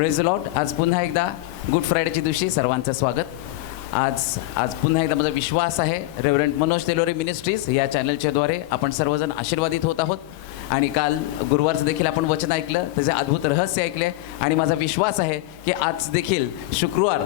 Praise the Lord. आज पुन्हा एकदा गुड फ्रायडेच्या दिवशी सर्वांचं स्वागत. आज पुन्हा एकदा माझा विश्वास आहे रेव्हरंड मनोज तेलोरे मिनिस्ट्रीज या चॅनलच्या द्वारे आपण सर्वजण आशीर्वादित होत आहोत. आणि काल गुरुवारचं देखील आपण वचन ऐकलं, त्याचे अद्भुत रहस्य ऐकले. आणि माझा विश्वास आहे की आज देखील शुक्रवार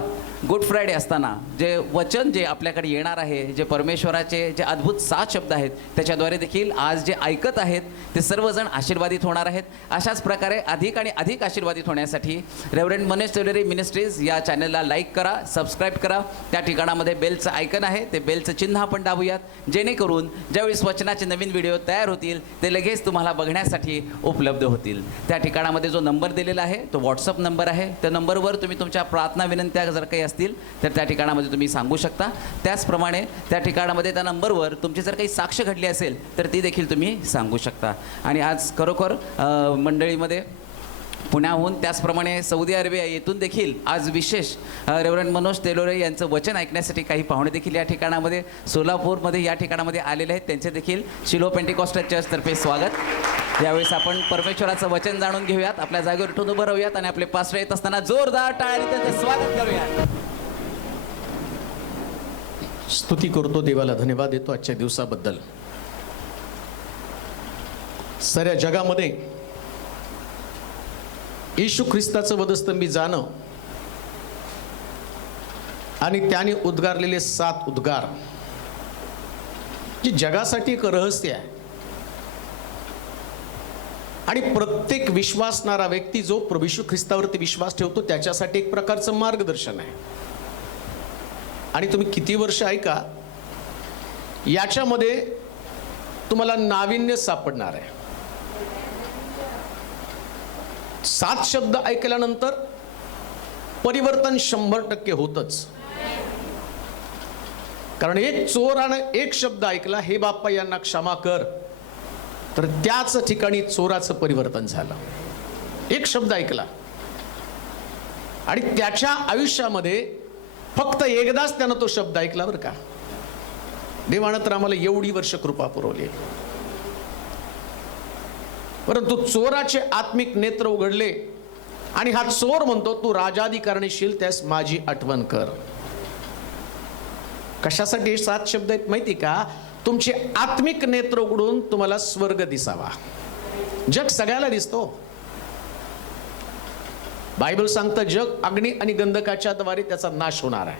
गुड फ्रायडे असताना जे वचन जे आपल्याकडे येणार आहे, जे परमेश्वराचे जे अद्भुत 7 शब्द आहेत, त्याच्याद्वारे देखील आज जे ऐकत आहेत ते सर्वजण आशीर्वादित होणार आहेत. अशाच प्रकारे अधिक आणि अधिक आशीर्वादित होण्यासाठी रेव्हरंड मनोज तेलोरे मिनिस्ट्रीज या चॅनलला लाईक करा, सबस्क्राईब करा. त्या ठिकाणामध्ये बेलचं आयकन आहे, ते बेलचं चिन्ह आपण दाबूयात, जेणेकरून ज्यावेळेस वचनाचे नवीन व्हिडिओ तयार होतील ते लगेच तुम्हाला बघण्यासाठी उपलब्ध होतील. त्या ठिकाणामध्ये जो नंबर दिलेला आहे तो व्हॉट्सअप नंबर आहे. त्या नंबरवर तुम्ही तुमच्या प्रार्थना विनंत्या जर काही असतील तर त्या ठिकाणामध्ये तुम्ही सांगू शकता. त्याचप्रमाणे त्या ठिकाणामध्ये त्या नंबरवर तुमची जर काही साक्ष घडली असेल तर ती देखील तुम्ही सांगू शकता. आणि आज खरोखर मंडळीमध्ये पुण्याहून त्याचप्रमाणे सौदी अरेबिया येथून देखील आज विशेष रेव्हरंड मनोज तेलोरे यांचं वचन ऐकण्यासाठी काही पाहुणे देखील या ठिकाणामध्ये सोलापूरमध्ये या ठिकाणामध्ये आलेले आहेत. त्यांचे देखील शिलो पेंटिकॉस्टल चर्चतर्फे स्वागत. यावेळेस आपण परमेश्वराचं वचन जाणून घेऊयात, आपल्या जागेवर उठून उभं राहूयात आणि आपले पास्टर येत असताना जोरदार टाळ्यांनी त्यांचं स्वागत करूयात. स्तुती करतो, देवाला धन्यवाद देतो आजच्या दिवसाबद्दल. साऱ्या जगामध्ये येशू ख्रिस्ताचं वधस्तंभी जाणं आणि त्याने उद्गारलेले 7 उद्गार जे जगासाठी एक रहस्य आहे. आणि प्रत्येक विश्वासणारा व्यक्ती जो प्रभू येशू ख्रिस्तावरती विश्वास ठेवतो त्याच्यासाठी एक प्रकारचं मार्गदर्शन आहे. आणि तुम्ही किती वर्ष ऐका, याच्यामध्ये तुम्हाला नाविन्य सापडणार आहे. 7 शब्द ऐकल्यानंतर परिवर्तन 100% होतच. कारण एक चोरानं एक शब्द ऐकला, हे बाप्पा यांना क्षमा कर, तर त्याच ठिकाणी चोराचं परिवर्तन झालं. एक शब्द ऐकला आणि त्याच्या आयुष्यामध्ये फक्त एकदाच त्यानं तो शब्द ऐकला बरं का. देवानं तर आम्हाला एवढी वर्ष कृपा पुरवली. परंतु चोराचे आत्मिक नेत्र उघडले आणि हा चोर म्हणतो, तू राजाधिकारणीशील, त्यास माझी आठवण कर. कशासाठी हे 7 शब्द आहेत माहिती का? तुमचे आत्मिक नेत्र उघडून तुम्हाला स्वर्ग दिसावा. जग सगळ्याला दिसतो. बायबल सांगतं जग अग्नी आणि गंधकाच्या द्वारे त्याचा नाश होणार आहे.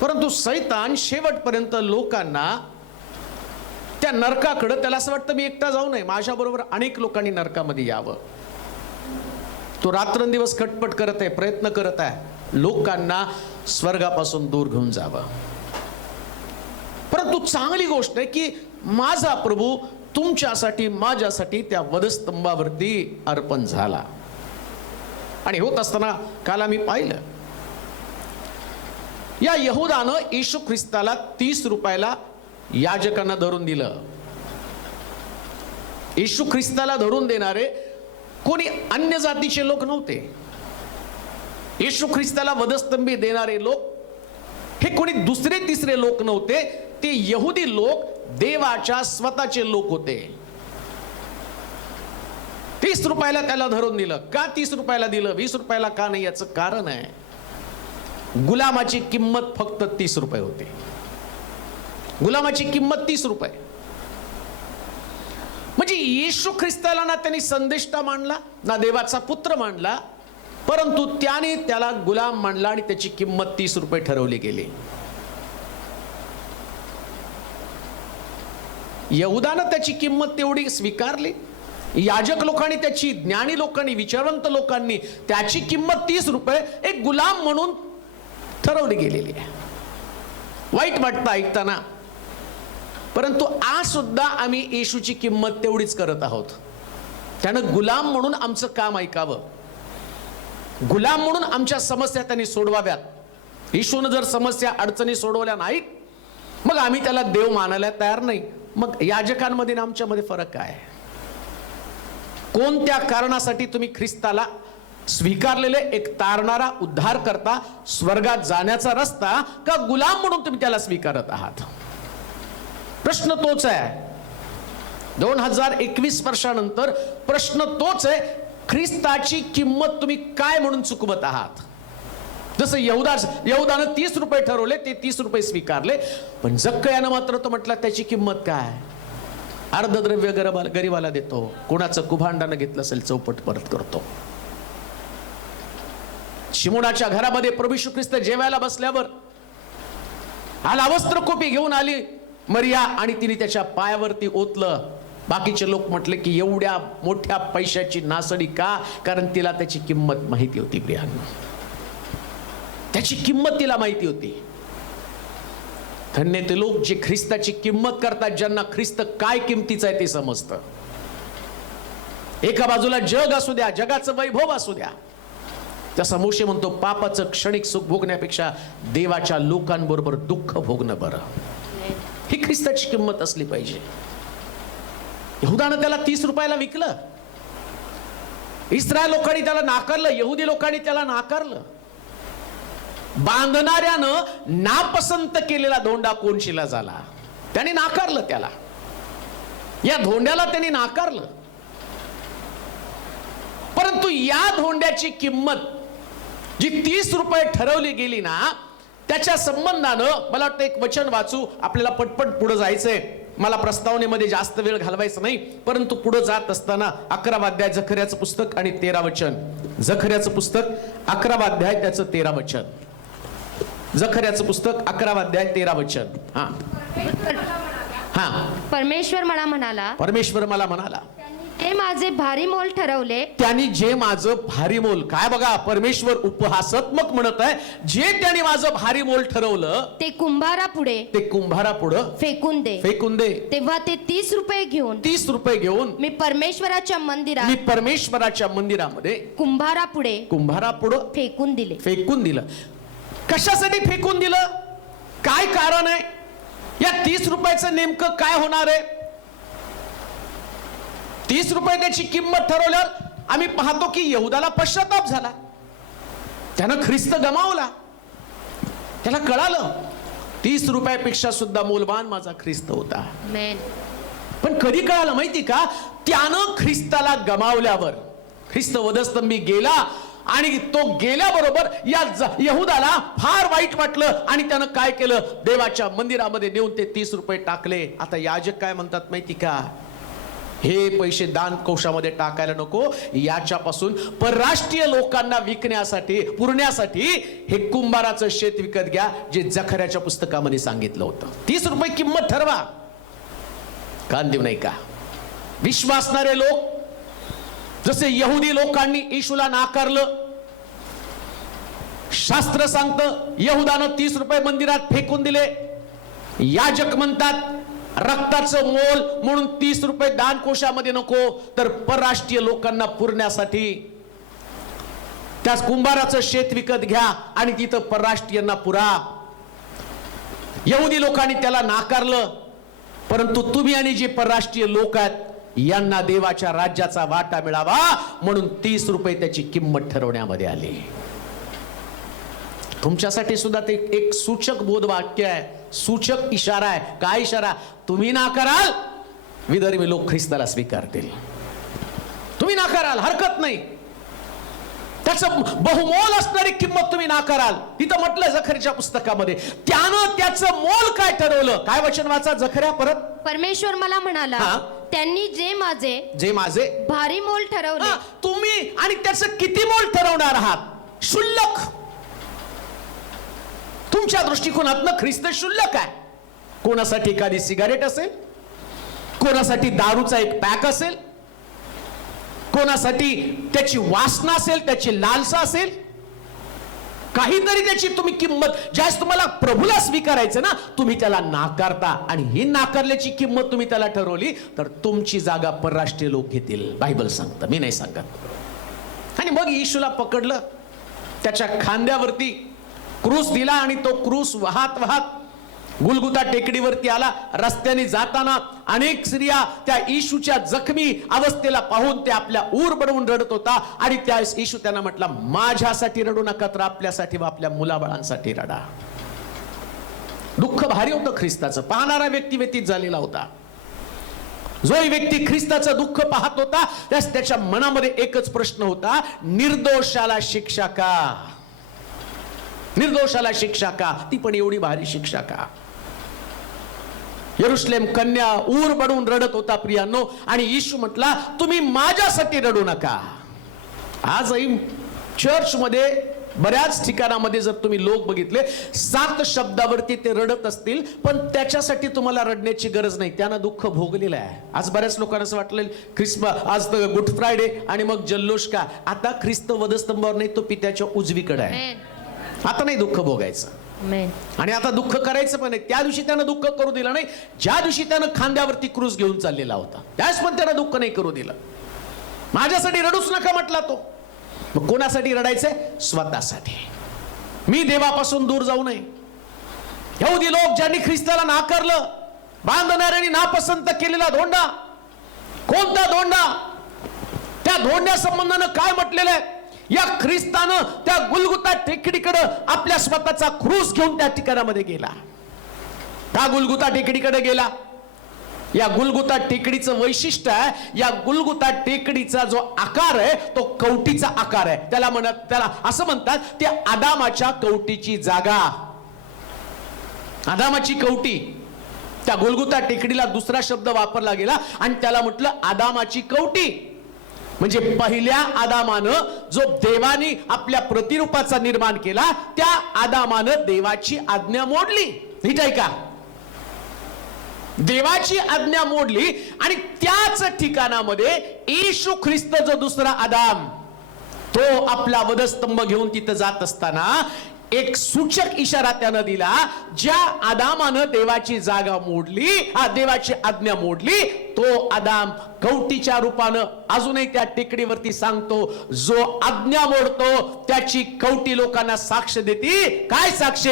परंतु सैतान शेवटपर्यंत लोकांना त्या नरकाकडे, त्याला असं वाटतं मी एकटा जाऊ नये, माझ्याबरोबर अनेक लोकांनी नरकामध्ये यावं. तो रात्रंदिवस खटपट करत आहे, प्रयत्न करत आहे लोकांना स्वर्गापासून दूर घेऊन जावं. परंतु चांगली गोष्ट आहे की माझा प्रभू तुमच्यासाठी माझ्यासाठी त्या वधस्तंभावरती अर्पण झाला. आणि होत असताना काल आम्ही पाहिलं, या यहुदानं येशू ख्रिस्ताला 30 रुपयाला याजकांना धरून दिलं. येशू ख्रिस्ताला धरून देणारे कोणी अन्य जातीचे लोक नव्हते. येशू ख्रिस्ताला वधस्तंभी देणारे लोक हे कोणी दुसरे तिसरे लोक नव्हते, ते यहुदी लोक, देवाच्या स्वतःचे लोक होते. 30 रुपयाला त्याला धरून दिलं. का 30 रुपयाला दिलं, 20 रुपयाला का नाही? याचं कारण आहे, गुलामाची किंमत फक्त 30 रुपये होती. गुलामाची किंमत 30 रुपये. म्हणजे येशू ख्रिस्ताला ना त्यांनी संदेष्टा मानला, ना देवाचा पुत्र मानला, परंतु त्याने त्याला गुलाम मानला आणि त्याची किंमत 30 रुपये ठरवली गेली. यहुदानं त्याची किंमत तेवढी स्वीकारली. याजक लोकांनी त्याची, ज्ञानी लोकांनी, विचारवंत लोकांनी त्याची किंमत 30 रुपये एक गुलाम म्हणून ठरवली गेलेली आहे. वाईट वाटतं ऐकताना, परंतु आज सुद्धा आम्ही येशूची किंमत तेवढीच करत आहोत. त्यानं गुलाम म्हणून आमचं काम ऐकावं, गुलाम म्हणून आमच्या समस्या त्यांनी सोडवाव्यात. येशूनं जर समस्या अडचणी सोडवल्या नाहीत, मग आम्ही त्याला देव मानायला तयार नाही. मग याजकांमध्ये आणि आमच्यामध्ये फरक काय? कोणत्या कारणासाठी तुम्ही ख्रिस्ताला स्वीकारलेले एक तारणारा उद्धार करता, स्वर्गात जाण्याचा रस्ता, का गुलाम म्हणून तुम्ही त्याला स्वीकारत आहात? प्रश्न तोच आहे. 2021 वर्षानंतर प्रश्न तोच आहे ख्रिस्ताची किंमत तुम्ही काय म्हणून चुकवत आहात? जसं यहुदानं 30 रुपये ठरवले, ते 30 रुपये स्वीकारले, पण जक्कयानं मात्र तो म्हटला त्याची किंमत काय? अर्धद्रव्य गरीबाला देतो, कोणाचं कुभांडानं घेतलं असेल चौपट परत करतो. शिमोनाच्या घरामध्ये प्रभू येशू ख्रिस्त जेवायला बसल्यावर आला, वस्त्रकोपी घेऊन आली मरिया आणि तिने त्याच्या पायावरती ओतलं. बाकीचे लोक म्हटले की एवढ्या मोठ्या पैशाची नासडी का? कारण तिला त्याची किंमत माहिती होती. प्रियांनो, त्याची किंमत तिला माहिती होती. धन्य ते लोक जे ख्रिस्ताची किंमत करतात, ज्यांना ख्रिस्त काय किमतीचा आहे ते समजतं. एका बाजूला जग असू द्या, जगाचं वैभव असू द्या, तसा मोशे म्हणतो पापाचं क्षणिक सुख भोगण्यापेक्षा देवाच्या लोकांबरोबर दुःख भोगणं बरं. ही ख्रिस्ताची किंमत असली पाहिजे. यहुदानं त्याला 30 रुपयाला विकलं. इस्रायल लोकांनी त्याला नाकारलं, यहुदी लोकांनी त्याला नाकारलं. बांधणाऱ्यानं नापसंत केलेला धोंडा कोण शिला झाला, त्याने नाकारलं त्याला. या धोंड्याला त्यांनी नाकारलं. परंतु या धोंड्याची किंमत जी 30 रुपये ठरवली गेली ना, त्याच्या संबंधानं मला वाटतं एक वचन वाचू. आपल्याला पटपट पुढे जायचंय, मला प्रस्तावनेमध्ये जास्त वेळ घालवायचा नाही. परंतु पुढे जात असताना 11वा अध्याय जखर्याचं पुस्तक आणि 13 वचन. जखर्याचं पुस्तक 11वा अध्याय त्याचं 13 वचन. जखर्याचं पुस्तक 11वा अध्याय 13 वचन. परमेश्वर मला म्हणाला, परमेश्वर मला म्हणाला, ते माझे भारी मोल ठरवले. त्यांनी जे माझं भारी मोल, काय बघा, परमेश्वर उपहासात्मक म्हणत आहे, जे त्यांनी माझं भारी मोल ठरवलं ते कुंभारापुढे, ते कुंभारापुढं फेकून दे. फेकून दे. तेव्हा ते 30 रुपये घेऊन, 30 रुपये घेऊन मी परमेश्वराच्या मी परमेश्वराच्या मंदिरामध्ये कुंभारापुढं फेकून दिले. फेकून दिलं. कशासाठी फेकून दिलं? काय कारण आहे? या 30 रुपयाचं नेमकं काय होणार आहे? 30 रुपये त्याची किंमत ठरवल्यावर आम्ही पाहतो की यहुदाला पश्चाताप झाला. त्यानं ख्रिस्त गमावला. त्याला कळालं 30 रुपयापेक्षा सुद्धा मोलवान माझा ख्रिस्त होता. पण कधी कळालं माहिती का? त्यानं ख्रिस्ताला गमावल्यावर. ख्रिस्त वधस्तंभी गेला आणि तो गेल्याबरोबर या यहुदाला फार वाईट वाटलं आणि त्यानं काय केलं? देवाच्या मंदिरामध्ये नेऊन ते 30 रुपये टाकले. आता याजक काय म्हणतात माहिती का? हे पैसे दान कोशामध्ये टाकायला नको, याच्यापासून परराष्ट्रीय लोकांना विकण्यासाठी, पुरण्यासाठी हे कुंभाराचं शेत विकत घ्या, जे जखर्याच्या पुस्तकामध्ये सांगितलं होतं. 30 रुपये किंमत ठरवा. कान देऊ नाही का? विश्वासणारे लोक, जसे यहुदी लोकांनी येशूला नाकारलं, शास्त्र सांगतं यहुदानं 30 रुपये मंदिरात फेकून दिले. याजक म्हणतात रक्ताचं मोल म्हणून 30 रुपये दान कोशामध्ये नको, तर परराष्ट्रीय लोकांना पुरण्यासाठी त्याच कुंभाराचं शेत विकत घ्या आणि तिथं परराष्ट्रीयांना पुरा. यहुदी लोकांनी त्याला नाकारलं, परंतु तुम्ही आणि जे परराष्ट्रीय लोक आहेत यांना देवाच्या राज्याचा वाटा मिळावा म्हणून 30 रुपये त्याची किंमत ठरवण्यामध्ये आली. तुमच्यासाठी सुद्धा ते एक सूचक बोध वाक्य आहे, सूचक इशारा आहे. काय इशारा? तुम्ही नाकाराल, विधर्मी लोक ख्रिस्ताला स्वीकारतील. तुम्ही नाकाराल, हरकत नाही, त्याचं बहुमोल असणारी किंमत तुम्ही नाकाराल. तिथं म्हटलं जखर्याच्या पुस्तकामध्ये, त्यानं त्याचं मोल काय ठरवलं? काय वचन वाचा जखर्या परत. परमेश्वर मला म्हणाला, त्यांनी जे माझे भारी मोल ठरवले. तुम्ही आणि त्याचं किती मोल ठरवणार आहात? शुल्लक. तुमच्या दृष्टिकोनातनं ख्रिस्त शुल्लक आहे. कोणासाठी एखादी सिगारेट असेल, कोणासाठी दारूचा एक पॅक असेल, कोणासाठी त्याची वासना असेल, त्याची लालसा असेल, काहीतरी त्याची तुम्ही किंमत. ज्यावेळेस तुम्हाला प्रभूला स्वीकारायचं ना, तुम्ही त्याला नाकारता आणि ही नाकारल्याची किंमत तुम्ही त्याला ठरवली, तर तुमची जागा परराष्ट्रीय लोक घेतील. बायबल सांगतं, मी नाही सांगत. आणि मग येशूला पकडलं, त्याच्या खांद्यावरती क्रूस दिला आणि तो क्रूस वाहत वाहत गुलगुता टेकडीवरती आला. रस्त्याने जाताना अनेक स्त्रिया त्या येशूच्या जखमी अवस्थेला पाहून ते आपल्या ऊर बनवून रडत होता. आणि त्यावेळेस येशू त्यांना म्हटला, माझ्यासाठी रडू नका, तर आपल्यासाठी व आपल्या मुलाबाळांसाठी रडा. दुःख भारी होतं ख्रिस्ताचं. पाहणारा व्यक्ती व्यतीत झालेला होता. जोही व्यक्ती ख्रिस्ताचं दुःख पाहत होता त्याच्या मनामध्ये एकच प्रश्न होता, निर्दोषाला शिक्षा का? निर्दोषाला शिक्षा का? ती पण एवढी भारी शिक्षा का? यरुशलेम कन्या ऊर बडून रडत होता प्रियांनो, आणि येशू म्हटला, तुम्ही माझ्यासाठी रडू नका. आजही चर्चमध्ये बऱ्याच ठिकाणामध्ये जर तुम्ही लोक बघितले 7 शब्दावरती ते रडत असतील, पण त्याच्यासाठी तुम्हाला रडण्याची गरज नाही, त्यानं दुःख भोगलेलं आहे. आज बऱ्याच लोकांना असं वाटलं ख्रिसमस, आज गुड फ्रायडे आणि मग जल्लोष का? आता ख्रिस्त वधस्तंभावर नाही, तो पित्याच्या उजवीकडे आहे. आता नाही दुःख भोगायचं आणि आता दुःख करायचं पण नाही. त्या दिवशी त्यानं दुःख करू दिलं नाही, ज्या दिवशी त्यानं खांद्यावरती क्रूस घेऊन चाललेला होता त्याच पण त्यानं दुःख नाही करू दिलं. माझ्यासाठी रडूच नका म्हटला तो. मग कोणासाठी रडायचंय? स्वतःसाठी. मी देवापासून दूर जाऊ नये. यहुदी लोक ज्यांनी ख्रिस्ताला नाकारलं, बांधणाऱ्यांनी नापसंत केलेला धोंडा, कोणता धोंडा? त्या धोंड्या संबंधानं काय म्हटलेलं आहे? या ख्रिस्तानं त्या गुलगुता टेकडीकडे आपल्या स्वतःचा क्रूस घेऊन त्या ठिकाणामध्ये गेला. का गुलगुता टेकडीकडे गेला? या गुलगुता टेकडीचं वैशिष्ट्य आहे, या गुलगुता टेकडीचा जो आकार आहे तो कवटीचा आकार आहे. त्याला असं म्हणतात, ते आदामाच्या कवटीची जागा. आदामाची कवटी. त्या गुलगुता टेकडीला दुसरा शब्द वापरला गेला आणि त्याला म्हटलं आदामाची कवटी. म्हणजे पहिल्या आदामानं जो देवानी आपल्या प्रतिरूपाचा निर्माण केला, त्या आदामानं देवाची आज्ञा मोडली. नीट आहे का? देवाची आज्ञा मोडली आणि त्याच ठिकाणामध्ये येशू ख्रिस्त जो दुसरा आदाम, तो आपला वधस्तंभ घेऊन तिथं जात असताना एक सूचक इशारा त्यानं दिला. ज्या आदामानं देवाची जागा मोडली, देवाची आज्ञा मोडली, तो आदाम कवटीच्या रूपानं अजूनही त्या टेकडीवरती सांगतो, जो आज्ञा मोडतो त्याची कवटी लोकांना साक्ष देते. काय साक्ष?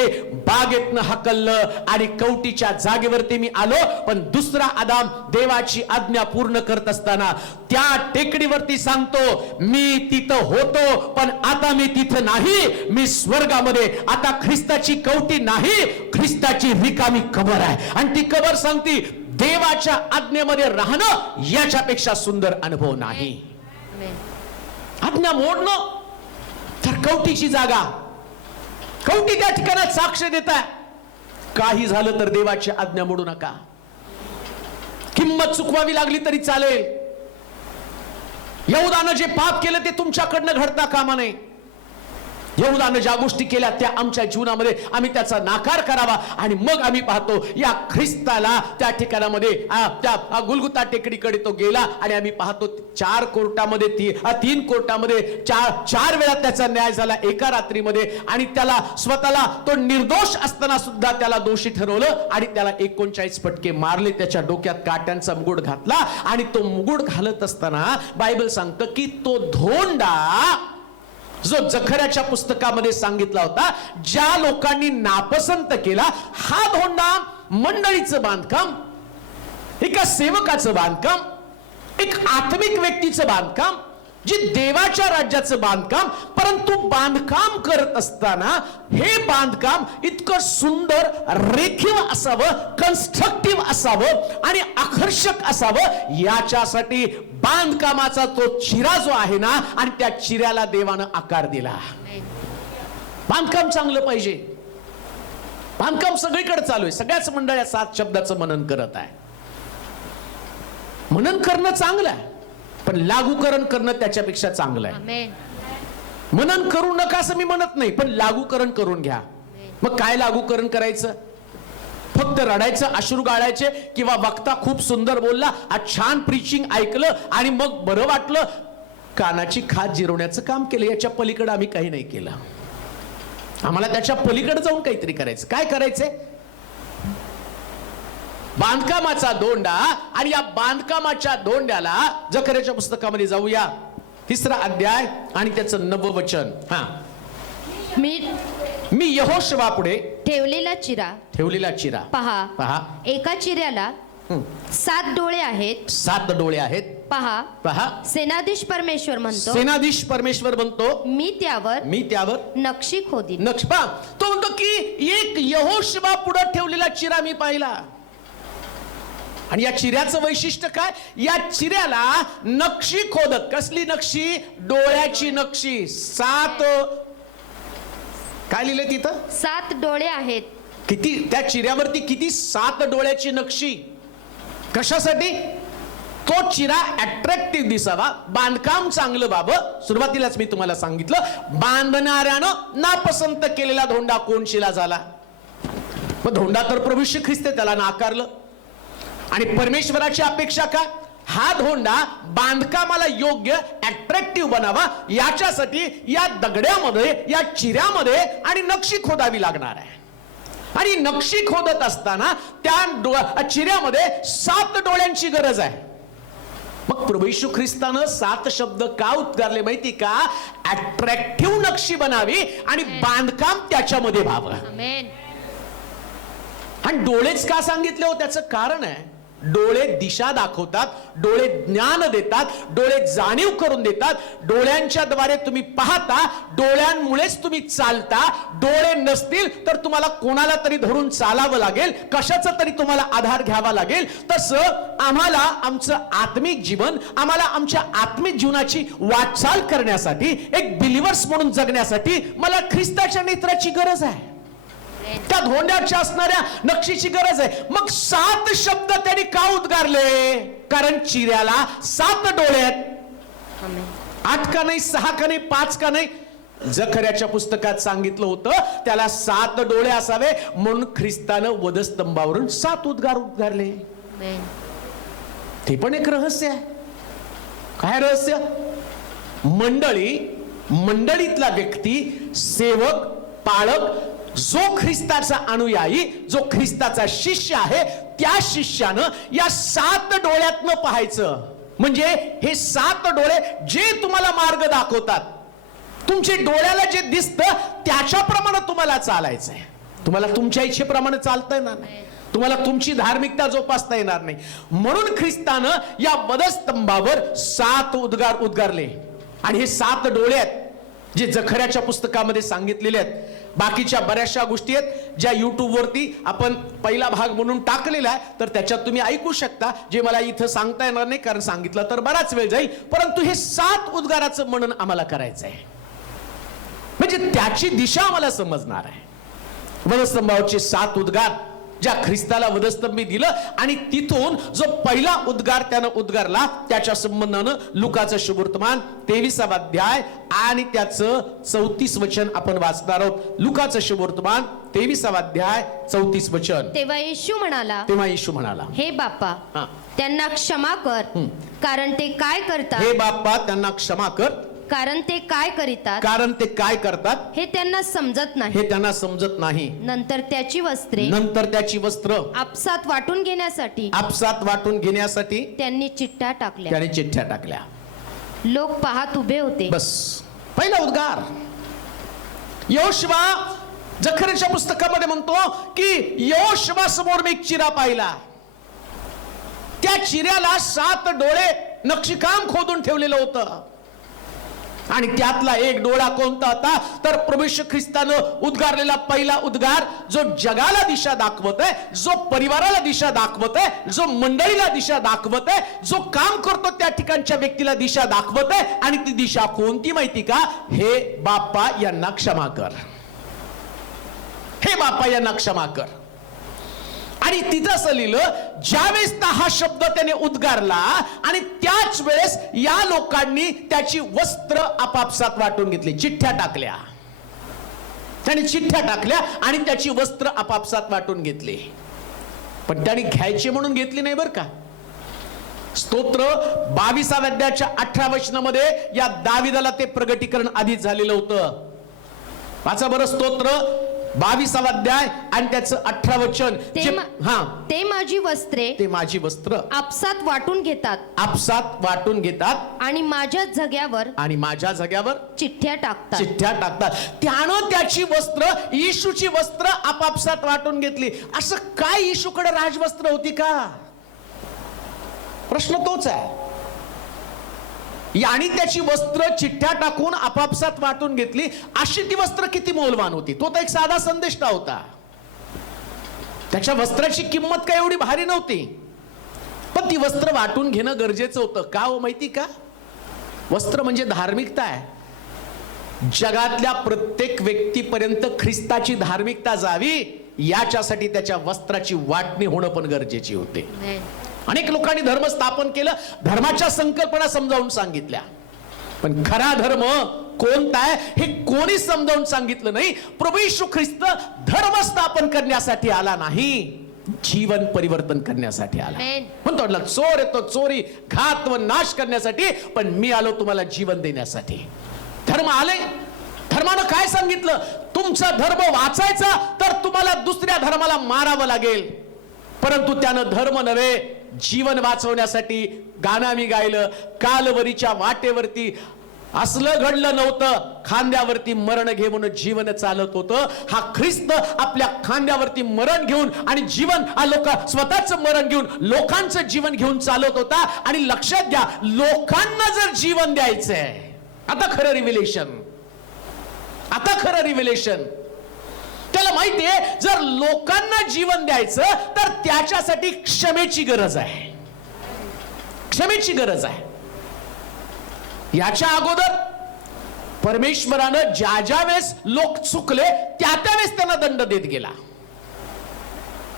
बागेतनं हकललं आणि कवटीच्या जागेवरती मी आलो. पण दुसरा आदाम देवाची आज्ञा पूर्ण करत असताना त्या टेकडीवरती सांगतो, मी तिथं होतो पण आता मी तिथं नाही, मी स्वर्गामध्ये. आता ख्रिस्ताची कवटी नाही, ख्रिस्ताची रिकामी कबर आहे. आणि ती कबर सांगती, देवाच्या आज्ञेमध्ये राहणं याच्यापेक्षा सुंदर अनुभव नाही. आज्ञा मोडणं तर कवटीची जागा, कवटी त्या ठिकाणात साक्ष देत आहे. काही झालं तर देवाची आज्ञा मोडू नका. किंमत चुकवावी लागली तरी चालेल. यहुदानं जे पाप केलं ते तुमच्याकडनं घडता कामा नये. यहुदानं ज्या गोष्टी केल्या त्या आमच्या जीवनामध्ये आम्ही त्याचा नाकार करावा. आणि मग आम्ही पाहतो या ख्रिस्ताला त्या ठिकाणामध्ये त्या गुलगुता टेकडीकडे तो गेला आणि आम्ही पाहतो 4 कोर्टामध्ये 3 कोर्टामध्ये 4 वेळा त्याचा न्याय झाला एका रात्रीमध्ये. आणि त्याला स्वतःला तो निर्दोष असताना सुद्धा त्याला दोषी ठरवलं आणि त्याला 39 फटके मारले. त्याच्या डोक्यात काट्यांचा मुकुट घातला आणि तो मुकुट घालत असताना बायबल सांगतं की तो धोंडा जो जखऱ्याच्या पुस्तकामध्ये सांगितला होता, ज्या लोकांनी नापसंत केला, हा धोंडा मंडळीचं बांधकाम, एका सेवकाचं बांधकाम, एक आत्मिक व्यक्तीचं बांधकाम, जे देवाच्या राज्याचं बांधकाम. परंतु बांधकाम करत असताना हे बांधकाम इतकं सुंदर रेखीव असावं, कन्स्ट्रक्टिव्ह असावं आणि आकर्षक असावं, याच्यासाठी बांधकामाचा तो चिरा जो आहे ना, आणि त्या चिऱ्याला देवानं आकार दिला. बांधकाम चांगलं पाहिजे. बांधकाम सगळीकडे चालू आहे. सगळ्याच मंडळ्या 7 शब्दाचं मनन करत आहे. मनन करणं चांगलं आहे, पण लागूकरण करणं त्याच्यापेक्षा चांगलं आहे. मनन करू नका असं मी म्हणत नाही, पण लागूकरण करून घ्या. मग काय लागूकरण करायचं? फक्त रडायचं, अश्रू गाळायचे, किंवा वक्ता खूप सुंदर बोलला, छान प्रीचिंग ऐकलं आणि मग बरं वाटलं, कानाची खाज जिरवण्याचं काम केलं. याच्या पलीकडे आम्ही काही नाही केलं. आम्हाला त्याच्या पलीकडे जाऊन काहीतरी करायचं. काय करायचंय? बांधकामाचा धोंडा. आणि या बांधकामाच्या धोंड्याला जकर्याच्या पुस्तकामध्ये जाऊया, 3रा अध्याय आणि त्याचं 9वं वचन. मी यहोशुवा पुढे ठेवलेला चिरा पहा एका चिऱ्याला 7 डोळे आहेत. 7 डोळे आहेत. पहा सेनाधीश परमेश्वर म्हणतो, मी त्यावर नक्षी खोदीन. तो म्हणतो की एक यहोशुवा पुढे ठेवलेला चिरा मी पाहिला. आणि या चिऱ्याचं वैशिष्ट्य काय? या चिऱ्याला नक्षी खोदत. कसली नक्षी? डोळ्याची नक्षी. 7 काय लिहिले तिथं? 7 डोळे आहेत. किती त्या चिऱ्यावरती? किती? 7 डोळ्याची नक्षी. कशासाठी? तो चिरा अट्रॅक्टिव्ह दिसावा, बांधकाम चांगलं व्हावं. सुरुवातीलाच मी तुम्हाला सांगितलं, बांधणाऱ्यानं नापसंत केलेला धोंडा कोण शिला झाला? मग धोंडा तर प्रभू श्री ख्रिस्त, त्याला नाकारलं. आणि परमेश्वराची अपेक्षा काय? हा धोंडा बांधकामाला योग्य अट्रॅक्टिव्ह बनावा, याच्यासाठी या दगड्यामध्ये, या चिऱ्यामध्ये आणि नक्षी खोदावी लागणार आहे. आणि नक्षी खोदत असताना त्या चिऱ्यामध्ये 7 डोळ्यांची गरज आहे. मग प्रभू येशू ख्रिस्तानं 7 शब्द का उद्गारले माहिती का? अट्रॅक्टिव्ह नक्षी बनावी आणि बांधकाम त्याच्यामध्ये व्हावं. आमेन. आणि डोळेच का सांगितले हो? त्याचं कारण आहे, डोळे दिशा दाखवतात, डोळे ज्ञान देतात, डोळे जाणीव करून देतात. डोळ्यांच्या द्वारे तुम्ही पाहता, डोळ्यांमुळेच तुम्ही चालता. डोळे नसतील तर तुम्हाला कोणाला तरी धरून चालावं लागेल, कशाचा तरी तुम्हाला आधार घ्यावा लागेल. तसं आम्हाला आमचं आत्मिक जीवन, आम्हाला आमच्या आत्मिक जीवनाची वाटचाल करण्यासाठी, एक बिलिव्हर्स म्हणून जगण्यासाठी मला ख्रिस्ताच्या नेत्राची गरज आहे, त्या धोंड्याच्या असणाऱ्या नक्षीची गरज आहे. मग 7 शब्द त्यांनी का उद्गारले? कारण चिऱ्याला 7 डोळे आहेत. आमेन. 8 का नाही, 6 का नाही, 5 का नाही. जखर्याच्या पुस्तकात सांगितलं होतं त्याला 7 डोळे असावे, म्हणून ख्रिस्तानं वधस्तंभावरून 7 उद्गार उद्गारले. आमेन. ते पण एक रहस्य आहे. काय रहस्य? मंडळीतला व्यक्ती, सेवक, पाळक, जो ख्रिस्ताचा अनुयायी, जो ख्रिस्ताचा शिष्य आहे, त्या शिष्यानं या 7 डोळ्यातनं पाहायचं. म्हणजे हे 7 डोळे जे तुम्हाला मार्ग दाखवतात, तुमच्या डोळ्याला जे दिसतं त्याच्याप्रमाणे तुम्हाला चालायचंय. तुम्हाला तुमच्या इच्छेप्रमाणे चालता येणार नाही, तुम्हाला तुमची धार्मिकता जोपासता येणार नाही. म्हणून ख्रिस्तानं या वधस्तंभावर 7 उद्गार उद्गारले. आणि हे 7 डोळे आहेत जे जखर्याच्या पुस्तकामध्ये सांगितलेले आहेत. बाकीच्या बऱ्याचशा गोष्टी आहेत ज्या युट्यूबवरती आपण पहिला भाग म्हणून टाकलेला आहे, तर त्याच्यात तुम्ही ऐकू शकता, जे मला इथं सांगता येणार नाही, कारण सांगितलं तर बराच वेळ जाईल. परंतु हे 7 उद्गाराचं मनन आम्हाला करायचं आहे, म्हणजे त्याची दिशा आम्हाला समजणार आहे. वधस्तंभावरचे 7 उद्गार ज्या ख्रिस्ताला वधस्तंभी दिलं, आणि तिथून जो पहिला उद्गार त्यानं उद्गारला त्याच्या संबंधानं लुकाचं शुभवर्तमान 23वा अध्याय आणि त्याचं 34 वचन आपण वाचणार आहोत. लुकाचं शुभवर्तमान 23वा अध्याय 34 वचन. तेव्हा येशू म्हणाला, हे बाप्पा, त्यांना क्षमा कर, कारण ते काय करतात. हे बाप्पा, त्यांना क्षमा कर, कारण ते काय करीतात. कारण ते काय करतात हे त्यांना समजत नाही. हे त्यांना समजत नाही. नंतर त्याची वस्त्र आपसात वाटून घेण्यासाठी त्यांनी चिठ्ठ्या टाकल्या. लोक पाहत उभे होते. बस पहिला उद्गार. यहोशुवा जखर्याच्या पुस्तकामध्ये म्हणतो की यहोशुवा समोर मी एक चिरा पाहिला. त्या चिऱ्याला 7 डोळे नक्षीकाम खोदून ठेवलेलं होतं. आणि त्यातला एक डोळा कोणता होता? तर प्रभू येशू ख्रिस्तानं उद्गारलेला पहिला उद्गार, जो जगाला दिशा दाखवत आहे, जो परिवाराला दिशा दाखवत आहे, जो मंडळीला दिशा दाखवत आहे, जो काम करतो त्या ठिकाणच्या व्यक्तीला दिशा दाखवत आहे. आणि ती दिशा कोणती माहिती का? हे बाप्पा, यांना क्षमा कर. हे बाप्पा, यांना क्षमा कर. आणि तिथं असं लिहिलं, ज्यावेळेस हा शब्द त्याने उद्गारला आणि त्याच वेळेस या लोकांनी त्याची वस्त्र आपापसात वाटून घेतली, चिठ्ठ्या टाकल्या. त्याने चिठ्ठ्या टाकल्या आणि त्याची वस्त्र आपापसात वाटून घेतली. पण त्याने घ्यायची म्हणून घेतली नाही बरं का. स्तोत्र 22व्या अध्यायाच्या 18 वचनामध्ये या दाविदाला ते प्रगटीकरण आधीच झालेलं होतं. वाचा बरं स्तोत्र 22वा अध्याय आणि त्याचं 18 वचन. ते माझी वस्त्रे आपसात वाटून घेतात आणि माझ्या जग्यावर चिठ्ठ्या टाकतात. त्यानं त्याची वस्त्र, येशूची वस्त्र आपापसात वाटून घेतली. असं काय येशूकडे राजवस्त्र होती का? प्रश्न तोच आहे. आणि त्याची वस्त्र चिठ्ठ्या टाकून आपापसात वाटून घेतली. अशी ती वस्त्र किती मौल्यवान होती. तो तर एक साधा संदेष्टा होता. त्याच्या वस्त्राची किंमत काय एवढी भारी नव्हती. पण ती वस्त्र वाटून घेणं गरजेचं होतं. का हो माहिती का? वस्त्र म्हणजे धार्मिकता आहे. जगातल्या प्रत्येक व्यक्तीपर्यंत ख्रिस्ताची धार्मिकता जावी याच्यासाठी त्याच्या वस्त्राची वाटणी होणं पण गरजेची होते. अनेक लोकांनी धर्म स्थापन केलं, धर्माच्या संकल्पना समजावून सांगितल्या, पण खरा धर्म कोणता आहे हे कोणी समजावून सांगितलं नाही. प्रभू येशू ख्रिस्त धर्म स्थापन करण्यासाठी आला नाही, जीवन परिवर्तन करण्यासाठी आला. म्हणतो म्हटलं चोर येतो चोरी घात व नाश करण्यासाठी, पण मी आलो तुम्हाला जीवन देण्यासाठी. धर्म आले, धर्मानं काय सांगितलं? तुमचा धर्म वाचायचा तर तुम्हाला दुसऱ्या धर्माला मारावं लागेल, परंतु त्यानं धर्म नव्हे जीवन वाचवण्यासाठी गाणं मी गायलं. कालवरीच्या वाटेवरती असलं घडलं नव्हतं, खांद्यावरती मरण घे म्हणून जीवन चालत होतं. हा ख्रिस्त आपल्या खांद्यावरती मरण घेऊन आणि जीवन स्वतःचं मरण घेऊन लोकांचं जीवन घेऊन चालत होता. आणि लक्षात घ्या, लोकांना जर जीवन द्यायचंय, आता खरं रिव्हिलेशन, आता खरं रिव्हिलेशन. त्याला माहितीये जर लोकांना जीवन द्यायचं तर त्याच्यासाठी क्षमेची गरज आहे, क्षमेची गरज आहे. याच्या अगोदर परमेश्वरानं ज्या ज्या वेळेस लोक चुकले त्या त्यावेळेस त्यांना दंड देत गेला.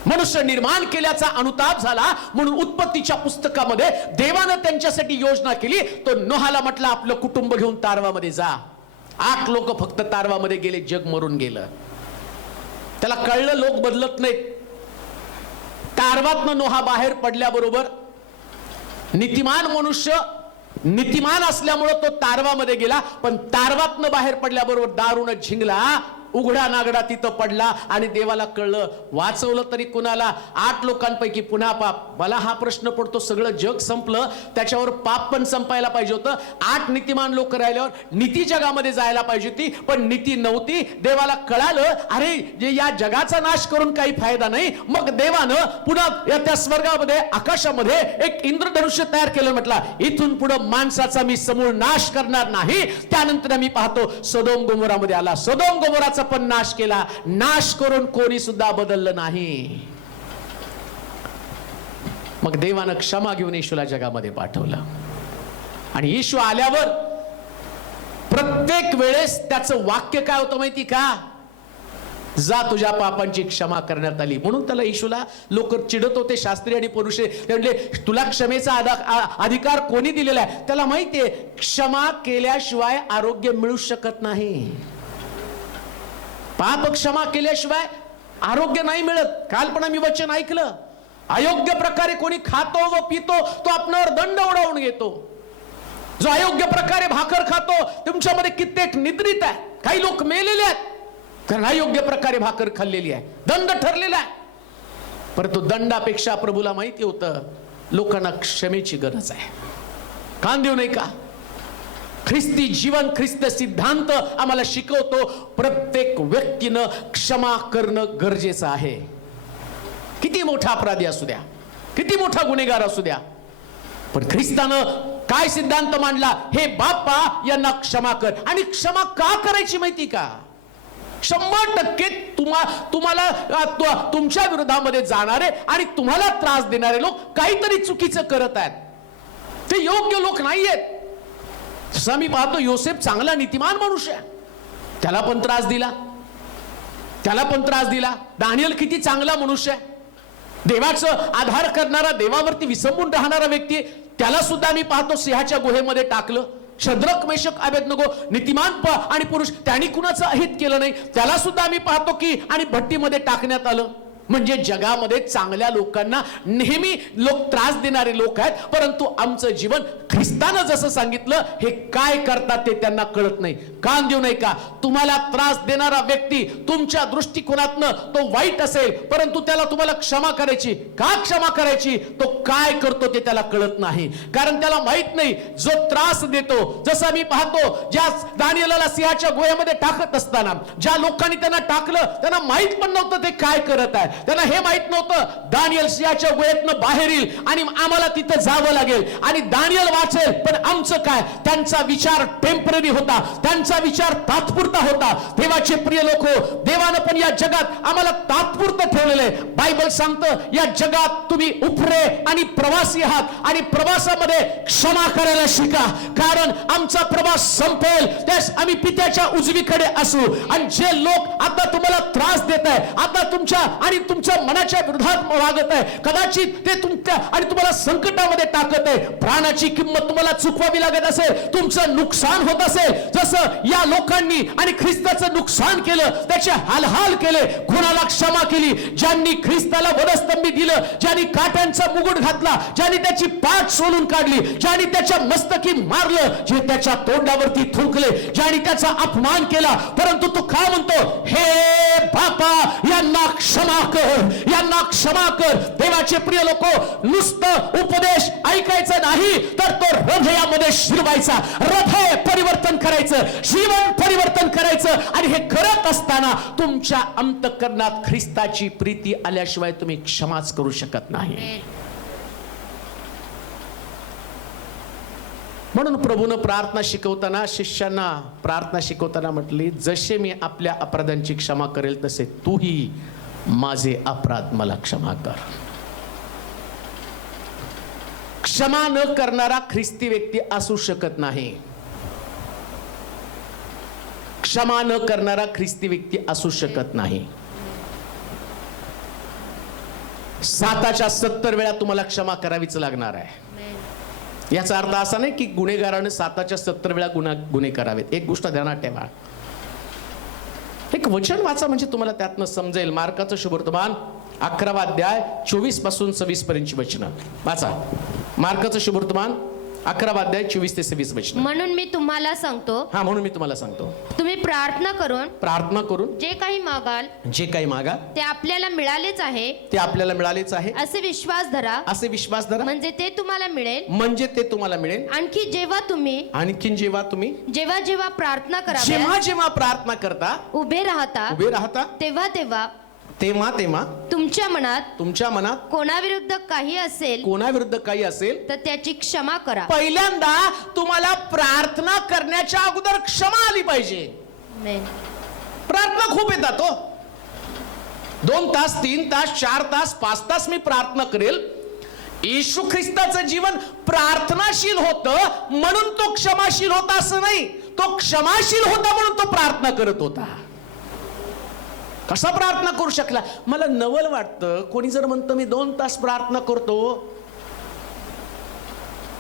मनुष्य निर्माण केल्याचा अनुताप झाला म्हणून उत्पत्तीच्या पुस्तकामध्ये देवानं त्यांच्यासाठी योजना केली. तो नोहाला म्हटलं आपलं कुटुंब घेऊन तारवामध्ये जा. 8 लोक फक्त तारवामध्ये गेले, जग मरून गेलं. त्याला कळलं लोक बदलत नाहीत. तारवातनं नोहा बाहेर पडल्याबरोबर नीतिमान मनुष्य नीतिमान असल्यामुळे तो तारवामध्ये गेला, पण तारवातनं बाहेर पडल्याबरोबर दारूनं झिंगला, उघडा नागडा तिथं पडला. आणि देवाला कळलं, वाचवलं तरी कुणाला? 8 लोकांपैकी पुन्हा पाप. मला हा प्रश्न पडतो, सगळं जग संपलं त्याच्यावर पाप पण संपायला पाहिजे होतं. 8 नीतिमान लोक राहिल्यावर नीती जगामध्ये जायला पाहिजे होती, पण नीती नव्हती. देवाला कळालं, अरे जे या जगाचा नाश करून काही फायदा नाही. मग देवानं पुन्हा त्या स्वर्गामध्ये आकाशामध्ये एक इंद्रधनुष्य तयार केलं. म्हटलं इथून पुढे माणसाचा मी समूळ नाश करणार नाही. त्यानंतर मी पाहतो सदोम गोमोरामध्ये आला, सदोम गोमोराचा पण नाश केला. नाश करून कोणी सुद्धा बदललं नाही. मग देवानं क्षमा घेऊन येशूला जगामध्ये पाठवलं. आणि येशू आल्यावर प्रत्येक वेळेस त्याचं वाक्य काय होतं माहिती का? जा तुझ्या पापांची क्षमा करण्यात आली. म्हणून त्याला येशूला लोक चिडत होते, शास्त्री आणि पुरुष. ते म्हणले तुला क्षमेचा अधिकार कोणी दिलेला आहे? त्याला माहितीये क्षमा केल्याशिवाय आरोग्य मिळू शकत नाही. पाप क्षमा केल्याशिवाय आरोग्य नाही मिळत. काल पण आम्ही वचन ऐकलं, अयोग्य प्रकारे कोणी खातो व पितो तो आपणावर दंड उडवून घेतो. जो अयोग्य प्रकारे भाकर खातो, तुमच्यामध्ये कित्येक निद्रित आहे. काही लोक मेलेले आहेत कारण अयोग्य प्रकारे भाकर खाल्लेली आहे, दंड ठरलेला आहे. परंतु दंडापेक्षा प्रभूला माहिती होतं लोकांना क्षमेची गरज आहे. कान देऊ नये का? ख्रिस्ती जीवन, ख्रिस्त सिद्धांत आम्हाला शिकवतो प्रत्येक व्यक्तीनं क्षमा करणं गरजेचं आहे. किती मोठा अपराधी असू द्या, किती मोठा गुन्हेगार असू द्या, पण ख्रिस्तानं काय सिद्धांत मांडला? हे बाप्पा यांना क्षमा कर. आणि क्षमा का करायची माहिती का? 100% तुम्हाला तुमच्या विरोधामध्ये जाणारे आणि तुम्हाला त्रास देणारे लोक काहीतरी चुकीचं करत आहेत. ते योग्य लोक नाहीयेत. जसं मी पाहतो योसेफ चांगला नीतिमान मनुष्य आहे, त्याला पण त्रास दिला, त्याला पण त्रास दिला. दानियल किती चांगला मनुष्य आहे, देवाचं आधार करणारा, देवावरती विसंबून राहणारा व्यक्ती, त्याला सुद्धा मी पाहतो सिंहाच्या गुहेमध्ये टाकलं. शद्रक मेषक अबेदनगो नीतिमान आणि पुरुष, त्यांनी कुणाचं अहित केलं नाही, त्याला सुद्धा आम्ही पाहतो की आणि भट्टीमध्ये टाकण्यात आलं. म्हणजे जगामध्ये चांगल्या लोकांना नेहमी लोक त्रास देणारे लोक आहेत, परंतु आमचं जीवन ख्रिस्तानं जसं सांगितलं हे काय करतात ते त्यांना कळत नाही. कान देऊ नये का? तुम्हाला त्रास देणारा व्यक्ती तुमच्या दृष्टिकोनातनं तो वाईट असेल, परंतु त्याला तुम्हाला क्षमा करायची. का क्षमा करायची? तो काय करतो ते त्याला कळत नाही, कारण त्याला माहित नाही. जो त्रास देतो, जसं मी पाहतो ज्या दानियेलला सिंहाच्या गुहेमध्ये टाकत असताना ज्या लोकांनी त्यांना टाकलं त्यांना माहित पण नव्हतं ते काय करत आहे. त्यांना हे माहित नव्हतं दानियल सिंहाच्या गुहेतनं बाहेर येईल आणि आम्हाला तिथं जावं लागेल आणि दानियल वाचेल, पण आमचं काय? त्यांचा विचार टेम्पररी होता, त्यांचा विचार तात्पुरता होता. देवाचे प्रिय लोक, देवानं पण या जगात आम्हाला तात्पुरतं ठेवलेलं आहे. बायबल सांगतं या जगात तुम्ही उपरे आणि प्रवासी आहात आणि प्रवासामध्ये क्षमा करायला शिका, कारण आमचा प्रवास संपेल त्यास आम्ही पित्याच्या उजवीकडे असू. आणि जे लोक आता तुम्हाला त्रास देत आहे, आता तुमच्या आणि तुमच्या मनाच्या विरोधात वागत आहे, कदाचित ते तुमच्या आणि तुम्हाला संकटामध्ये टाकत आहे, प्राणाची किंमत तुम्हाला चुकवावी लागत असेल, तुमचं नुकसान होत असेल, जसं या लोकांनी आणि ख्रिस्ताचं नुकसान केलं, त्याचे हालहाल केले, कोणाला क्षमा केली? ज्यांनी ख्रिस्ताला वधस्तंभी दिलं, ज्यांनी काट्यांचा मुकुट घातला, ज्यांनी त्याची पाठ सोलून काढली, ज्यांनी त्याच्या मस्तकी मारलं, जे त्याच्या तोंडावरती थुंकले, ज्यांनी त्याचा अपमान केला, परंतु तू काय म्हणतो? हे बापा, यांना क्षमा कर, यांना क्षमा कर. देवाचे प्रिय लोक, नुसतं उपदेश ऐकायचं नाही, तर तो हृदयामध्ये शिरवायचा, हृदय परिवर्तन करायचं, जीवन परिवर्तन करायचं. आणि हे करत असताना तुमच्या अंतःकरणात ख्रिस्ताची प्रीती आल्याशिवाय तुम्ही क्षमाच करू शकत नाही. म्हणून प्रभूनं प्रार्थना शिकवताना, शिष्यांना प्रार्थना शिकवताना म्हटली, जसे मी आपल्या अपराधांची क्षमा करेल तसे तूही माझे अपराध मला क्षमा कर. क्षमा न करणारा ख्रिस्ती व्यक्ती असू शकत नाही. क्षमा न करणारा ख्रिस्ती व्यक्ती असू शकत नाही. 7च्या 70 वेळा तुम्हाला क्षमा करावीच लागणार आहे. याचा अर्थ असा नाही की गुन्हेगाराने 7च्या 70 वेळा गुन्हे करावेत. एक गोष्ट ध्यानात ठेवा, एक वचन वाचा म्हणजे तुम्हाला त्यातनं समजेल. मार्काचं शुभवर्तमान 11वा अध्याय 24 पासून 26 पर्यंतची वचनं वाचा. मार्काचं शुभवर्तमान 11वा अध्याय 24 ते 26 वचन. म्हणून मी तुम्हाला सांगतो, म्हणून मी तुम्हाला सांगतो, तुम्ही प्रार्थना करून जे काही मागाल ते आपल्याला मिळालेच आहे, ते आपल्याला मिळालेच आहे असे विश्वास धरा, म्हणजे ते तुम्हाला मिळेल. आणखी जेव्हा तुम्ही जेव्हा प्रार्थना करा, जेव्हा प्रार्थना करता, उभे राहता, तेव्हा तुमच्या मनात कोणाविरुद्ध काही असेल तर त्याची क्षमा करा. पहिल्यांदा तुम्हाला प्रार्थना करण्याच्या अगोदर क्षमा आली पाहिजे. प्रार्थना खूप येतात हो, 2 तास 3 तास 4 तास 5 तास मी प्रार्थना करेल. येशू ख्रिस्ताचं जीवन प्रार्थनाशील होतं म्हणून तो क्षमाशील होता असं नाही, तो क्षमाशील होता म्हणून तो प्रार्थना करत होता. कसा प्रार्थना करू शकला? मला नवल वाटतं, कोणी जर म्हणतं मी 2 तास प्रार्थना करतो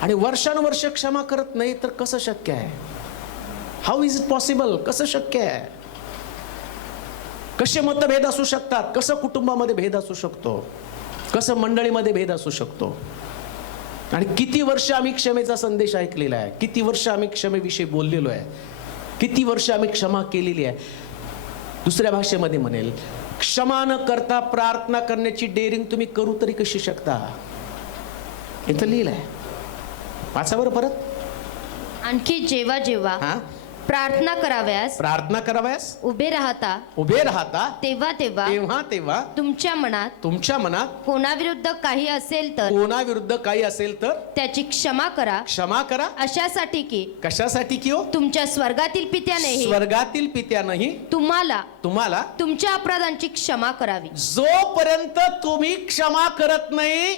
आणि वर्षानुवर्ष क्षमा करत नाही, तर कसं शक्य आहे? How is it possible? कसं शक्य आहे? कसे मतभेद असू शकतात? कसं कुटुंबामध्ये भेद असू शकतो? कसं मंडळीमध्ये भेद असू शकतो? आणि किती वर्ष आम्ही क्षमेचा संदेश ऐकलेला आहे, किती वर्ष आम्ही क्षमेविषयी बोललेलो आहे, किती वर्ष आम्ही क्षमा केलेली आहे. दुसऱ्या भाषेमध्ये म्हणेल, क्षमा न करता प्रार्थना करण्याची डेअरिंग तुम्ही करू तरी कशी शकता? इथं लिहिलंय, वाचा बरं परत. आणखी जेव्हा प्रार्थना कराव्यास उभे राहता, तेव्हा तुमच्या मनात कोणाविरुद्ध काही असेल तर त्याची क्षमा करा. अशासाठी की हो, तुमच्या स्वर्गातील पित्यानेही तुम्हाला तुमच्या अपराधांची क्षमा करावी. जोपर्यंत तुम्ही क्षमा करत नाही,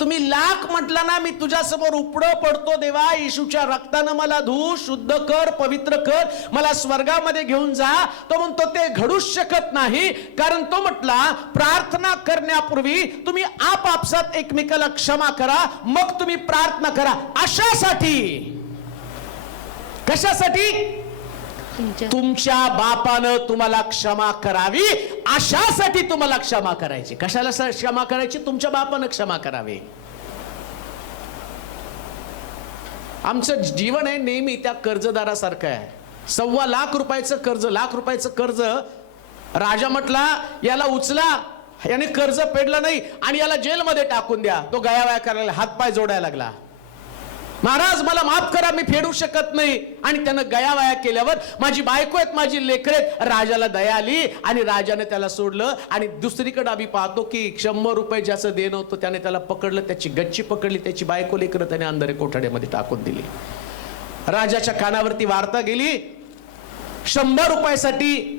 तुम्ही लाख म्हटला ना, मी तुझ्या समोर उपडं पडतो देवा, येशूच्या रक्तानं मला धु, शुद्ध कर, पवित्र कर, मला स्वर्गामध्ये घेऊन जा, तो म्हणतो ते घडूच शकत नाही. कारण तो म्हटला प्रार्थना करण्यापूर्वी तुम्ही आपापसात एकमेकाला क्षमा करा, मग तुम्ही प्रार्थना करा. कशासाठी? तुमच्या बापानं तुम्हाला क्षमा करावी, अशासाठी तुम्हाला क्षमा करायची. कशाला क्षमा करायची? तुमच्या बापानं क्षमा करावी. आमचं जीवन आहे नेहमी त्या कर्जदारासारखं आहे. 1.25 लाख रुपयाचं कर्ज. राजा म्हटला याला उचला, याने कर्ज फेडलं नाही आणि याला जेलमध्ये टाकून द्या. तो गयावया करायला, हातपाय जोडायला लागला. महाराज मला माफ करा, मी फेडू शकत नाही. आणि त्यानं गयावया केल्यावर माझी बायको आहेत, माझी लेकरं आहेत, राजाला दया आली आणि राजाने त्याला सोडलं. आणि दुसरीकडे आम्ही पाहतो की 100 रुपये ज्याचं देणं होतं त्याने त्याला पकडलं, त्याची गच्ची पकडली, त्याची बायको लेकरं त्याने अंधारे कोठड्यामध्ये टाकून दिली. राजाच्या कानावरती वार्ता गेली, 100 रुपयासाठी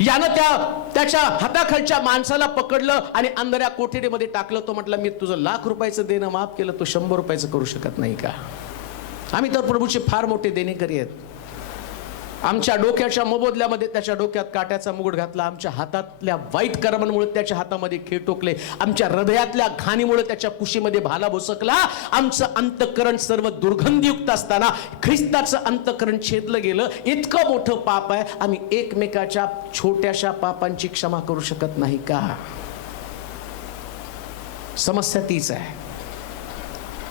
यानं त्याच्या हाताखालच्या माणसाला पकडलं आणि अंधाऱ्या कोठडीमध्ये टाकलं. तो म्हटलं, मी तुझं 1,00,000 रुपयाचं देणं माफ केलं, तू 100 रुपयाचं करू शकत नाही का? आम्ही तर प्रभूचे फार मोठे देणेकरी आहेत. आमच्या डोक्याच्या मोबदल्यामध्ये त्याच्या डोक्यात काट्याचा मुकुट घातला, आमच्या हातातल्या वाईट कर्मांमुळे त्याच्या हातामध्ये खेळ टोकले, आमच्या हृदयातल्या घाणीमुळे त्याच्या कुशीमध्ये भाला भोसकला. आमचं अंतःकरण सर्व दुर्गंधीयुक्त असताना ख्रिस्ताचं अंतःकरण छेदलं गेलं. इतकं मोठं पाप आहे, आम्ही एकमेकाच्या छोट्याशा पापांची क्षमा करू शकत नाही का? समस्या तीच आहे.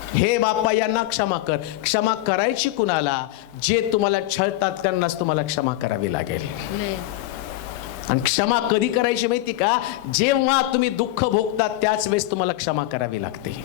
हे बाप्पा यांना क्षमा कर. क्षमा करायची कुणाला? जे तुम्हाला छळतात त्यांनाच तुम्हाला क्षमा करावी लागेल. आणि क्षमा कधी करायची माहिती का? जेव्हा तुम्ही दुःख भोगता त्याच वेळेस तुम्हाला क्षमा करावी लागते.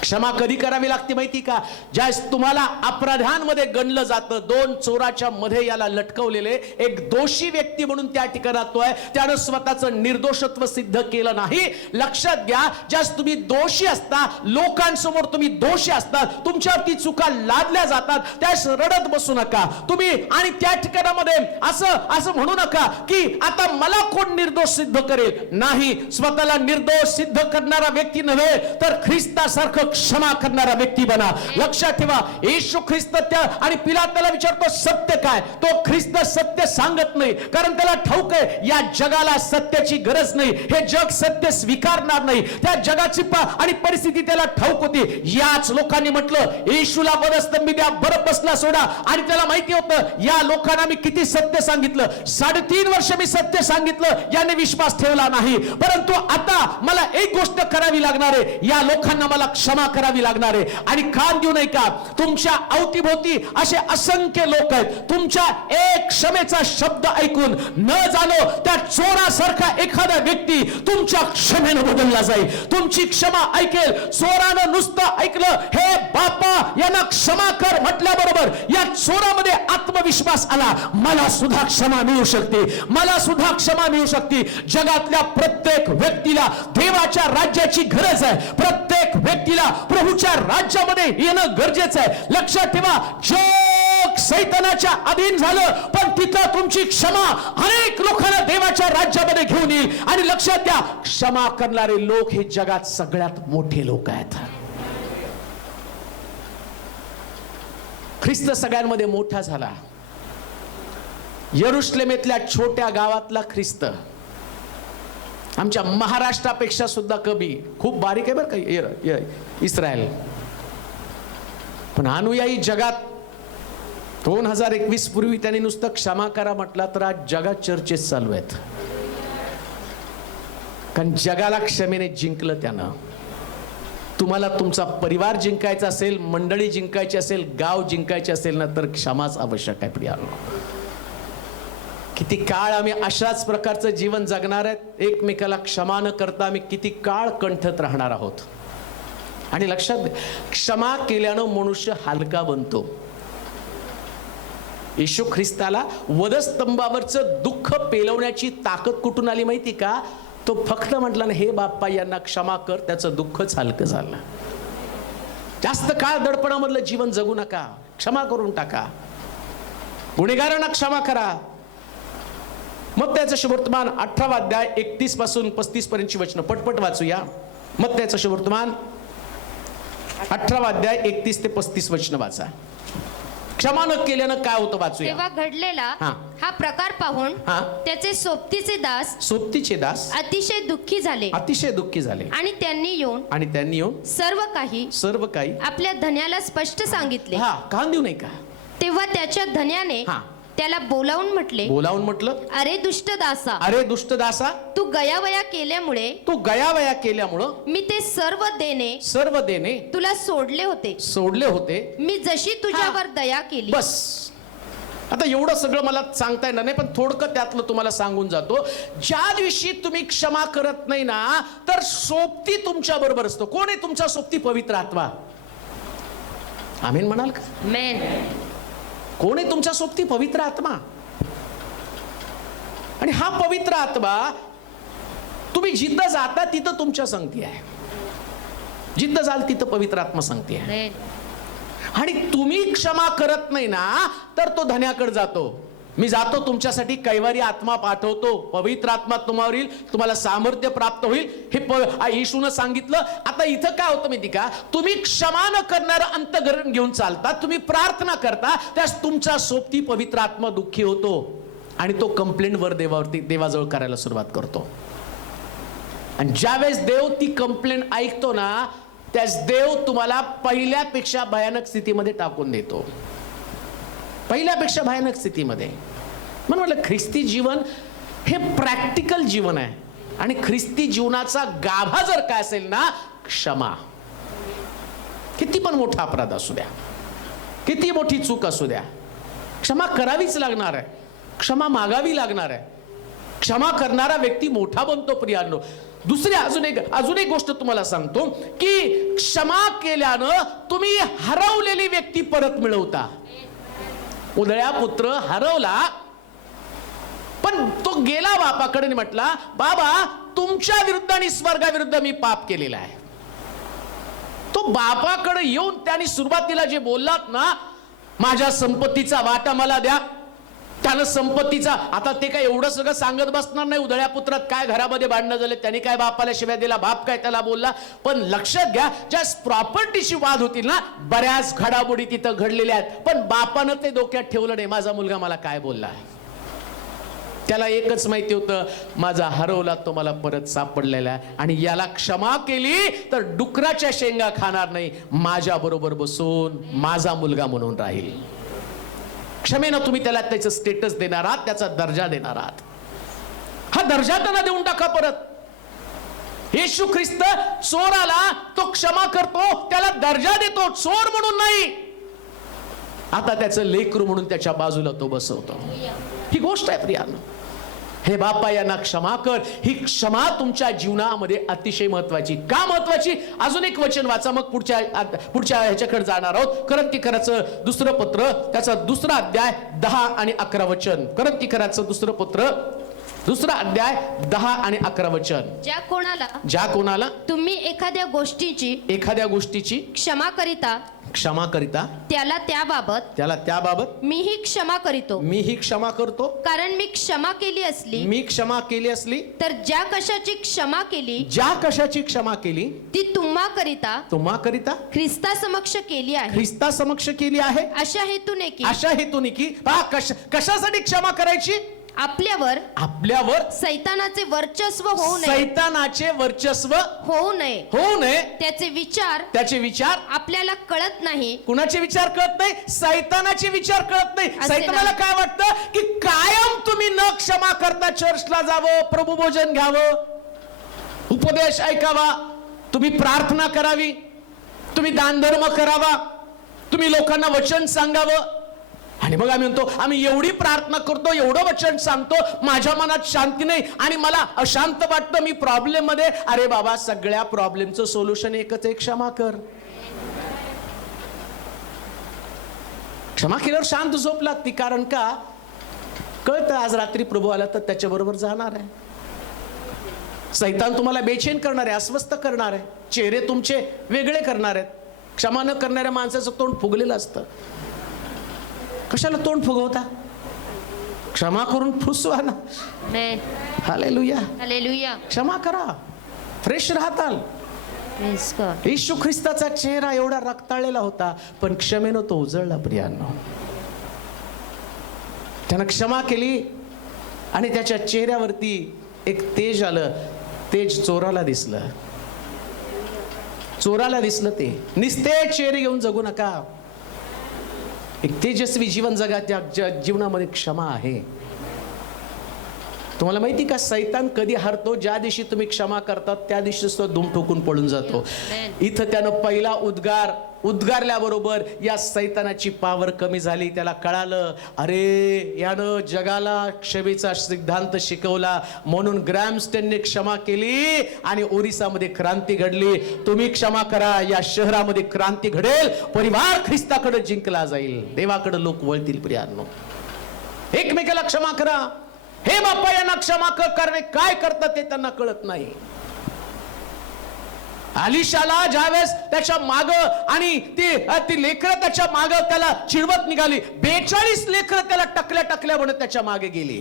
क्षमा कधी करावी लागते माहिती का? ज्यावेळेस तुम्हाला अपराधांमध्ये गणलं जातं. 2 चोराच्या मध्ये याला लटकवलेले एक दोषी व्यक्ती म्हणून त्या ठिकाणात आहे, त्यानं स्वतःचं निर्दोषत्व सिद्ध केलं नाही. लक्षात घ्या, ज्यावेळेस तुम्ही दोषी असता, लोकांसमोर तुम्ही दोषी असतात, तुमच्यावरती चुका लादल्या जातात, त्यावेळेस रडत बसू नका तुम्ही. आणि त्या ठिकाणामध्ये असं म्हणू नका की आता मला कोण निर्दोष सिद्ध करेल. नाही, स्वतःला निर्दोष सिद्ध करणारा व्यक्ती नव्हे तर ख्रिस्तासारखं क्षमा करणारा व्यक्ती बना. लक्षात ठेवा, येशू ख्रिस्त आणि पिलाताला विचारतो सत्य काय? तो ख्रिस्त सत्य सांगत नाही, कारण त्याला ठाऊक आहे या जगाला सत्याची गरज नाही, हे जग सत्य स्वीकारणार नाही. त्या जगाची आणि परिस्थिती त्याला ठाऊक होती. याच लोकांनी म्हटलं येशूला वधस्तंभी द्या, बरब्बसला सोडा. आणि त्याला माहिती होतं या लोकांना मी किती सत्य सांगितलं, 3.5 वर्ष मी सत्य सांगितलं, याने विश्वास ठेवला नाही. परंतु आता मला एक गोष्ट करावी लागणार आहे, या लोकांना मला क्षमा करावी लागणार आहे. आणि कान देऊ नये का? तुमच्या अवतीभोवती असे असंख्य लोक आहेत, तुमच्या एक क्षमेचा शब्द ऐकून न जाणो त्या चोरासारखा एखादा व्यक्ती तुमच्या क्षमेने बदलला जाईल. तुमची क्षमा ऐकेल. चोरानं नुसतं ऐकलं हे बापा यांना क्षमा कर म्हटल्याबरोबर या चोरामध्ये आत्मविश्वास आला, मला सुद्धा क्षमा मिळू शकते, मला सुद्धा क्षमा मिळू शकते. जगातल्या प्रत्येक व्यक्तीला देवाच्या राज्याची गरज आहे. प्रत्येक व्यक्तीला प्रभूच्या राज्यामध्ये येणं गरजेचं आहे. लक्षात ठेवा, जग सैतानाच्या अधीन झालं, पण तिथं तुमची क्षमा अनेक लोकांना देवाच्या राज्यामध्ये घेऊन येईल. आणि लक्षात द्या, क्षमा करणारे लोक हे जगात सगळ्यात मोठे लोक आहेत. ख्रिस्त सगळ्यांमध्ये मोठा झाला. यरुशलेमेतल्या छोट्या गावातला ख्रिस्त आमच्या महाराष्ट्रापेक्षा सुद्धा कमी, खूप बारीक आहे बरं का इस्रायल. पण अनुयायी जगात 2021 पूर्वी त्यांनी नुसतं क्षमा करा म्हटला तर आज जगात चर्चेस चालू आहेत. कारण जगाला क्षमेने जिंकलं त्यानं. तुम्हाला तुमचा परिवार जिंकायचा असेल, मंडळी जिंकायची असेल, गाव जिंकायचे असेल ना, तर क्षमाच आवश्यक आहे प्रियानो. किती काळ आम्ही अशाच प्रकारचं जीवन जगणार आहेत, एकमेकाला क्षमा न करता आम्ही किती काळ कंठत राहणार आहोत. आणि लक्षात द्या, क्षमा केल्यानं मनुष्य हलका बनतो. येशू ख्रिस्ताला वधस्तंभावरचं दुःख पेलवण्याची ताकद कुठून आली माहिती का? तो फक्त म्हटला ना, हे बाप्पा यांना क्षमा कर, त्याचं दुःखच हलकं झालं. जास्त काळ दडपणामधलं जीवन जगू नका, क्षमा करून टाका. गुन्हेगारांना क्षमा करा. मत्तयाचं शुभवर्तमान 18 अध्याय 31 पासून 35 पर्यंतची वचनं पटपट वाचूया. मत्तयाचं शुभवर्तमान 18 अध्याय 31 ते 35 वचनं वाचा. क्षमा न केल्यानं काय होतं वाचूया. तेव्हा घडलेला हा प्रकार पाहून त्याचे सोबतीचे दास अतिशय दुःखी झाले. आणि त्यांनी येऊन सर्व काही आपल्या धन्याला स्पष्ट सांगितले. कान देऊ नये का? तेव्हा त्याच्या धन्याने त्याला बोलावून म्हटलं, अरे दुष्ट दासा, तू गयावया केल्यामुळे मी ते सर्व देणे तुला सोडले होते. मी जशी तुझ्यावर दया केली. बस, आता एवढं सगळं मला सांगता येणार नाही, पण थोडकं त्यातलं तुम्हाला सांगून जातो. ज्या दिवशी तुम्ही क्षमा करत नाही ना, तर सोबती तुमच्या बरोबर असतो. कोण आहे तुमचा सोबती? पवित्र आत्मा. आमेन म्हणाल का? आमेन. कोण आहे तुमच्या सोबती? पवित्र आत्मा. आणि हा पवित्र आत्मा तुम्ही जिथं जाता तिथं तुमच्या संगती आहे. जिथं जाल तिथं पवित्र आत्मा सांगते आहे. आमेन. आणि तुम्ही क्षमा करत नाही ना तर तो धन्याकडे जातो. मी जातो तुमच्यासाठी कैवारी आत्मा पाठवतो, पवित्र आत्मा तुम्हावर येईल, तुम्हाला सामर्थ्य प्राप्त होईल, हे येशूनं सांगितलं. आता इथं काय होतं माहिती का? तुम्ही क्षमा न करणारं अंतःकरण घेऊन चालता, तुम्ही प्रार्थना करता, त्यास तुमच्या सोबती पवित्र आत्मा दुःखी होतो आणि तो कंप्लेंट वर देवाजवळ करायला सुरुवात करतो. आणि ज्यावेळेस देव ती कंप्लेंट ऐकतो ना, त्यास देव तुम्हाला पहिल्यापेक्षा भयानक स्थितीमध्ये टाकून देतो. पहिल्यापेक्षा भयानक स्थितीमध्ये. म्हणून म्हटलं ख्रिस्ती जीवन हे प्रॅक्टिकल जीवन आहे. आणि ख्रिस्ती जीवनाचा गाभा जर काय असेल ना, क्षमा. किती पण मोठा अपराध असू द्या, किती मोठी चूक असू द्या, क्षमा करावीच लागणार आहे, क्षमा मागावी लागणार आहे. क्षमा करणारा व्यक्ती मोठा बनतो प्रियांनो. दुसरी अजून एक गोष्ट तुम्हाला सांगतो की क्षमा केल्यानं तुम्ही हरवलेली व्यक्ती परत मिळवता. उधळ्या पुत्र हरवला, पण तो गेला बापाकडे आणि म्हटला, बाबा तुमच्या विरुद्ध आणि स्वर्गाविरुद्ध मी पाप केलेला आहे. तो बापाकडे येऊन त्यांनी सुरुवातीला जे बोललात ना, माझ्या संपत्तीचा वाटा मला द्या, त्यानं संपत्तीचा, आता ते काय एवढं सगळं सांगत बसणार नाही. उधळ्या पुत्रात काय घरामध्ये भांडणं झाले, त्यांनी काय बापाला शिव्या दिला, बाप काय त्याला बोलला. पण लक्षात घ्या, ज्या प्रॉपर्टीची वाद होतील ना, बऱ्याच घडामोडी तिथं घडलेल्या आहेत, पण बापानं ते डोक्यात ठेवलं नाही, माझा मुलगा मला काय बोलला. त्याला एकच माहिती होतं, माझा हरवला तो मला परत सापडलेला आहे, आणि याला क्षमा केली तर डुकराच्या शेंगा खाणार नाही, माझ्या बरोबर बसून माझा मुलगा म्हणून राहील. क्षमेनं तुम्ही त्याला त्याचं स्टेटस देणार आहात, त्याचा दर्जा देणार आहात. हा दर्जा त्यांना देऊन टाका परत. येशू ख्रिस्त चोराला तो क्षमा करतो, त्याला दर्जा देतो, चोर म्हणून नाही, आता त्याचं लेकरू म्हणून त्याच्या बाजूला तो बसवतो. ही गोष्ट आहे प्रियांनो. हे बापा यांना क्षमा कर. ही क्षमा तुमच्या जीवनामध्ये अतिशय महत्वाची. का महत्वाची? अजून एक वचन वाचा, मग पुढच्या ह्याच्याकडे जाणार आहोत. करंथीकराचं दुसरं पत्र, त्याचा दुसरा अध्याय 10 आणि 11 वचन. करंथीकराचं दुसरं पत्र, दुसरा अध्याय 10 आणि 11 वचन. ज्या कोणाला तुम्ही एखाद्या गोष्टीची क्षमा करिता त्याला त्याबाबत मीही क्षमा करतो. कारण मी क्षमा केली असली तर ज्या कशाची क्षमा केली ती तुम्हा करिता ख्रिस्ता समक्ष केली आहे. अशा हेतूने की कशासाठी क्षमा करायची? आपल्यावर सैतानाचे वर्चस्व होऊ नये. त्याचे विचार आपल्याला कळत नाही. कुणाचे विचार कळत नाही? सैतानाचे विचार कळत नाही. सैतानाला काय वाटतं की कायम तुम्ही न क्षमा करता चर्चला जावं, प्रभू भोजन घ्यावं, उपदेश ऐकावा, तुम्ही प्रार्थना करावी, तुम्ही दानधर्म करावा, तुम्ही लोकांना वचन सांगावं. आणि मग आम्ही म्हणतो, आम्ही एवढी प्रार्थना करतो, एवढं वचन सांगतो, माझ्या मनात शांती नाही आणि मला अशांत वाटतं, मी प्रॉब्लेम मध्ये. अरे बाबा, सगळ्या प्रॉब्लेमचं सोल्युशन एकच आहे, क्षमा कर. क्षमा केल्यावर शांत झोप लागते. कारण का? कळतं आज रात्री प्रभू आला तर त्याच्या बरोबर जाणार आहे. सैतान तुम्हाला बेचैन करणार आहे, अस्वस्थ करणार आहे, चेहरे तुमचे वेगळे करणार आहेत. क्षमा न करणाऱ्या माणसाचं तोंड फुगलेलं असतं. कशाला तोंड फुगवता? क्षमा करून फुसवा ना. हालेलुया. क्षमा करा, फ्रेश राहताल. येशू ख्रिस्ताचा चेहरा एवढा रक्ताळलेला होता, पण क्षमेनं तो उजळला प्रियांनो. त्यानं क्षमा केली आणि त्याच्या चेहऱ्यावरती एक तेज आलं. तेज चोराला दिसलं. ते निस्तेज चेहरे घेऊन जगू नका. एक तेजस्वी जीवन जगा. त्या जीवनामध्ये क्षमा आहे. तुम्हाला माहिती का, सैतान कधी हरतो? ज्या दिवशी तुम्ही क्षमा करतात त्या दिवशी तो दुम ठोकून पळून जातो. इथं त्यानं पहिला उद्गार उद्गारल्याबरोबर या सैतानाची पावर कमी झाली. त्याला कळालं, अरे यानं जगाला क्षमेचा सिद्धांत शिकवला, म्हणून ग्रॅमस्टेनने क्षमा केली आणि ओरिसामध्ये क्रांती घडली. तुम्ही क्षमा करा, या शहरामध्ये क्रांती घडेल, परिवार ख्रिस्ताकडे जिंकला जाईल, देवाकडे लोक वळतील. प्रियांनो, एकमेकाला क्षमा करा. हे बाप्पा यांना क्षमा कर, कारण काय करतात ते त्यांना कळत नाही. अलिशाला ज्यावेळेस त्याच्या माग आणि ती लेकरं त्याच्या माग त्याला चिडवत निघाली, 42 लेकरं त्याला टकल्या म्हणत त्याच्या मागे गेली.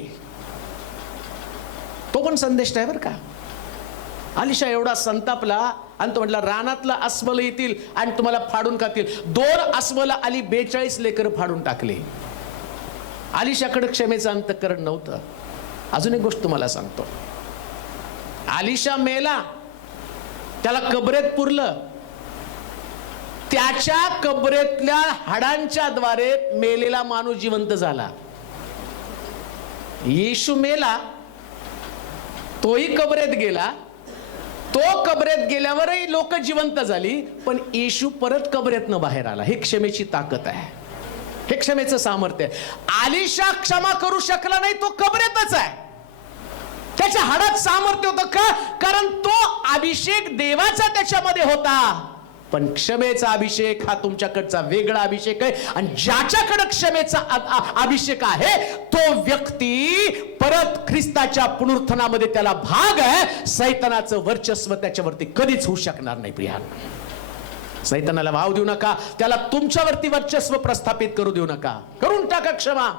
तो पण संदेश आहे बरं का. अलिशा एवढा संतापला आणि तो म्हटला, रानातला अस्वल येतील आणि तुम्हाला फाडून खातील. 2 अस्वल आली, 42 लेकरं फाडून टाकले. अलिशाकडे क्षमेचं अंतःकरण नव्हतं. अजून एक गोष्ट तुम्हाला सांगतो. अलिशा मेला, त्याला कबरेत पुरलं. त्याच्या कबरेतल्या हाडांच्या द्वारे मेलेला माणूस जिवंत झाला. येशू मेला, तोही कबरेत गेला. तो कबरेत गेल्यावरही लोक जिवंत झाली, पण येशू परत कबरेतनं बाहेर आला. हे क्षमेची ताकद आहे, हे क्षमेचं सामर्थ्य आहे. अलिशा क्षमा करू शकला नाही, तो कबरेतच आहे. त्याच्या हाडात सामर्थ्य होतं का? कारण तो अभिषेक देवाचा त्याच्यामध्ये होता. पण क्षमेचा अभिषेक हा तुमच्याकडचा वेगळा अभिषेक आहे. आणि ज्याच्याकडे क्षमेचा अभिषेक आहे तो व्यक्ती परत ख्रिस्ताच्या पुनरुत्थानामध्ये त्याला भाग आहे. सैतानाचं वर्चस्व त्याच्यावरती कधीच होऊ शकणार नाही. प्रियानो, सैतानाला वाव देऊ नका, त्याला तुमच्यावरती वर्चस्व प्रस्थापित करू देऊ नका. करून टाका क्षमा.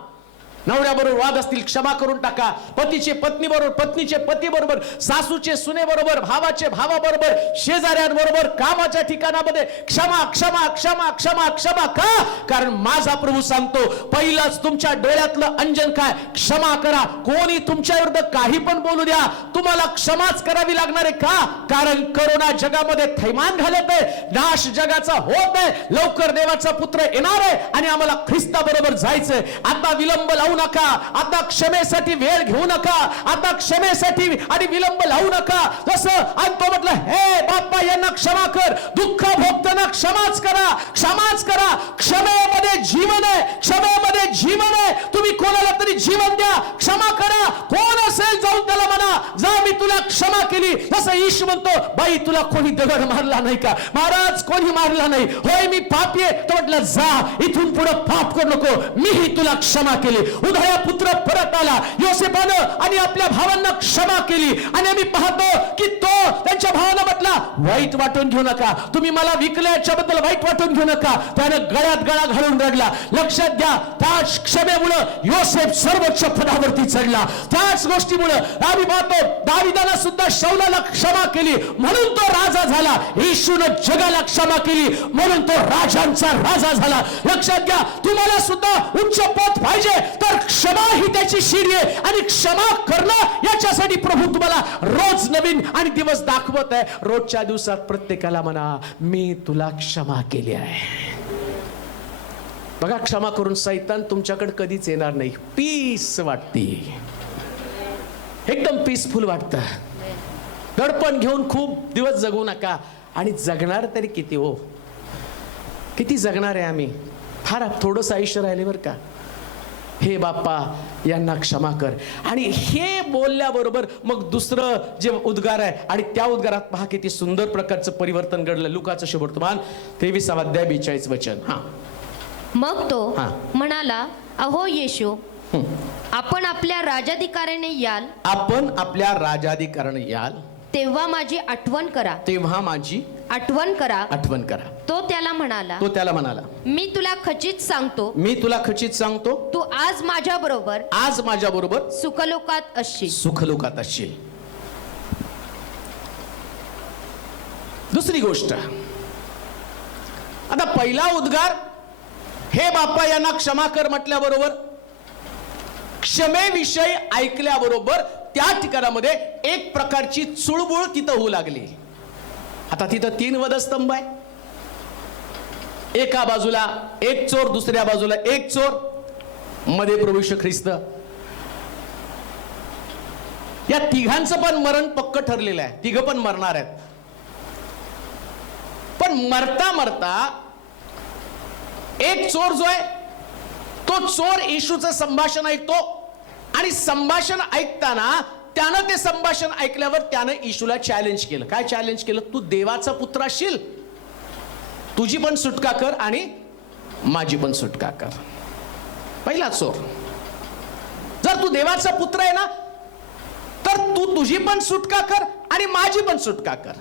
नवऱ्याबरोबर वाद असतील, क्षमा करून टाका. पतीचे पत्नी बरोबर, पत्नीचे पती बरोबर, सासूचे सुने बरोबर, भावाचे भावाबरोबर, शेजाऱ्यांबरोबर, कामाच्या ठिकाणामध्ये क्षमा क्षमा क्षमा क्षमा क्षमा. का? कारण माझा प्रभू सांगतो, पहिलंच तुमच्या डोळ्यातलं अंजन काय? क्षमा करा. कोणी तुमच्या विरुद्ध काही पण बोलू द्या, तुम्हाला क्षमाच करावी लागणार आहे. का? कारण करोना जगामध्ये थैमान घालत आहे, नाश जगाचा होत आहे. लवकर देवाचा पुत्र येणार आहे आणि आम्हाला ख्रिस्ताबरोबर जायचंय. आता विलंब लावू नका, आता क्षमेसाठी वेळ घेऊ नका, आता क्षमेसाठी आणि विलंब लावू नका. जसं आणि तो म्हटलं, हे बाप्पा यांना क्षमा कर, दुःख भोगताना क्षमाच करा, क्षमाच करा. क्षमेमध्ये जीवन आहे, क्षमेमध्ये जीवन आहे. तुम्ही कोणाला तरी जीवन द्या, क्षमा करा. कोण असेल जाऊन त्याला म्हणा, जा मी तुला क्षमा केली. जसं येशू म्हणतो, बाई तुला कोणी दगड मारला नाही का? महाराज कोणी मारला नाही. होय मी पापी आहे. तो म्हटलं, जा इथून पुढे पाप करू नको, मीही तुला क्षमा केली. उदया पुत्र परत आला. योसेफानं आणि आपल्या भावांना क्षमा केली. आणि आम्ही पाहतो की तो त्यांच्या भावाला म्हटला, वाईट वाटून घेऊ नका, तुम्ही मला विकलं याच्याबद्दल वाईट वाटून घेऊ नका. त्यानं गळ्यात गळा घालून रडला. लक्षात घ्या, त्याच क्षमेमुळे योसेफ सर्वोच्च पदावरती चढला. त्याच गोष्टीमुळे आम्ही पाहतो दाविदाला सुद्धा शौलाला क्षमा केली म्हणून तो राजा झाला. येशूनं जगाला क्षमा केली म्हणून तो राजांचा राजा झाला. लक्षात घ्या, तुम्हाला सुद्धा उच्च पद पाहिजे तर क्षमा ही त्याची शिडी आहे. आणि क्षमा करणं याच्यासाठी प्रभू तुम्हाला रोज नवीन आणि दिवस दाखवत आहे. रोजच्या दिवसात प्रत्येकाला म्हणा, मी तुला क्षमा केली आहे. बघा, क्षमा करून सैतान तुमच्याकडे कधीच येणार नाही. पीस वाटते, एकदम पीसफुल वाटतं. दडपण घेऊन खूप दिवस जगू नका. आणि जगणार तरी किती हो, किती जगणार आहे आम्ही? फार थोडंसं आयुष्य राहिले बरं का. हे बाप्पा यांना क्षमा कर. आणि हे बोलल्याबरोबर मग दुसरं जे उद्गार आहे, आणि त्या उद्गारात पहा किती सुंदर प्रकारचं परिवर्तन घडलं. लुकाचं शुभवर्तमान 23 अध्याय 42 वचन. हा, मग तो म्हणाला, अहो येशू, आपण आपल्या राजाधिकाऱ्याने याल, आपण आपल्या राजाधिकाऱ्याने याल, तेव्हा माझी आठवण करा, तेव्हा माझी आठवण करा, आठवण करा. तो त्याला म्हणाला, मी तुला खचित सांगतो, मी तुला खचित सांगतो, तू आज माझ्या बरोबर सुखलोकात असशील. सुखलोकात असशील. दुसरी गोष्ट, आता पहिला उद्गार, हे बाप्पा यांना क्षमा कर म्हटल्याबरोबर, क्षमेविषयी ऐकल्याबरोबर त्या ठिकाणामध्ये एक प्रकारची चुळबुळ तिथं होऊ लागली. आता तिथं 3 वधस्तंभ आहे. एका बाजूला एक चोर, दुसऱ्या बाजूला एक चोर, मध्ये प्रभू येशू ख्रिस्त. या तिघांचं पण मरण पक्क ठरलेलं आहे. तिघ पण मरणार आहेत. पण मरता मरता एक चोर जो आहे तो चोर येशूचं संभाषण ऐकतो आणि संभाषण ऐकताना त्यानं ते संभाषण ऐकल्यावर त्यानं येशूला चॅलेंज केलं. काय चॅलेंज केलं? तू देवाचा पुत्र असशील, तुझी पण सुटका कर आणि माझी पण सुटका कर. पहिला चोर. जर तू देवाचा पुत्र आहे ना तर तू तुझी पण सुटका कर आणि माझी पण सुटका कर.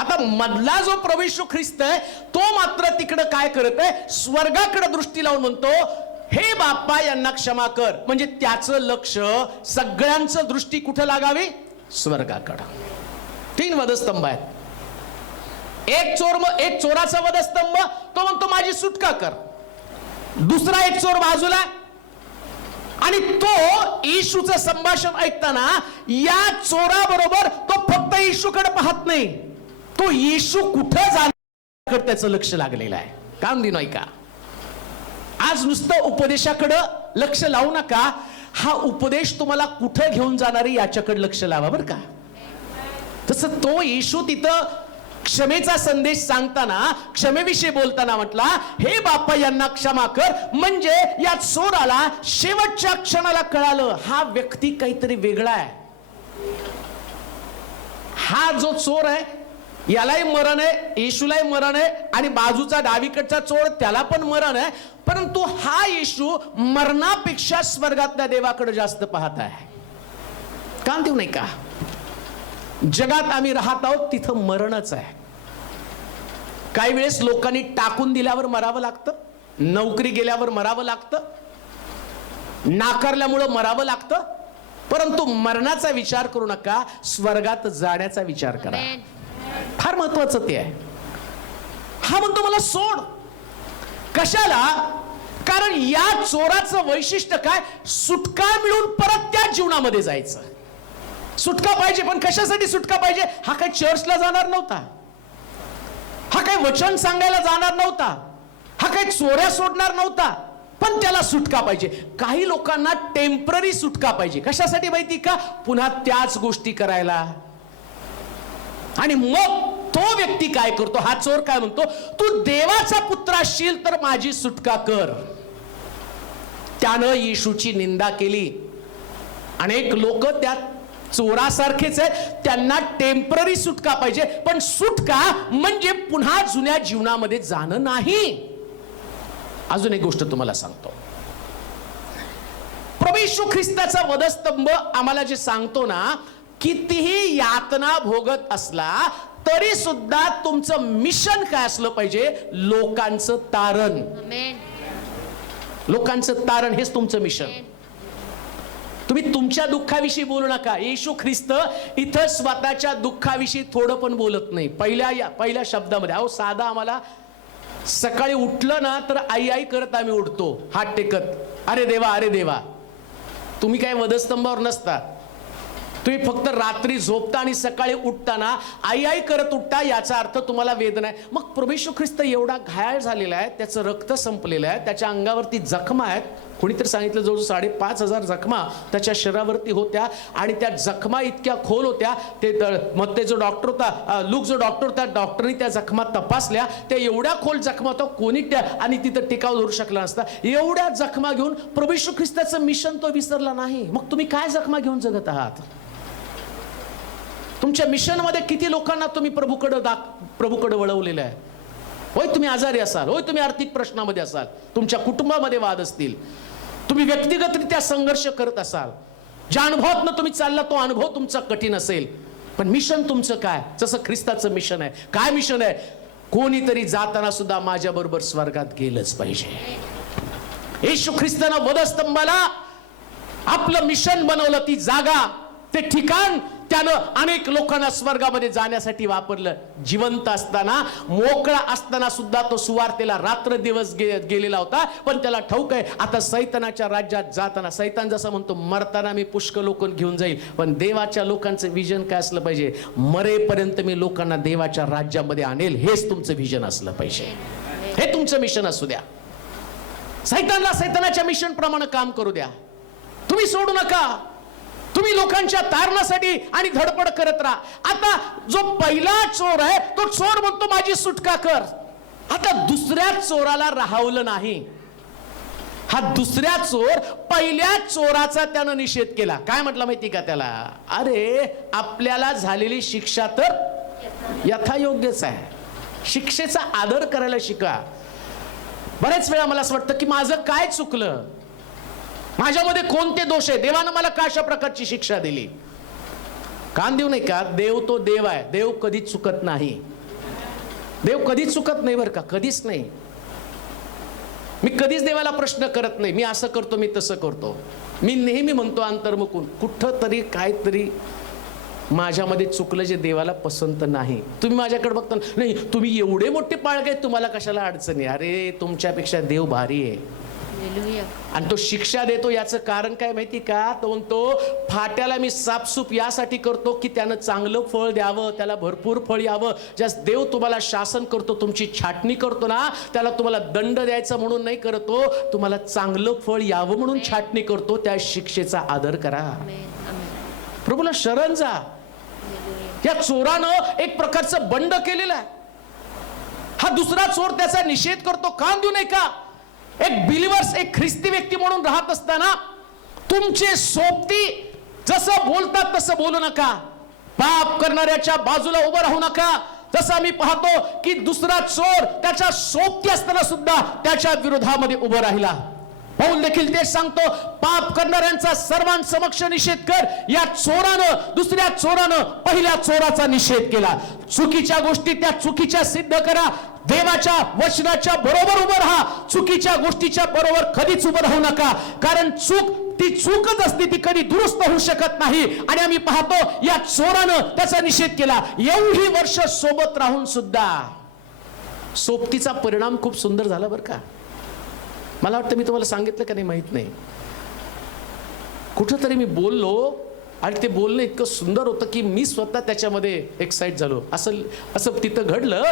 आता मधला जो प्रभू येशू ख्रिस्त आहे तो मात्र तिकडे काय करत आहे? स्वर्गाकडे दृष्टी लावून म्हणतो, हे बाप्पा यांना क्षमा कर. म्हणजे त्याचं लक्ष सगळ्यांचं दृष्टी कुठे लागावी? स्वर्गाकडे. 3 वधस्तंभ आहेत. एक चोराचा वधस्तंभ, तो म्हणतो माझी सुटका कर. दुसरा एक चोर बाजूला आणि तो येशूचं संभाषण ऐकताना या चोराबरोबर तो फक्त येशूकडे पाहत नाही, तो येशू कुठे जाणार त्याचं लक्ष लागलेलं आहे. काम दिन ऐका, आज नुसतं उपदेशाकडे लक्ष लावू नका, हा उपदेश तुम्हाला कुठे घेऊन जाणार आहे याच्याकडे लक्ष लावा बरं का. तसं तो येशू तिथं क्षमेचा संदेश सांगताना, क्षमेविषयी बोलताना म्हटला, हे बाप्पा यांना क्षमा कर. म्हणजे या चोराला शेवटच्या क्षणाला कळालं हा व्यक्ती काहीतरी वेगळा आहे. हा जो चोर आहे यालाही मरण आहे, येशूलाही मरण आहे आणि बाजूचा डावीकडचा चोर त्याला पण मरण आहे. परंतु हा येशू मरणापेक्षा स्वर्गातल्या देवाकडे जास्त पाहत आहे. काम देऊ नाही का? जगात आम्ही राहत आहोत तिथं मरणच आहे. काही वेळेस लोकांनी टाकून दिल्यावर मरावं लागतं, नोकरी गेल्यावर मरावं लागतं, नाकारल्यामुळं मरावं लागतं. परंतु मरणाचा विचार करू नका, स्वर्गात जाण्याचा विचार करा. फार महत्वाचं ते आहे. हा म्हणतो मला सोड. कशाला? कारण या चोराचं वैशिष्ट्य काय? सुटका मिळून परत त्या जीवनामध्ये जायचं. सुटका पाहिजे, पण कशासाठी सुटका पाहिजे? हा काही चर्चला जाणार नव्हता, हा काही वचन सांगायला जाणार नव्हता, हा काही चोऱ्या सोडणार नव्हता, पण त्याला सुटका पाहिजे. काही लोकांना टेम्पररी सुटका पाहिजे. कशासाठी माहिती का? पुन्हा त्याच गोष्टी करायला. आणि मग तो व्यक्ती काय करतो? हा चोर काय म्हणतो? तू देवाचा पुत्र असशील तर माझी सुटका कर. त्यानं येशूची निंदा केली. अनेक लोक त्या चोरासारखेच आहेत, त्यांना टेम्पररी सुटका पाहिजे, पण सुटका म्हणजे पुन्हा जुन्या जीवनामध्ये जाणं नाही. अजून एक गोष्ट तुम्हाला सांगतो. प्रभू येशू ख्रिस्ताचा वधस्तंभ आम्हाला जे सांगतो ना, कितीही यातना भोगत असला तरी सुद्धा तुमचं मिशन काय असलं पाहिजे? लोकांचं तारण. लोकांचं तारण हेच तुमचं मिशन. तुम्ही तुमच्या दुःखाविषयी बोलू नका. येशू ख्रिस्त इथं स्वतःच्या दुःखाविषयी थोडं पण बोलत नाही. पहिल्या शब्दामध्ये, अहो साधा आम्हाला सकाळी उठलं ना तर आई आई करत आम्ही उठतो, हात टेकत, अरे देवा. तुम्ही काय वधस्तंभावर नसता, तुम्ही फक्त रात्री झोपता आणि सकाळी उठताना आई आई करत उठता. याचा अर्थ तुम्हाला वेदना आहे. मग प्रभू येशू ख्रिस्त एवढा घायाळ झालेला आहे, त्याचं रक्त संपलेलं आहे, त्याच्या अंगावरती जखमा आहेत. कोणीतरी सांगितलं जवळजवळ 5,500 जखमा त्याच्या शरीरावरती होत्या आणि त्या जखमा इतक्या खोल होत्या. मग ते जो डॉक्टर होता, लूक जो डॉक्टर होता, डॉक्टरनी त्या जखमा तपासल्या. त्या एवढ्या खोल जखमा होत्या, कोणी त्या आणि तिथं टिकाव धरू शकला नसता. एवढ्या जखमा घेऊन प्रभू येशू ख्रिस्ताचं मिशन तो विसरला नाही. मग तुम्ही काय जखमा घेऊन जगत आहात? तुमच्या मिशन मध्ये किती लोकांना तुम्ही प्रभूकडे वळवलेलं आहे? होय तुम्ही आजारी असाल, होय तुम्ही आर्थिक प्रश्नामध्ये असाल, तुमच्या कुटुंबामध्ये वाद असतील, तुम्ही व्यक्तिगतरित्या संघर्ष करत असाल, ज्या अनुभवातनं तुम्ही चालला तो अनुभव तुमचा कठीण असेल, पण मिशन तुमचं काय? जसं ख्रिस्ताचं मिशन आहे. काय मिशन आहे? कोणीतरी जाताना सुद्धा माझ्या बरोबर स्वर्गात गेलंच पाहिजे. येशू ख्रिस्तानं वधस्तंभाला आपलं मिशन बनवलं. ती जागा, ते ठिकाण त्यानं अनेक लोकांना स्वर्गामध्ये जाण्यासाठी वापरलं. जिवंत असताना, मोकळा असताना सुद्धा तो सुवार्तेला रात्र दिवस गेलेला होता. पण त्याला ठाऊक आहे आता सैतानाच्या राज्यात जाताना, सैतान जसं म्हणतो मरताना मी पुष्कळ लोक घेऊन जाईल, पण देवाच्या लोकांचं विजन काय असलं पाहिजे? मरेपर्यंत मी लोकांना देवाच्या राज्यामध्ये आणेल. हेच तुमचं विजन असलं पाहिजे. हे तुमचं मिशन असू द्या. सैतानला सैतानाच्या मिशन प्रमाणे काम करू द्या. तुम्ही सोडू नका. तुम्ही लोकांच्या तारणासाठी आणि धडपड करत राहा. आता जो पहिला चोर आहे तो चोर म्हणतो माझी सुटका कर. आता दुसऱ्या चोराला राहावलं नाही. हा दुसऱ्या चोर पहिल्या चोराचा त्यानं निषेध केला. काय म्हटलं माहिती का त्याला? अरे आपल्याला झालेली शिक्षा तर यथायोग्यच आहे. शिक्षेचा आदर करायला शिका. बरेच वेळा मला असं वाटतं की माझं काय चुकलं, माझ्यामध्ये कोणते दोष आहे, देवानं मला का अशा प्रकारची शिक्षा दिली. कान देऊ नाही का? देव तो देव आहे. देव कधीच चुकत नाही. देव कधीच चुकत नाही बरं का, कधीच नाही. मी कधीच देवाला प्रश्न करत नाही, मी असं करतो, मी तसं करतो. मी नेहमी म्हणतो अंतर्मुखून, कुठं तरी काहीतरी माझ्यामध्ये चुकलं जे देवाला पसंत नाही. तुम्ही माझ्याकडे बघता, नाही तुम्ही एवढे मोठे पाळगे, तुम्हाला कशाला अडचणी. अरे तुमच्यापेक्षा देव भारी आहे. आणि तो शिक्षा देतो याचं कारण काय माहिती का? तो म्हणतो फाट्याला मी साफसूप यासाठी करतो की त्यानं चांगलं फळ द्यावं, त्याला भरपूर फळ यावं. ज्यास देव तुम्हाला शासन करतो, तुमची छाटणी करतो ना, त्याला तुम्हाला दंड द्यायचा म्हणून नाही करतो, तुम्हाला चांगलं फळ यावं म्हणून छाटणी करतो. त्या शिक्षेचा आदर करा. प्रभूला शरण जा. या चोरानं एक प्रकारचं बंड केलेलं आहे. हा दुसरा चोर त्याचा निषेध करतो. कान देऊ नये का? एक बिलिव्हर्स, एक ख्रिस्ती व्यक्ती म्हणून राहत असताना तुमचे सोबती जसं बोलतात तसं बोलू नका. पाप करणाऱ्याच्या बाजूला उभं राहू नका. जसं आम्ही पाहतो की दुसरा चोर त्याच्या सोबती असताना सुद्धा त्याच्या विरोधामध्ये उभं राहिला. पौल देखील तेच सांगतो, पाप करणाऱ्यांचा सर्वांसमक्ष निषेध कर. या चोरानं, दुसऱ्या चोरानं पहिल्या चोराचा निषेध केला. चुकीच्या गोष्टी त्या चुकीच्या सिद्ध करा. देवाच्या वचनाच्या बरोबर उभं राहा. चुकीच्या गोष्टीच्या बरोबर कधीच उभं राहू नका. कारण चूक ती चूकच असते, ती कधी दुरुस्त होऊ शकत नाही. आणि आम्ही पाहतो या चोरानं त्याचा निषेध केला. एवढी वर्ष सोबत राहून सुद्धा सोबतीचा परिणाम खूप सुंदर झाला बरं का. मला वाटतं मी तुम्हाला सांगितलं का नाही माहित नाही. कुठंतरी मी बोललो आणि ते बोलणं इतकं सुंदर होतं की मी स्वतः त्याच्यामध्ये एक्साइट झालो. असं तिथं घडलं.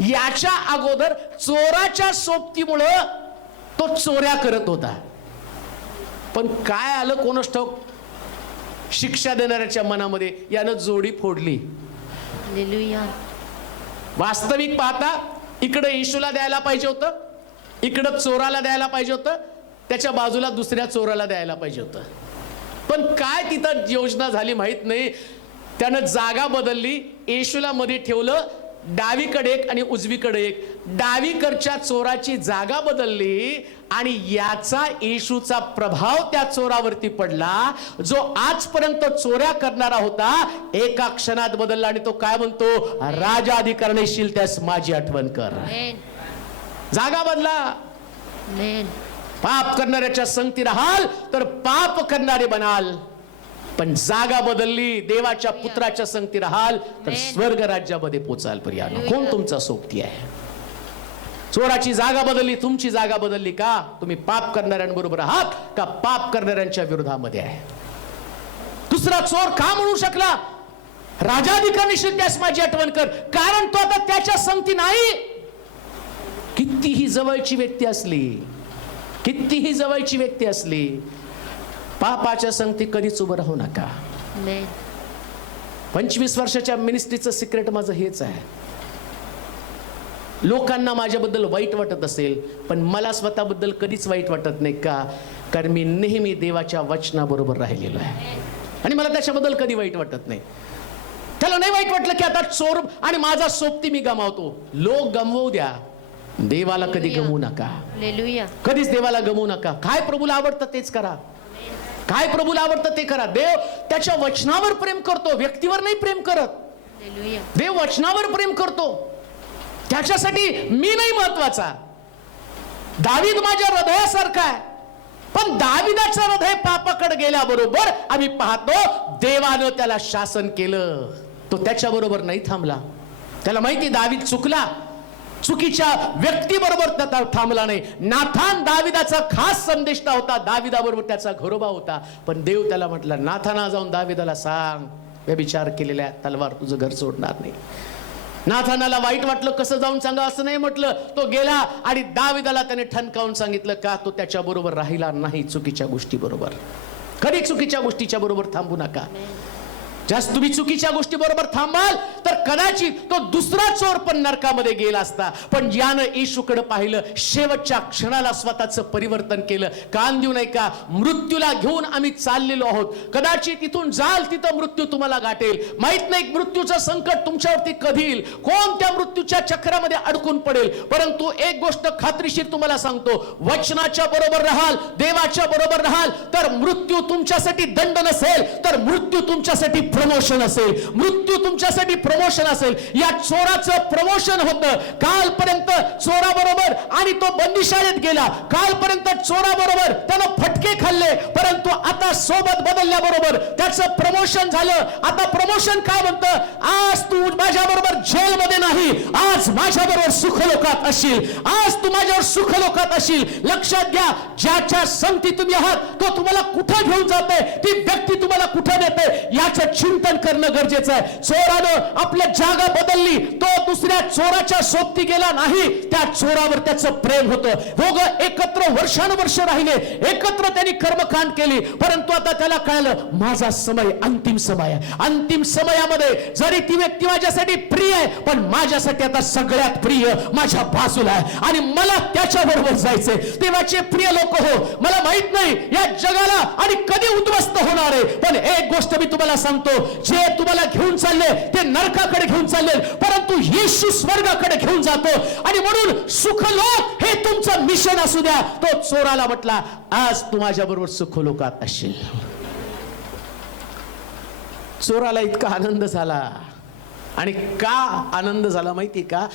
याच्या अगोदर चोराच्या सोबतीमुळं तो चोऱ्या करत होता. पण काय आलं कोणास ठाऊक, शिक्षा देणाऱ्याच्या मनामध्ये यानं जोडी फोडली. वास्तविक पाहता इकडे येशूला द्यायला पाहिजे होतं, इकडं चोराला द्यायला पाहिजे होतं, त्याच्या बाजूला दुसऱ्या चोराला द्यायला पाहिजे होतं. पण काय तिथं योजना झाली माहित नाही. त्यानं जागा बदलली. येशूला मध्ये ठेवलं, डावीकडे एक आणि उजवीकडे एक. डावीकडच्या चोराची जागा बदलली आणि याचा येशूचा प्रभाव त्या चोरावरती पडला. जो आजपर्यंत चोऱ्या करणारा होता एका क्षणात बदलला. आणि तो काय म्हणतो? राजा अधिकारणशील त्यास माझी आठवण कर. जागा बदला. पाप करणाऱ्याच्या संगती राहाल तर पाप करणारे बनाल. पण जागा बदलली, देवाच्या पुत्राच्या संगती राहाल तर स्वर्ग राज्यामध्ये पोचाल. पर्याय कोण तुमचा सोबती आहे? चोराची जागा बदलली, तुमची जागा बदलली का? तुम्ही पाप करणाऱ्यांबरोबर आहात का पाप करणाऱ्यांच्या विरोधामध्ये आहे? दुसरा चोर का म्हणू शकला राजाधिकारीशी त्यास माझी आठवण कर? कारण तो आता त्याच्या संगती नाही. कितीही जवळची व्यक्ती असली, कितीही जवळची व्यक्ती असली, पापाच्या संगती कधीच उभं राहू नका. 25 वर्षाच्या मिनिस्ट्रीचं सिक्रेट माझं हेच आहे. लोकांना माझ्याबद्दल वाईट वाटत असेल पण मला स्वतःबद्दल कधीच वाईट वाटत नाही. का? कारण मी नेहमी देवाच्या वचनाबरोबर राहिलेलो आहे आणि मला त्याच्याबद्दल कधी वाईट वाटत नाही. त्याला नाही वाईट वाटलं की आता चोर आणि माझा सोबती मी गमावतो. लोक गमवू द्या, देवाला कधी गमवू नका. कधीच देवाला गमवू नका. काय प्रभूला आवडतं तेच करा. काय प्रभूला आवडतं ते करा. देव त्याच्या वचनावर प्रेम करतो, व्यक्तीवर नाही प्रेम करत. देव वचनावर प्रेम करतो. त्याच्यासाठी मी नाही महत्वाचा. दावीद माझ्या हृदयासारखा आहे. पण दाविदाचं हृदय पापाकडे गेल्याबरोबर आम्ही पाहतो देवानं त्याला शासन केलं. तो त्याच्याबरोबर नाही थांबला. त्याला माहिती दावीद चुकला, चुकीच्या व्यक्तीबरोबर त्याचा थांबला नाही. नाथान दाविदाचा खास संदेष्टा होता, दाविदाबरोबर त्याचा घरोबा होता. पण देव त्याला म्हटला, नाथाना जाऊन दाविदाला सांग, व्यभिचार केलेल्या तलवार तुझं घर सोडणार नाही. नाथानाला वाईट वाटलं, कसं जाऊन सांगा असं नाही म्हटलं. तो गेला आणि दाविदाला त्याने ठणकावून सांगितलं. का? तो त्याच्या बरोबर राहिला नाही चुकीच्या गोष्टी बरोबर. कधी चुकीच्या गोष्टीच्या बरोबर थांबू नका. जास्त तुम्ही चुकीच्या गोष्टी बरोबर थांबाल तर कदाचित तो दुसरा चोर पण नरकामध्ये गेला असता. पण यानं येशूकडे पाहिलं, शेवटच्या क्षणाला स्वतःचं परिवर्तन केलं. कान देऊ नये का, मृत्यूला घेऊन आम्ही चाललेलो आहोत. कदाचित इथून जाल तिथं मृत्यू तुम्हाला गाठेल. माहित नाही मृत्यूचं संकट तुमच्यावरती कधी येईल, कोण त्या मृत्यूच्या चक्रामध्ये अडकून पडेल. परंतु एक गोष्ट खात्रीशीर तुम्हाला सांगतो, वचनाच्या बरोबर राहाल, देवाच्या बरोबर राहाल तर मृत्यू तुमच्यासाठी दंड नसेल, तर मृत्यू तुमच्यासाठी प्रमोशन असेल. मृत्यू तुमच्यासाठी प्रमोशन असेल. या चोराचं प्रमोशन होतं. कालपर्यंत चोराबरोबर आणि तो बंदिशाळेत गेला, कालपर्यंत चोराबरोबर त्यानं फटके खाल्ले, परंतु आता सोबत बदलल्याबरोबर त्याचं प्रमोशन झालं. आता प्रमोशन काय म्हणतं, आज तू माझ्याबरोबर जेलमध्ये नाही, आज माझ्याबरोबर सुखलोकात असशील. आज तू माझ्यावर सुखलोकात असशील. लक्षात घ्या, ज्याच्या संगती तुम्ही आहात तो तुम्हाला कुठं घेऊन जातोय, ती व्यक्ती तुम्हाला कुठं देते याचं चिंतन करणं गरजेचं आहे. चोरानं आपल्या जागा बदलली, तो दुसऱ्या चोराच्या सोबती गेला नाही, त्या चोरावर त्याचं प्रेम होतं. दोघं एकत्र वर्षानुवर्ष राहिले, एकत्र त्यांनी कर्मकांड केली. परंतु आता त्याला कळलं, माझा समय अंतिम समय आहे. अंतिम समयामध्ये जरी ती व्यक्ती माझ्यासाठी प्रिय आहे, पण माझ्यासाठी आता सगळ्यात प्रिय माझ्या बाजूला आहे आणि मला त्याच्या बरोबर जायचंय. देवाचे प्रिय लोक हो, मला माहित नाही या जगाला आणि कधी उद्ध्वस्त होणार आहे, पण एक गोष्ट मी तुम्हाला सांगतो, जे तुम्हाला घेऊन चालले ते नरकाकडे घेऊन चालले, परंतु येशू स्वर्गाकडे घेऊन जातो. आणि म्हणून सुखलोक हे तुमचं मिशन असू द्या. तो चोराला म्हटला, आज तू माझ्या बरोबर सुखलोकात असशील. चोराला इतका आनंद झाला. आणि का आनंद झाला माहिती का,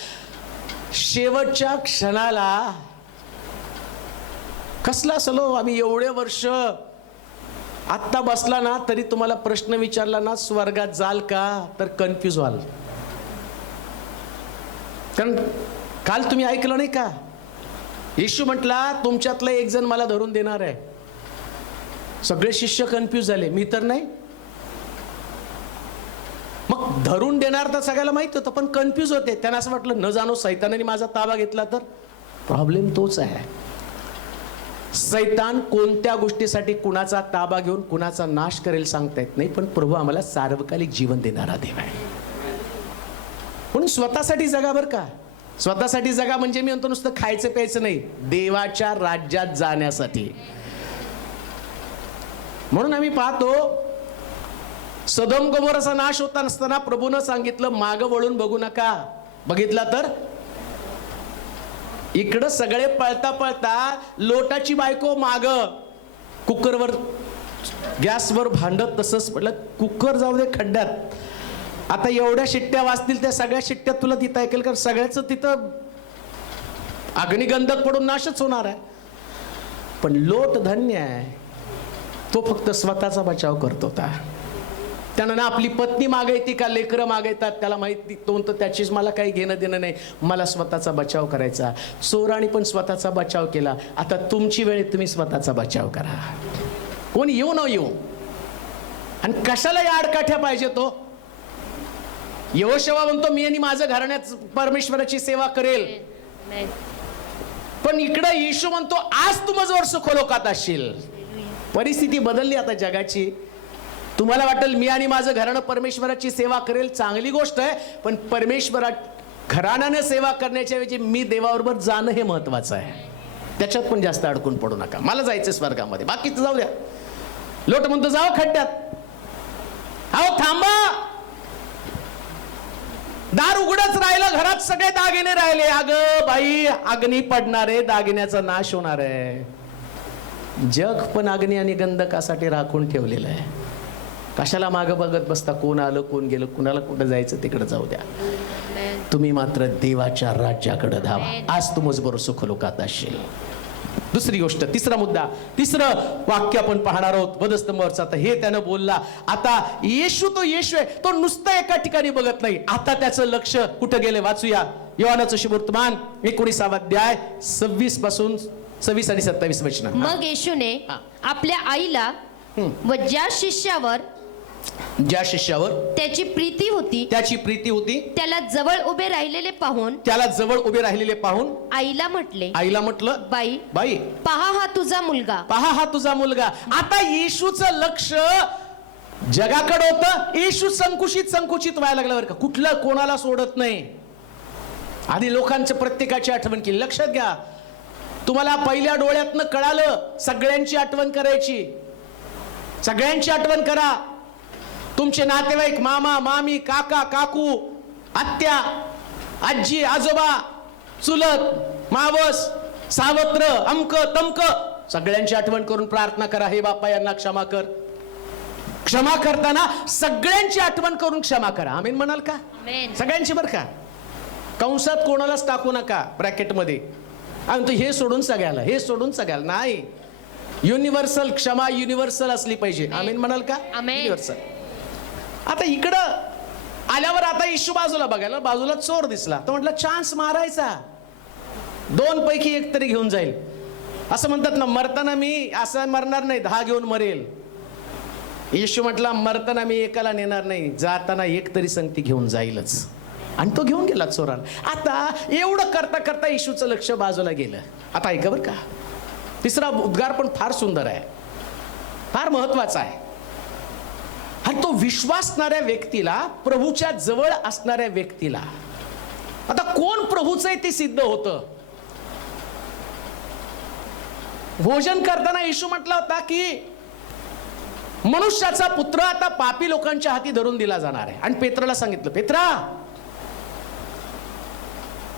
शेवटच्या क्षणाला कसला सलो, आम्ही एवढे वर्ष आत्ता बसला ना तरी तुम्हाला प्रश्न विचारला ना स्वर्गात जाल का, तर कन्फ्यूज व्हाल. कारण काल तुम्ही ऐकलं नाही का, येशू म्हटला तुमच्यातला एक जण मला धरून देणार आहे. सगळे शिष्य कन्फ्यूज झाले, मी तर नाही. मग धरून देणार तर सगळ्याला माहित होतं, पण कन्फ्यूज होते. त्यांना असं वाटलं, न जाणो सैतानाने माझा ताबा घेतला तर. प्रॉब्लेम तोच आहे, सैतान कोणत्या गोष्टीसाठी कुणाचा ताबा घेऊन कुणाचा नाश करेल सांगता येत नाही, पण प्रभू आम्हाला सार्वकालिक जीवन देणारा देव आहे. म्हणून स्वतःसाठी जगा. बरं का, स्वतःसाठी जगा म्हणजे मी म्हणतो नुसतं खायचं प्यायचं नाही, देवाच्या राज्यात जाण्यासाठी. म्हणून आम्ही पाहतो सदोम गोमोराचा नाश होता नसताना प्रभूनं सांगितलं, मागं वळून बघू नका. बघितला तर इकडं सगळे पळता पळता, लोटाची बायको माग कुकरवर गॅसवर भांडत, तसंच म्हटलं कुकर जाऊ दे खड्ड्यात, आता एवढ्या शिट्ट्या वाजतील त्या सगळ्या शिट्ट्या तुला तिथं ऐकेल, कारण सगळ्याच तिथं अग्निगंधक पडून नाशच होणार आहे. पण लोट धन्य आहे, तो फक्त स्वतःचा बचाव करत होता. त्यानं ना आपली पत्नी मागायती का लेकरं मागायतात त्याला माहिती, तो तर त्याचीच मला काही घेणं देणं नाही, मला स्वतःचा बचाव करायचा. चोराने पण स्वतःचा बचाव केला. आता तुमची वेळ, तुम्ही स्वतःचा बचाव करा. कोणी येऊ न येऊ, आणि कशाला या आडकाठ्या पाहिजे. तो यहोशुआ म्हणतो, मी आणि माझं घराण्यात परमेश्वराची सेवा करेल. पण इकडं येशू म्हणतो, आज तू माझ्यावर सुखलोकात असशील. परिस्थिती बदलली आता जगाची. तुम्हाला वाटेल मी आणि माझं घराणं परमेश्वराची सेवा करेल, चांगली गोष्ट आहे, पण परमेश्वरा घराण्यानं सेवा करण्याच्या ऐवजी मी देवाबरोबर जाणं हे महत्वाचं आहे. त्याच्यात पण जास्त अडकून पडू नका. मला जायचं स्वर्गामध्ये, बाकीचं जाऊ द्या. लोट म्हणतो जाओ खड्ड्यात. अहो थांबा, दार उघडच राहिलं, घरात सगळे दागिने राहिले. अगं बाई, अग्नी पडणार आहे, दागिन्याचा नाश होणार आहे. जग पण अग्नी आणि गंधकासाठी राखून ठेवलेलं आहे. कशाला मागं बघत बसता, कोण आलं कोण गेलं, कुणाला कुठं जायचं तिकडे जाऊ द्या. तुम्ही मात्र देवाच्या राज्याकडे धावा. आज तू मजबूर सुखलोकात असशील. दुसरी गोष्ट, तिसरा मुद्दा, तिसरं वाक्य आपण पाहणार आहोत वधस्तंभावरचं. आता हे त्यानं बोलला. आता येशू तो येशू आहे, तो नुसतं एका ठिकाणी बघत नाही. आता त्याचं लक्ष कुठं गेले, वाचूया. योहानाचं शुभवर्तमान 19 अध्याय 26 पासून 26 आणि 27 वचन. मग येशूने आपल्या आईला व ज्या शिष्यावर त्याची प्रीती होती त्याला जवळ उभे राहिलेले पाहून आईला म्हटलं, बाई पहा हा तुझा मुलगा. आता येशूचं लक्ष जगाकडे होतं, येशू संकुचित व्हायला लागला बरं का. कुठलं कोणाला सोडत नाही. आधी लोकांचं प्रत्येकाची आठवण केली. लक्षात घ्या, तुम्हाला पहिल्या डोळ्यातनं कळालं सगळ्यांची आठवण करायची. सगळ्यांची आठवण करा. तुमचे नातेवाईक, मामा मामी, काका काकू, आत्या आजी आजोबा, चुलत मावस, सावत्र, अमक तमक, सगळ्यांची आठवण करून प्रार्थना करा, हे बाप्पा यांना क्षमा कर. क्षमा करताना सगळ्यांची आठवण करून क्षमा करा. आमीन म्हणाल का? सगळ्यांची बरं का. कंसात कोणालाच टाकू नका ब्रॅकेटमध्ये. आणि हे सोडून सगळ्याला, हे सोडून सगळ्याला नाही. युनिव्हर्सल क्षमा, युनिव्हर्सल असली पाहिजे. आमीन म्हणाल का? युनिव्हर्सल. आता इकडं आल्यावर आता येशू बाजूला बघायला, बाजूला चोर दिसला. तो म्हटलं चान्स मारायचा, 2 पैकी 1 तरी घेऊन जाईल. असं म्हणतात ना, मरताना मी असं मरणार नाही, 10 घेऊन मरेल. येशू म्हटला मरताना मी एकाला नेणार नाही, जाताना 1 तरी संगती घेऊन जाईलच. आणि तो घेऊन गेला चोराला. आता एवढं करता करता येशूचं लक्ष बाजूला गेलं. आता ऐका बरं का, तिसरा उद्गार पण फार सुंदर आहे, फार महत्वाचा आहे. आणि तो विश्वासणाऱ्या व्यक्तीला, प्रभूच्या जवळ असणाऱ्या व्यक्तीला, आता कोण प्रभूचं आहे ते सिद्ध होतं. भोजन करताना येशू म्हटला होता की मनुष्याचा पुत्र आता पापी लोकांच्या हाती धरून दिला जाणार आहे. आणि पेत्राला सांगितलं, पेत्रा,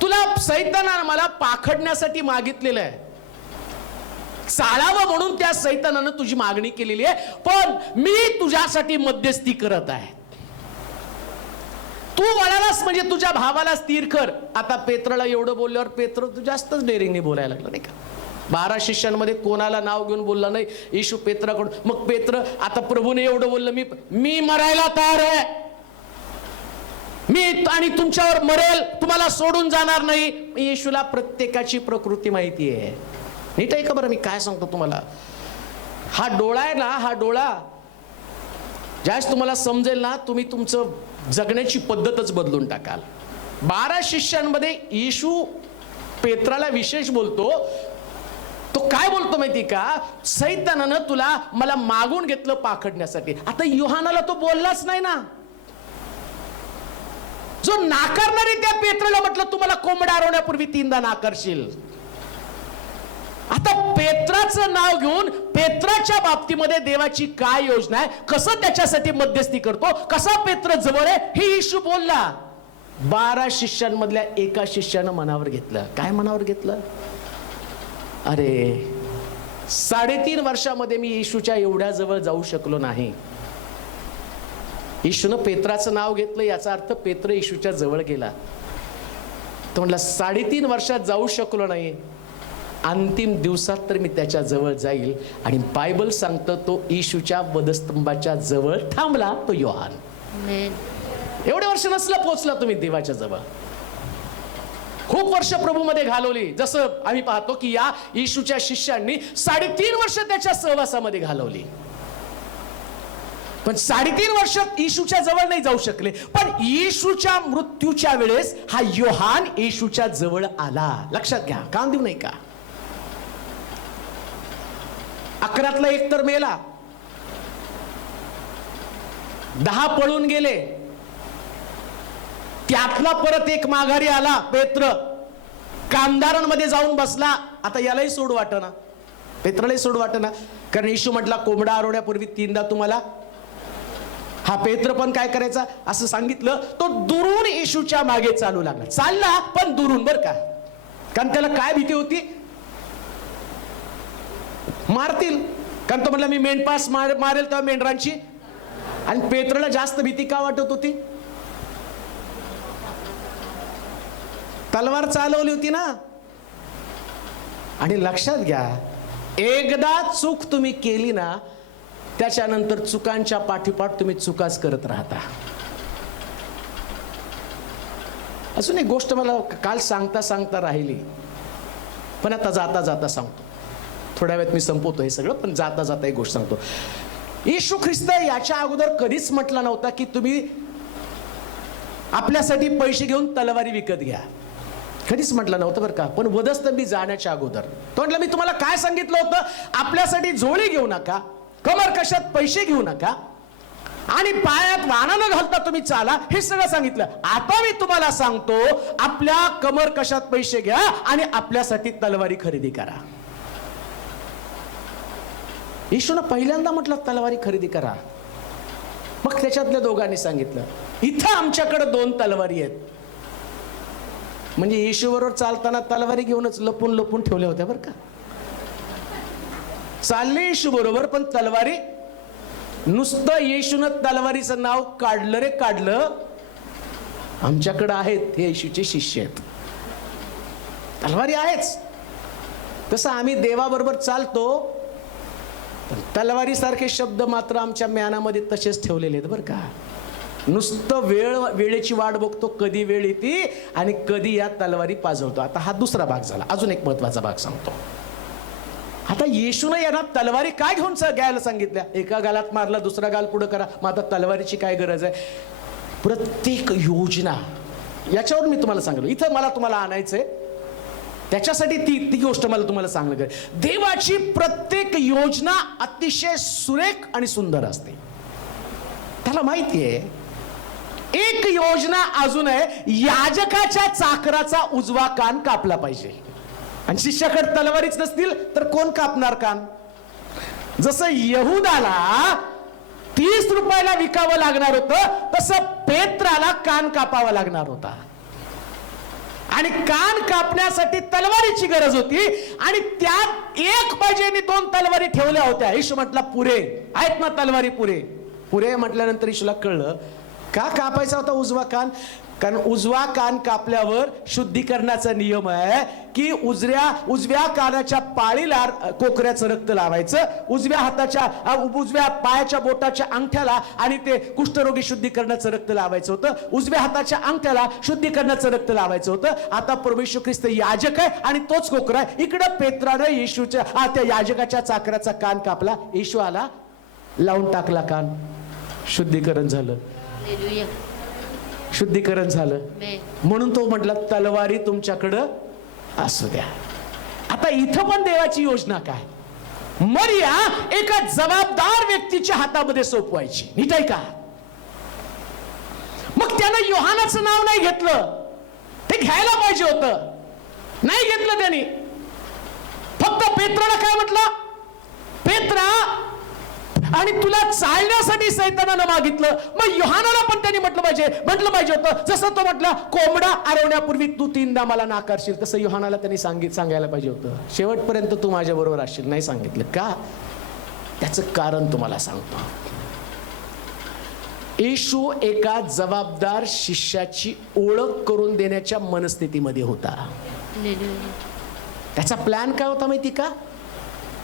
तुला सैतानानं मला पाखडण्यासाठी मागितलेलं आहे, चालावं म्हणून त्या सैतानानं तुझी मागणी केलेली आहे, पण मी तुझ्यासाठी मध्यस्थी करत आहे. तू म्हणालास म्हणजे तुझ्या भावाला स्थिर कर. आता पेत्राला एवढं बोलल्यावर पेत्र तू जास्तच डेअरिंगने बोलायला लागला नाही का. 12 शिष्यांमध्ये कोणाला नाव घेऊन बोलला नाही येशू पेत्राकडून. मग पेत्र, आता प्रभूने एवढं बोललं, मी मरायला तयार आहे, मी आणि तुमच्यावर मरेल, तुम्हाला सोडून जाणार नाही. येशूला प्रत्येकाची प्रकृती माहिती आहे. नीट आहे का बरं मी काय सांगतो तुम्हाला. हा डोळा आहे ना, हा डोळा ज्यावेळेस तुम्हाला समजेल ना, तुम्ही तुमचं जगण्याची पद्धतच बदलून टाकाल. 12 शिष्यांमध्ये येशू पेत्राला विशेष बोलतो. तो काय बोलतो माहिती का, सैतानानं तुला मला मागून घेतलं पाखडण्यासाठी. आता योहानाला तो बोललाच नाही ना. जो नाकारणारी त्या पेत्राला म्हटलं तू मला कोंबड्या आरवण्यापूर्वी 3दा नाकारशील. आता पेत्राचं नाव घेऊन पेत्राच्या बाबतीमध्ये देवाची काय योजना आहे, कसं त्याच्यासाठी मध्यस्थी करतो, कसा पेत्र जवळ आहे, हे येशू बोलला. 12 शिष्यांमधल्या एका शिष्यानं मनावर घेतलं. काय मनावर घेतलं? अरे 3.5 वर्षामध्ये मी येशूच्या एवढ्या जवळ जाऊ शकलो नाही. येशूनं पेत्राचं नाव घेतलं, याचा अर्थ पेत्र येशूच्या जवळ गेला. तो म्हटला 3.5 वर्षात जाऊ शकलो नाही, अंतिम दिवसात तर मी त्याच्या जवळ जाईल. आणि बायबल सांगतं तो येशूच्या वधस्तंभाच्या जवळ थांबला, तो योहान. एवढे वर्ष नसला पोहोचला तुम्ही देवाच्या जवळ. खूप वर्ष प्रभूमध्ये घालवली. जसं आम्ही पाहतो की या येशूच्या शिष्यांनी 3.5 वर्ष त्याच्या सहवासामध्ये घालवली. पण 3.5 वर्षात येशूच्या जवळ नाही जाऊ शकले. पण येशूच्या मृत्यूच्या वेळेस हा योहान येशूच्या जवळ आला. लक्षात घ्या, काम देऊ नाही का. 11तला 1 तर मेला, 10 पळून गेले, त्यातला परत 1 माघारी आला, पेत्र कामदारांमध्ये जाऊन बसला. आता यालाही सोड वाटना, पेत्रालाही सोड वाटना, कारण येशू म्हटला कोंबडा आरवण्यापूर्वी 3दा तुम्हाला. हा पेत्र पण काय करायचा असं सांगितलं. तो दुरून येशूच्या मागे चालू लागला. चालला पण दुरून, बर का, कारण त्याला काय भीती होती, मारतील. कारण तो म्हटला मी मेंढपास मारेल तेव्हा मेंढरांची. आणि पेत्रला जास्त भीती का वाटत होती, तलवार चालवली होती ना. आणि लक्षात घ्या, एकदा चूक तुम्ही केली ना, त्याच्यानंतर चुकांच्या पाठीपाठ तुम्ही चुकाच करत राहता. अजून एक गोष्ट मला काल सांगता सांगता राहिली, पण आता जाता जाता सांगतो. थोड्या वेळात मी संपवतो हे सगळं, पण जाता जाता एक गोष्ट सांगतो. येशू ख्रिस्त याच्या अगोदर कधीच म्हटला नव्हता की तुम्ही आपल्यासाठी पैसे घेऊन तलवारी विकत घ्या. कधीच म्हटलं नव्हतं बरं का. पण वधस्तंभी जाण्याच्या अगोदर तो म्हटलं, मी तुम्हाला काय सांगितलं होतं, आपल्यासाठी झोळी घेऊ नका, कमर कशात पैसे घेऊ नका, आणि पायात वाणा न घालता तुम्ही चाला, हे सगळं सांगितलं. आता मी तुम्हाला सांगतो, आपल्या कमर कशात पैसे घ्या आणि आपल्यासाठी तलवारी खरेदी करा. येशूनं पहिल्यांदा म्हटलं तलवारी खरेदी करा. मग त्याच्यातल्या दोघांनी सांगितलं, इथं आमच्याकडे 2 तलवारी आहेत. म्हणजे येशू बरोबर चालताना तलवारी घेऊनच लपून लपून ठेवल्या होत्या बरं का. चालले येशू बरोबर, पण तलवारी, नुसतं येशूनं तलवारीचं नाव काढलं रे काढलं. आमच्याकडे आहेत, हे येशूचे शिष्य आहेत, तलवारी आहेच. तसं आम्ही देवाबरोबर चालतो, पण तलवारी सारखे शब्द मात्र आमच्या म्यानामध्ये तसेच ठेवलेले आहेत बरं का. नुसतं वेळेची वाट बघतो, कधी वेळ येते आणि कधी या तलवारी पाजवतो. आता हा दुसरा भाग झाला. अजून एक महत्वाचा भाग सांगतो. आता येशूनं यांना तलवारी काय घेऊन घ्यायला सांगितल्या? एका गालात मारला, दुसरा गाल पुढे करा. मग आता तलवारीची काय गरज आहे? प्रत्येक योजना, याच्यावर मी तुम्हाला सांगितलं, इथं मला तुम्हाला आणायचंय, त्याच्यासाठी ती गोष्ट मला तुम्हाला सांगणं. देवाची प्रत्येक योजना अतिशय सुरेख आणि सुंदर असते. त्याला माहितीये एक योजना अजून आहे, याजकाच्या चाकराचा उजवा कान कापला पाहिजे. आणि शिष्याकडे तलवारीच नसतील तर कोण कापणार कान? जसं यहुदाला 30 रुपयाला विकावं लागणार होतं, तसं पेत्राला कान कापावा लागणार होता. आणि कान कापण्यासाठी तलवारीची गरज होती. आणि त्यात एक पाहिजे 2 तलवारी ठेवल्या होत्या. येशू म्हटला पुरे आहेत ना तलवारी, पुरे पुरे म्हटल्यानंतर येशूला कळलं का कापायचा होता उजवा कान. कारण उजवा कान कापल्यावर शुद्धीकरणाचा नियम आहे की उजव्या कानाच्या पाळीला कोकऱ्याचं रक्त लावायचं, उजव्या पायाच्या बोटाच्या अंगठ्याला आणि ते कुष्ठरोगी शुद्धीकरणाचं रक्त लावायचं होतं. उजव्या हाताच्या अंगठ्याला शुद्धीकरणाचं रक्त लावायचं होतं. आता प्रभू येशू ख्रिस्त याजक आहे आणि तोच कोकरा आहे. इकडं पेत्रानं येशूच्या त्या याजकाच्या चाकराचा कान कापला. येशू आला, लावून टाकला कान, शुद्धीकरण झालं. शुद्धीकरण झालं. म्हणून तो म्हटला तलवारी तुमच्याकडं असू द्या. आता इथं पण देवाची योजना काय? मरिया एका जबाबदार व्यक्तीच्या हातामध्ये सोपवायची, नीट आहे का? मग त्यानं योहानाचं नाव नाही घेतलं, ते घ्यायला पाहिजे होतं, नाही घेतलं त्यांनी. फक्त पेत्राला काय म्हटलं? पेत्रा, आणि तुला चालण्यासाठी सैतानानं मागितलं. मग योहानाला पण त्यांनी म्हटलं पाहिजे होतं. जसं तो म्हटला कोंबडा आरवण्यापूर्वी तू 3दा मला नाकारशील, तसं योहानाला त्यांनी सांगायला पाहिजे होतं, शेवटपर्यंत तू माझ्या बरोबर असशील. नाही सांगितलं का? त्याचं कारण तुम्हाला सांगतो. येशू एका जबाबदार शिष्याची ओळख करून देण्याच्या मनस्थितीमध्ये होता. त्याचा प्लॅन काय होता माहिती का?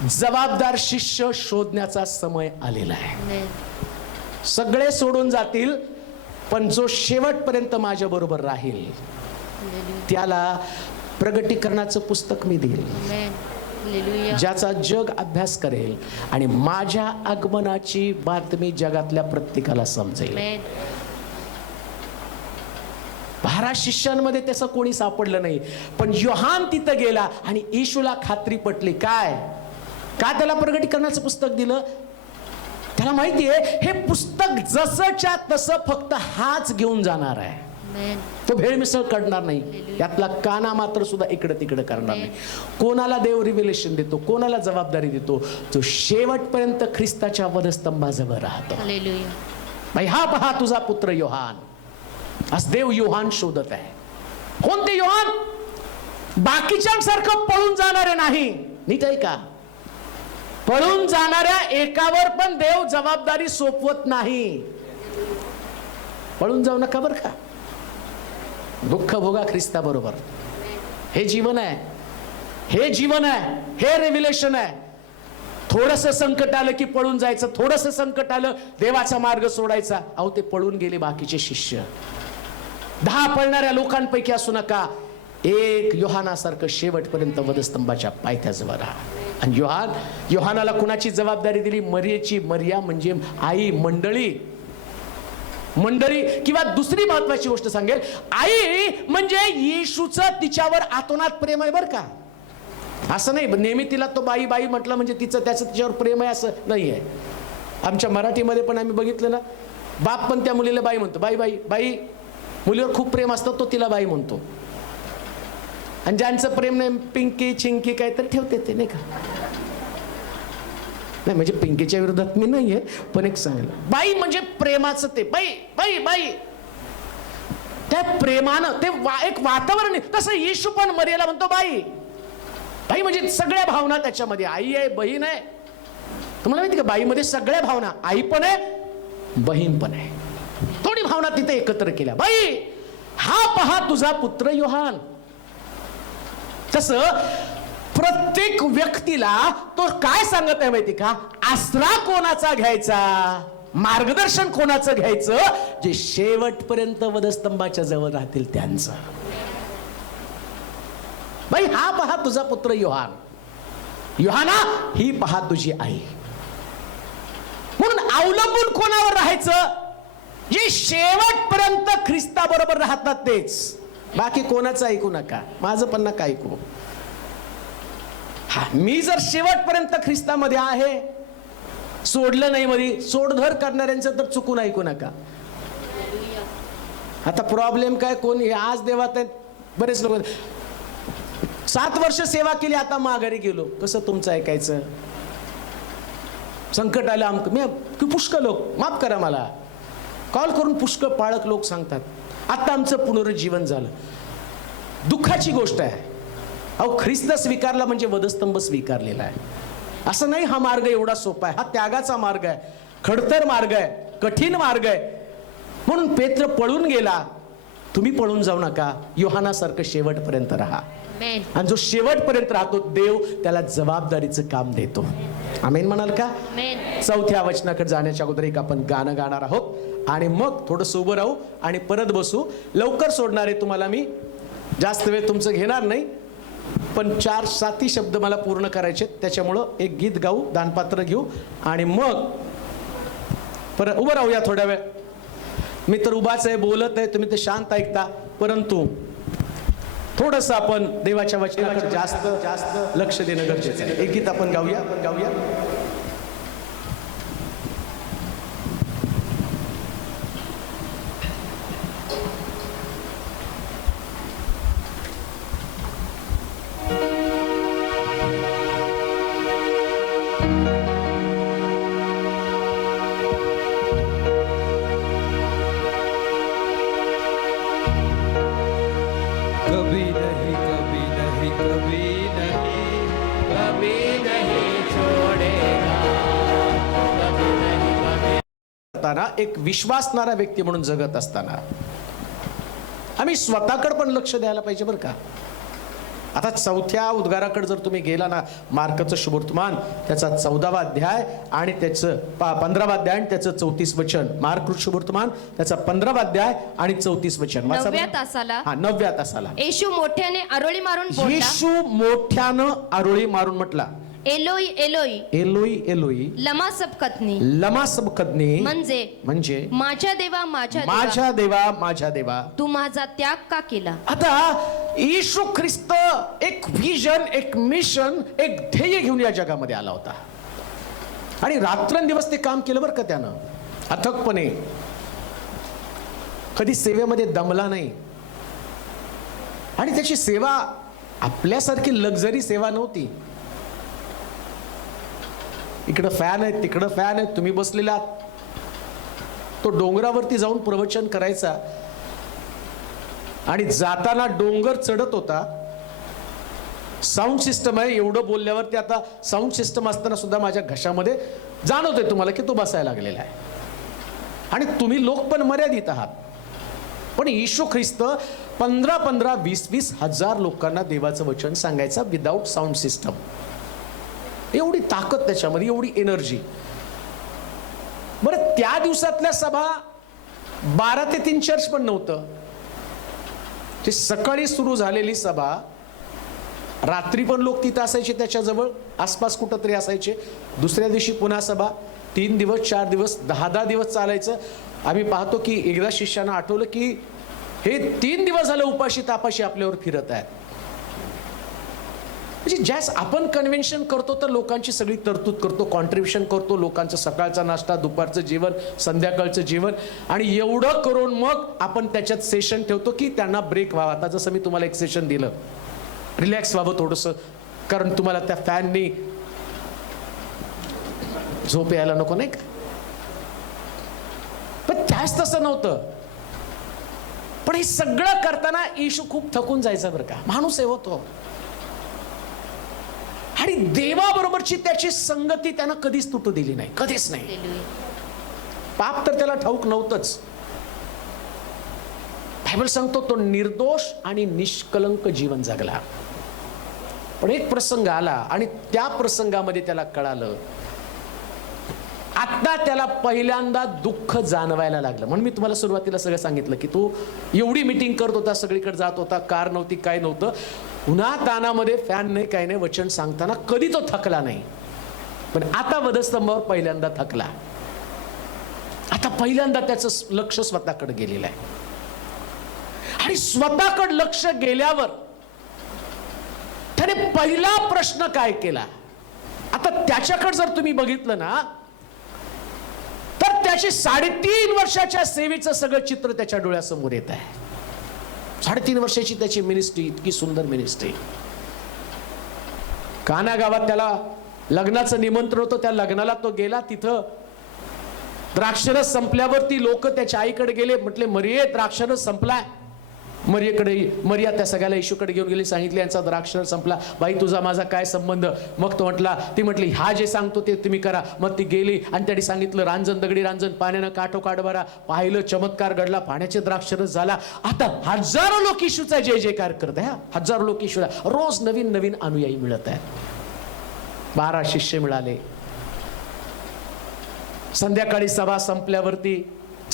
जबाबदार शिष्य शोधण्याचा समय आलेला आहे. सगळे सोडून जातील, पण जो शेवटपर्यंत माझ्या बरोबर राहील त्याला प्रगटीकरणाचं पुस्तक मी देईल, ज्याचा जग अभ्यास करेल आणि माझ्या आगमनाची बातमी जगातल्या प्रत्येकाला समजेल. 12 शिष्यांमध्ये त्याचं कोणी सापडलं नाही, पण योहान तिथं गेला आणि येशूला खात्री पटली. काय? का त्याला प्रगटीकरणाचं पुस्तक दिलं? त्याला माहितीये हे पुस्तक जसंच्या तसं फक्त हाच घेऊन जाणार आहे, तो भेळमिसळ करणार नाही. यातला काना मात्र सुद्धा इकडे तिकडे करणार नाही. कोणाला देव रिव्हिलेशन देतो, कोणाला जबाबदारी देतो? जो शेवटपर्यंत ख्रिस्ताच्या वधस्तंभाजवळ राहतो. भाई हा पहा तुझा पुत्र योहान. आज देव योहान शोधत आहे. कोणते योहान? बाकीच्यांसारखं पळून जाणारे नाही, नीट आहे का? पळून जाणाऱ्या एकावर पण देव जबाबदारी सोपवत नाही. पळून जाऊ नका बरं का. दुःख भोगा ख्रिस्ता बरोबर. हे जीवन आहे, हे जीवन आहे, हे रेव्हिलेशन आहे. थोडंसं संकट आलं की पळून जायचं, थोडंसं संकट आलं देवाचा मार्ग सोडायचा. अहो ते पळून गेले बाकीचे शिष्य. 10 पळणाऱ्या लोकांपैकी असू नका, एक योहानासारखं शेवटपर्यंत वधस्तंभाच्या पायथ्याजवळ राहा. आणि योहानाला कुणाची जबाबदारी दिली? मरियेची. मरिया म्हणजे आई, मंडळी किंवा दुसरी महत्वाची गोष्ट सांगेल, आई म्हणजे येशूचं तिच्यावर आतोनात प्रेम आहे बरं का. असं नाही नेहमी तिला तो बाई बाई म्हटलं म्हणजे त्याचं तिच्यावर प्रेम आहे असं नाहीये. आमच्या मराठीमध्ये पण आम्ही बघितलं ना, बाप पण त्या मुलीला बाई म्हणतो, बाई बाई बाई. मुलीवर खूप प्रेम असतं, तो तिला बाई म्हणतो. आणि ज्यांचं प्रेम नाही, पिंकी चिंकी काय तर ठेवते ते, नाही का? नाही म्हणजे पिंकीच्या विरोधात मी नाहीये, पण एक सांगेल, बाई म्हणजे प्रेमाचं ते, बाई बाई बाई. त्या प्रेमानं ते एक वातावरण आहे. तसं येशू पण मरियला म्हणतो बाई बाई, म्हणजे सगळ्या भावना त्याच्यामध्ये. आई आहे, बहीण आहे. तुम्हाला माहिती का, बाईमध्ये सगळ्या भावना, आई पण आहे, बहीण पण आहे. थोडी भावना तिथे एकत्र केल्या. बाई, हा पहा तुझा पुत्र योहान. तसं प्रत्येक व्यक्तीला तो काय सांगत आहे माहिती का, आसरा कोणाचा घ्यायचा, मार्गदर्शन कोणाचं घ्यायचं, जे शेवटपर्यंत वधस्तंभाच्या जवळ राहतील त्यांचं. बाई, हा पहा तुझा पुत्र योहान. योहाना, ही पहा तुझी आई. म्हणून अवलंबून कोणावर राहायचं, जे शेवटपर्यंत ख्रिस्ताबरोबर राहतात तेच. बाकी कोणाचं ऐकू नका, माझं पण नका ऐकू. हा, मी जर शेवटपर्यंत ख्रिस्तामध्ये आहे, सोडलं नाही मध्ये, सोडधर करणाऱ्यांचं तर चुकून ऐकू नका. आता प्रॉब्लेम काय, कोण आज देवात आहेत बरेच लोक, 7 वर्ष सेवा केली, आता माघारी गेलो. कसं तुमचं ऐकायचं? संकट आलं आमक, मी पुष्कळ लोक, माफ करा मला, कॉल करून पुष्कळ पाळक लोक सांगतात, आता आमचं पुनरुज्जीवन झालं. दुःखाची गोष्ट आहे. अहो, ख्रिस्त स्वीकारला म्हणजे वधस्तंभ स्वीकारलेला आहे. असं नाही हा मार्ग एवढा सोपा आहे, हा त्यागाचा मार्ग आहे, खडतर मार्ग आहे, कठीण मार्ग आहे. म्हणून पेत्र पळून गेला, तुम्ही पळून जाऊ नका. योहानासारखं शेवटपर्यंत राहा. आणि जो शेवटपर्यंत राहतो, देव त्याला जबाबदारीचं काम देतो. आमेन म्हणाल का? 4थ्या वचनाकडे जाण्याच्या अगोदर एक आपण गाणं गाणार आहोत आणि मग थोडंसं उभं राहू आणि परत बसू. लवकर सोडणार आहे तुम्हाला मी, जास्त वेळ तुमचं घेणार नाही, पण 4-7 शब्द मला पूर्ण करायचे. त्याच्यामुळं एक गीत गाऊ, दानपात्र घेऊ आणि मग परत उभं राहूया थोड्या वेळ. मी तर उभाच आहे, बोलत आहे, तुम्ही ते शांत ऐकता, परंतु थोडंसं आपण देवाच्या वचनाकडे जास्त लक्ष देणं गरजेचं आहे. एक गीत आपण गाऊया. एक विश्वासणारा व्यक्ती म्हणून जगत असताना आम्ही स्वतःकडे पण लक्ष द्यायला पाहिजे बरं का. आता 4थ्या उद्गाराकडे जर तुम्ही गेला ना, मार्कचं शुभवर्तमान त्याचा 14वा अध्याय आणि त्याचं 15वा अध्याय आणि त्याचं 34 वचन. मार्क शुभवर्तमान त्याचा 15वा अध्याय आणि 34 वचन. 9व्या तासाला येशू मोठ्याने आरोळी मारून बोलला. येशू मोठ्यानं आरोळी मारून म्हटला, एलोई एलोई एलोई एलोई लमा सबकतनी. लमा सबकतनी म्हणजे माझ्या देवा माझ्या देवा तू माझा त्याग का केला. आता येशू ख्रिस्त एक विजन, एक मिशन, एक ध्येय घेऊन या जगामध्ये आला होता आणि रात्रंदिवस ते काम केलं बरं का त्यानं, अथकपणे. कधी सेवेमध्ये दमला नाही आणि त्याची सेवा आपल्यासारखी लक्झरी सेवा नव्हती. इकडं फॅन आहेत, तिकडं फॅन आहेत, तुम्ही बसलेला आहात. तो डोंगरावरती जाऊन प्रवचन करायचा आणि जाताना डोंगर चढत होता. साऊंड सिस्टम आहे, एवढं बोलल्यावरती आता साऊंड सिस्टम असताना सुद्धा माझ्या घशामध्ये जाणवतंय तुम्हाला की तो बसायला लागलेला आहे आणि तुम्ही लोक पण मर्यादित आहात. पण येशू ख्रिस्त 15-15, 20-20 हजार लोकांना देवाचं वचन सांगायचा विदाऊट साऊंड सिस्टम. एवढी ताकद त्याच्यामध्ये, एवढी एनर्जी. बरं, त्या दिवसातल्या सभा 12 ते 3 चर्च पण नव्हतं. ते सकाळी सुरू झालेली सभा, रात्री पण लोक तिथं असायचे, त्याच्याजवळ आसपास कुठं तरी असायचे. दुसऱ्या दिवशी पुन्हा सभा, 3 दिवस 4 दिवस 10 दिवस चालायचं. आम्ही पाहतो की एकदा शिष्यानं आठवलं की हे 3 दिवस झालं उपाशी तापाशी आपल्यावर फिरत आहेत. म्हणजे ज्यास आपण कन्व्हेन्शन करतो तर लोकांची सगळी तरतूद करतो, कॉन्ट्रीब्युशन करतो, लोकांचं सकाळचा नाश्ता, दुपारचं जेवण, संध्याकाळचं जेवण, आणि एवढं करून मग आपण त्याच्यात सेशन ठेवतो की त्यांना ब्रेक व्हावा. आता जसं मी तुम्हाला एक सेशन दिलं, रिलॅक्स व्हावं थोडंसं, कारण तुम्हाला त्या फॅननी झोप यायला नको, नाही का? पण त्याच तसं नव्हतं. पण हे सगळं करताना येशू खूप थकून जायचा बरं का. माणूस आहे होतो, आणि देवाबरोबरची त्याची संगती त्यानं कधीच तुटू दिली नाही, कधीच नाही. पाप तर त्याला ठाऊक नव्हतंच. बायबल सांगतो तो निर्दोष आणि निष्कलंक जीवन जगला. पण एक प्रसंग आला आणि त्या प्रसंगामध्ये त्याला कळालं, आता त्याला पहिल्यांदा दुःख जाणवायला लागलं. म्हणून मी तुम्हाला सुरुवातीला सगळं सांगितलं की तो एवढी मीटिंग करत होता, सगळीकडे जात होता, कार नव्हती, काय नव्हतं, उन्हा तानामध्ये फॅन नाही, काय नाही, वचन सांगताना कधी तो थकला नाही. पण आता वधस्तंभावर पहिल्यांदा थकला. आता पहिल्यांदा त्याचं लक्ष स्वतःकडे गेलेलं आहे. आणि स्वतःकडे लक्ष गेल्यावर त्याने पहिला प्रश्न काय केला, आता त्याच्याकडे जर तुम्ही बघितलं ना, तर त्याची 3.5 वर्षाच्या सेवेचं सगळं चित्र त्याच्या डोळ्यासमोर येत आहे. 3.5 वर्षाची त्याची मिनिस्ट्री, इतकी सुंदर मिनिस्ट्री. काना गावात त्याला लग्नाचं निमंत्रण होतं, त्या लग्नाला तो गेला. तिथं द्राक्षरस संपल्यावरती लोक त्याच्या आईकडे गेले, म्हटले मरिये द्राक्षरस संपलाय. मरिया त्या सगळ्याला येशूकडे घेऊन गेली, सांगितले यांचा द्राक्षरस संपला. बाई तुझा माझा काय संबंध? मग तो ती म्हटली हा जे सांगतो ते तुम्ही करा. मग ती गेली आणि त्यांनी सांगितलं रांजण दगडी रांजण, पाण्यानं काठोकाठ भरा. पाहिलं, चमत्कार घडला, पाण्याचे द्राक्षरस झाला. आता हजारो लोक येशूचा जय जयकार करत आहे. हजारो लोक येशूला रोज नवीन नवीन अनुयायी मिळत आहेत. 12 शिष्य मिळाले. संध्याकाळी सभा संपल्यावरती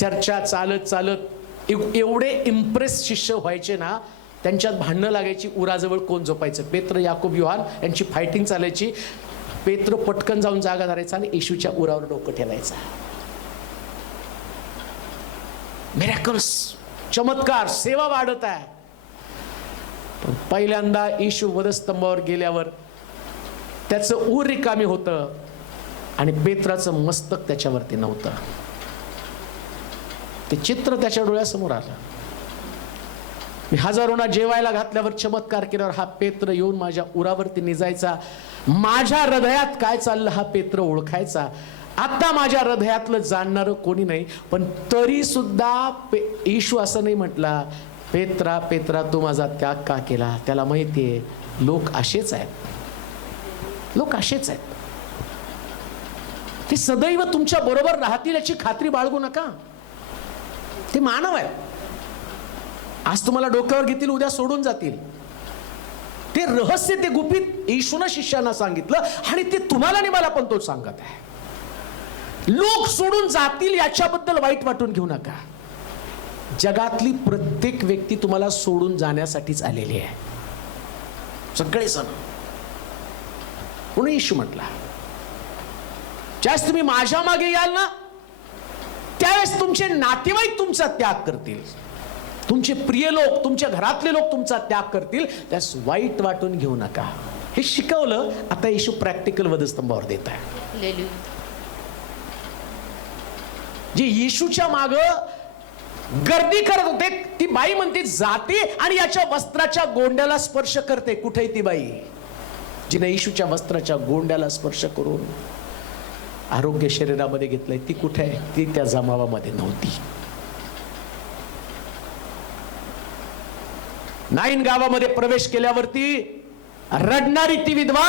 चर्चा चालत चालत एवढे इम्प्रेस शिष्य व्हायचे ना, त्यांच्यात भांडणं लागायची, उराजवळ कोण झोपायचं. पेत्र, याकूब, योहान यांची फायटिंग चालायची. पेत्र पटकन जाऊन जागा धरायचा आणि येशूच्या उरावर डोकं ठेवायचा. मिरॅकल्स, चमत्कार, सेवा वाढत आहे. पण पहिल्यांदा येशू वधस्तंभावर गेल्यावर त्याचं ऊर रिकामी होतं आणि पेत्राचं मस्तक त्याच्यावरती नव्हतं. ते चित्र त्याच्या डोळ्यासमोर आलं. मी हजारोंना जेवायला घातल्यावर, चमत्कार केल्यावर हा पेत्र येऊन माझ्या उरावरती निजायचा. माझ्या हृदयात काय चाललं हा पेत्र ओळखायचा. आता माझ्या हृदयातलं जाणणारं कोणी नाही. पण तरी सुद्धा येशू असं नाही म्हटला, पेत्रा पेत्रा तू माझा त्याग का केला. त्याला माहितीये लोक असेच आहेत, लोक असेच आहेत. ते सदैव तुमच्या बरोबर राहतील याची खात्री बाळगू नका. ते मानव आहे. आज तुम्हाला डोक्यावर घेतील, उद्या सोडून जातील. ते रहस्य, ते गुपित येशूने शिष्यांना सांगितलं आणि ते तुम्हाला आणि मला पण तोच सांगत आहे. लोक सोडून जातील याच्याबद्दल वाईट वाटून घेऊ नका. जगातली प्रत्येक व्यक्ती तुम्हाला सोडून जाण्यासाठीच आलेली आहे, सगळे जण. म्हणून येशू म्हटला ज्यावेळेस तुम्ही माझ्या मागे याल ना, त्यावेळेस तुमचे नातेवाईक तुमचा त्याग करतील, तुमचे प्रिय लोक, तुमच्या घरातले लोक तुमचा त्याग करतील. त्यास वाईट वाटून घेऊ नका. हे शिकवलं आता येशू प्रॅक्टिकल वधस्तंभावर देत आहे. जे येशूच्या माग गर्दी करत होते, ती बाई म्हणते जाते आणि याच्या वस्त्राच्या गोंड्याला स्पर्श करते. कुठे ती बाई जिने येशूच्या वस्त्राच्या गोंड्याला स्पर्श करून आरोग्य शरीरामध्ये घेतलंय? ती कुठे आहे? ती त्या जमावामध्ये नव्हती. नाईन गावामध्ये प्रवेश केल्यावरती रडणारी ती विधवा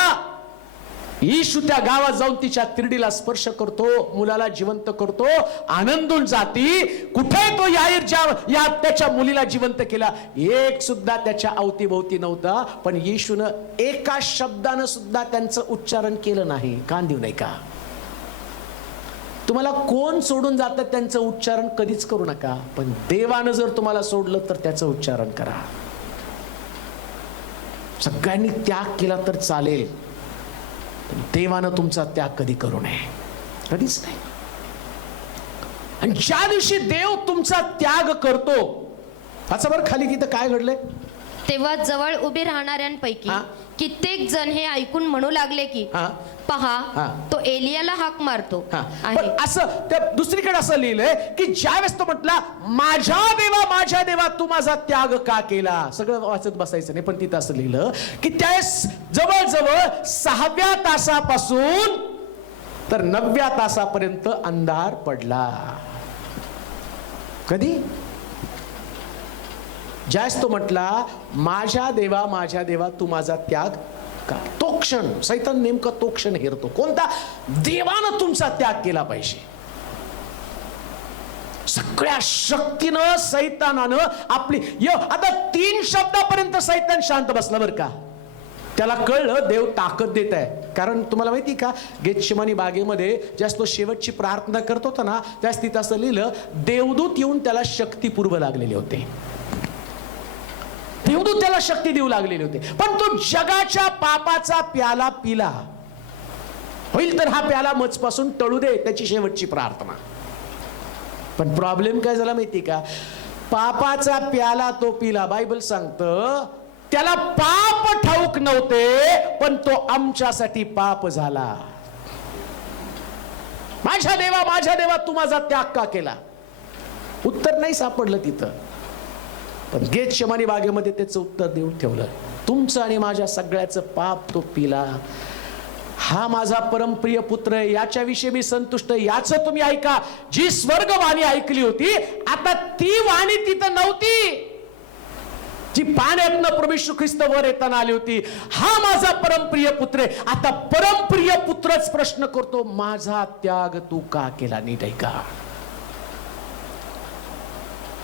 येशू त्या गावात जाऊन तिच्या तिरडीला स्पर्श करतो, मुलाला जिवंत करतो, आनंदून जाती. कुठे तो याईर या त्याच्या मुलीला जिवंत केला? एक सुद्धा त्याच्या अवतीभोवती नव्हता. पण येशूनं एका शब्दानं सुद्धा त्यांचं उच्चारण केलं नाही. कान देऊ नये का? तुम्हाला कोण सोडून जातं त्यांचं उच्चारण कधीच करू नका. पण देवानं जर तुम्हाला सोडलं तर त्याचं उच्चारण करा. सगळ्यांनी त्याग केला तर चालेल, पण देवानं तुमचा त्याग कधी करू नये, कधीच नाही. आणि ज्या दिवशी देव तुमचा त्याग करतो, वाचा बरं खाली की काय घडलंय. तेव्हा जवळ उभे राहणाऱ्यांपैकी हा. कित्येक जण हे ऐकून म्हणू लागले की हा. पहा हा. तो एलियाला हाक मारतो पण आहे. असं त्या दुसरीकडे असं लिहिलंय की ज्यावेळेस तो म्हटला माझ्या देवा तू माझा त्याग का केला, सगळं वाचत बसायचं नाही, पण तिथं असं लिहिलं की त्यावेळेस जवळजवळ 6व्या तासापासून तर 9व्या तासापर्यंत अंधार पडला. कधी? ज्यावेळेस तो म्हटला माझ्या देवा तू माझा त्याग का, तो क्षण सैतान नेमका तो क्षण हेरतो. कोणता? देवानं तुमचा त्याग केला पाहिजे. सगळ्या शक्तीनं सैतानानं आपली आता 3 शब्दापर्यंत सैतान शांत बसला बरं का. त्याला कळलं देव ताकद देत आहे. कारण तुम्हाला माहिती का, गेतशेमानी बागेमध्ये ज्यास तो शेवटची प्रार्थना करत होता ना, त्यास तिथं असं लिहिलं देवदूत येऊन त्याला शक्ती पुरवू लागलेले होते. देवदूत त्याला शक्ती देऊ लागलेले होते. पण तो जगाच्या पापाचा प्याला पिला. होईल तर हा प्याला मजपासून टळू दे, त्याची शेवटची प्रार्थना. पण प्रॉब्लेम काय झाला माहिती का, पापाचा प्याला तो पिला. बायबल सांगतं त्याला पाप ठाऊक नव्हते, पण तो आमच्यासाठी पाप झाला. माझ्या देवा तू माझा त्याग का केला. उत्तर नाही सापडलं तिथं, पण गेतशेमानी बागेमध्ये त्याचं उत्तर देऊन ठेवलं. तुमचं आणि माझ्या सगळ्याचं पाप तो पिला. हा माझा परमप्रिय पुत्र आहे, याच्याविषयी मी संतुष्ट आहे, याचं तुम्ही ऐका. जी स्वर्गवाणी ऐकली होती, आता ती वाणी तिथं नव्हती. जी पाण्यातनं प्रभू येशू ख्रिस्त वर येताना आली होती. हा माझा परमप्रिय पुत्र आहे. आता परमप्रिय पुत्रच प्रश्न करतो, माझा त्याग तू का केला. नीट ऐका.